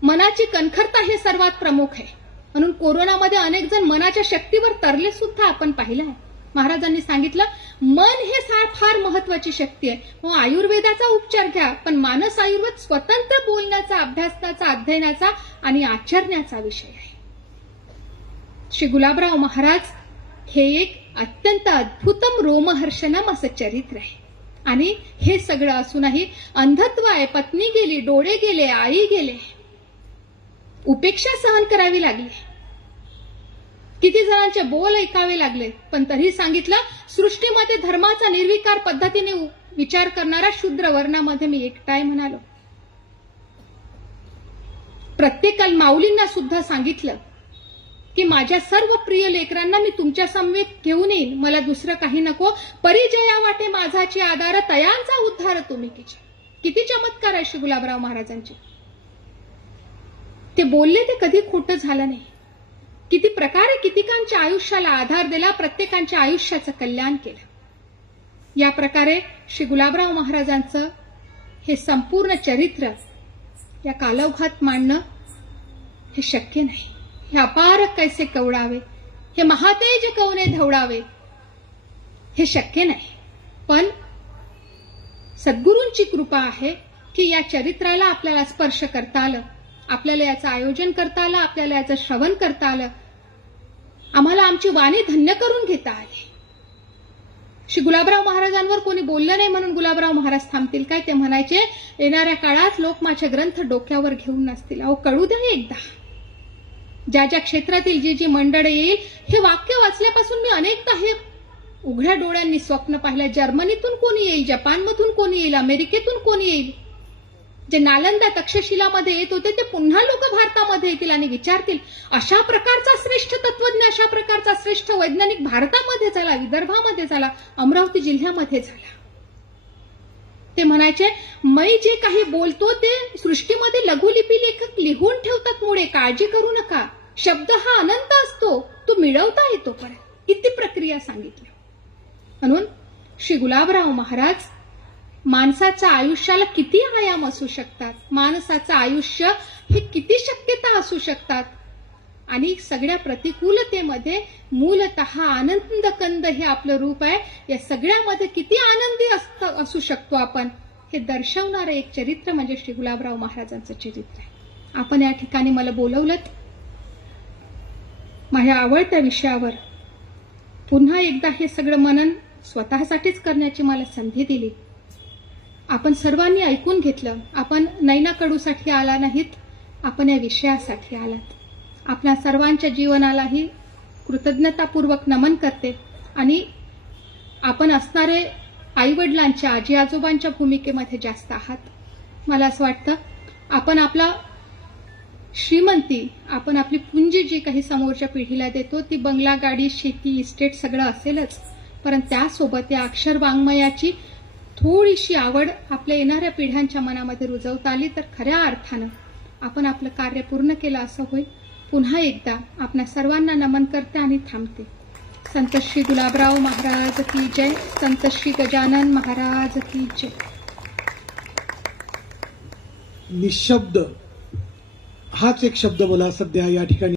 मनाची कणखरता हे सर्वात प्रमुख आहे. म्हणून कोरोनामध्ये अनेक जण मनाच्या शक्तीवर तरले सुद्धा आपण पाहिलं आहे. महाराजांनी सांगितलं मन हे फार महत्वाची शक्ती आहे. मग आयुर्वेदाचा उपचार घ्या, पण मानस आयुर्वेद स्वतंत्र बोलण्याचा, अभ्यासाचा, अध्ययनाचा आणि आचरण्याचा विषय आहे. श्री गुलाबराव महाराज हे एक अत्यंत अद्भुतम रोमहर्षणम असं चरित्र आहे. आणि हे सगळं असूनही अंधत्व आहे, पत्नी गेली, डोळे गेले, आई गेले, उपेक्षा सहन करावी लागली. किती जणांचे बोल ऐकावे लागले, पण तरी सांगितलं सृष्टीमध्ये धर्माचा निर्विकार पद्धतीने विचार करणारा शूद्र वर्णामध्ये मी एकटा आहे म्हणालो. प्रत्येक माऊलींना सुद्धा सांगितलं की माझ्या सर्व प्रिय लेकरांना मी तुमच्या समवेत घेऊन येईन, मला दुसरं काही नको. परिजया वाटे माझाची आधार, तयांचा उद्धार तुम्ही कीचे. किती चमत्कार आहे श्री गुलाबराव महाराजांचे. ते बोलले ते कधी खोटं झालं नाही. किती प्रकारे कितीकांच्या आयुष्याला आधार दिला, प्रत्येकांच्या आयुष्याचं कल्याण केलं. या प्रकारे श्री गुलाबराव महाराजांचं हे संपूर्ण चरित्र या कालौघात मांडणं हे शक्य नाही. हे अपार कैसे कवडावे, हे महातेज कवने धवडावे, हे शक्य नाही. पण सद्गुरूंची कृपा आहे की या चरित्राला आपल्याला स्पर्श करता आलं, आपल्याला याचं आयोजन करता आलं, आपल्याला याचं श्रवण करता आलं, आम्हाला आमची वाणी धन्य करून घेता आली. श्री गुलाबराव महाराजांवर कोणी बोललं नाही म्हणून गुलाबराव महाराज थांबतील काय? ते म्हणायचे येणाऱ्या काळात लोक माझे ग्रंथ डोक्यावर घेऊन नसतील. अहो कळू द्या एकदा. ज्या ज्या क्षेत्रातील जी जी मंडळ येईल, हे वाक्य वाचल्यापासून मी अनेकदा हे उघड्या डोळ्यांनी स्वप्न पाहिलं. जर्मनीतून कोणी येईल, जपानमधून कोणी येईल, अमेरिकेतून कोणी येईल. जे नालंदा तक्षशिलामध्ये येत होते ते पुन्हा लोक भारतामध्ये येतील आणि विचारतील अशा प्रकारचा श्रेष्ठ तत्वज्ञ, अशा प्रकारचा श्रेष्ठ वैज्ञानिक भारतामध्ये झाला, विदर्भामध्ये झाला, अमरावती जिल्ह्यामध्ये झाला. ते म्हणायचे मी जे काही बोलतो ते सृष्टीमध्ये लघुलिपी लेखक लिहून ठेवतात मुळे, काळजी करू नका. शब्द हा अनंत असतो, तो मिळवता येतो. परत किती प्रक्रिया सांगितली. म्हणून श्री गुलाबराव महाराज माणसाच्या आयुष्याला किती आयाम असू शकतात, माणसाचं आयुष्य हे किती शक्यता असू शकतात, आणि सगळ्या प्रतिकूलतेमध्ये मूलतः आनंदकंद हे आपलं रूप आहे. या सगळ्यामध्ये किती आनंदी असू शकतो आपण, हे दर्शवणारं एक चरित्र म्हणजे श्री गुलाबराव महाराजांचं चरित्र आहे. आपण या ठिकाणी मला बोलवलं माझ्या आवडत्या विषयावर. पुन्हा एकदा हे सगळं मनन स्वतःसाठीच करण्याची मला संधी दिली. आपण सर्वांनी ऐकून घेतलं. आपण नैना कडूसाठी आला नाहीत, आपण या विषयासाठी आलात. आपल्या सर्वांच्या जीवनालाही कृतज्ञतापूर्वक नमन करते. आणि आपण असणारे आईवडिलांच्या, आजी आजोबांच्या भूमिकेमध्ये जास्त आहात. मला असं वाटतं आपण आपला श्रीमंती, आपण आपली पुंजी जी काही समोरच्या पिढीला देतो ती बंगला, गाडी, शेती, इस्टेट सगळं असेलच, परंतु त्यासोबत या अक्षर वाङ्मयाची थोडीशी आवड आपल्या येणाऱ्या पिढ्यांच्या मनामध्ये रुजवता आली तर खऱ्या अर्थानं आपण आपलं कार्य पूर्ण केलं असं होईल. पुन्हा एकदा आपल्या सर्वांना नमन करते आणि थांबते. संत श्री गुलाबराव महाराज की जय. संत श्री गजानन महाराज की जय. निशब्द हाच एक शब्द मला सध्या या ठिकाणी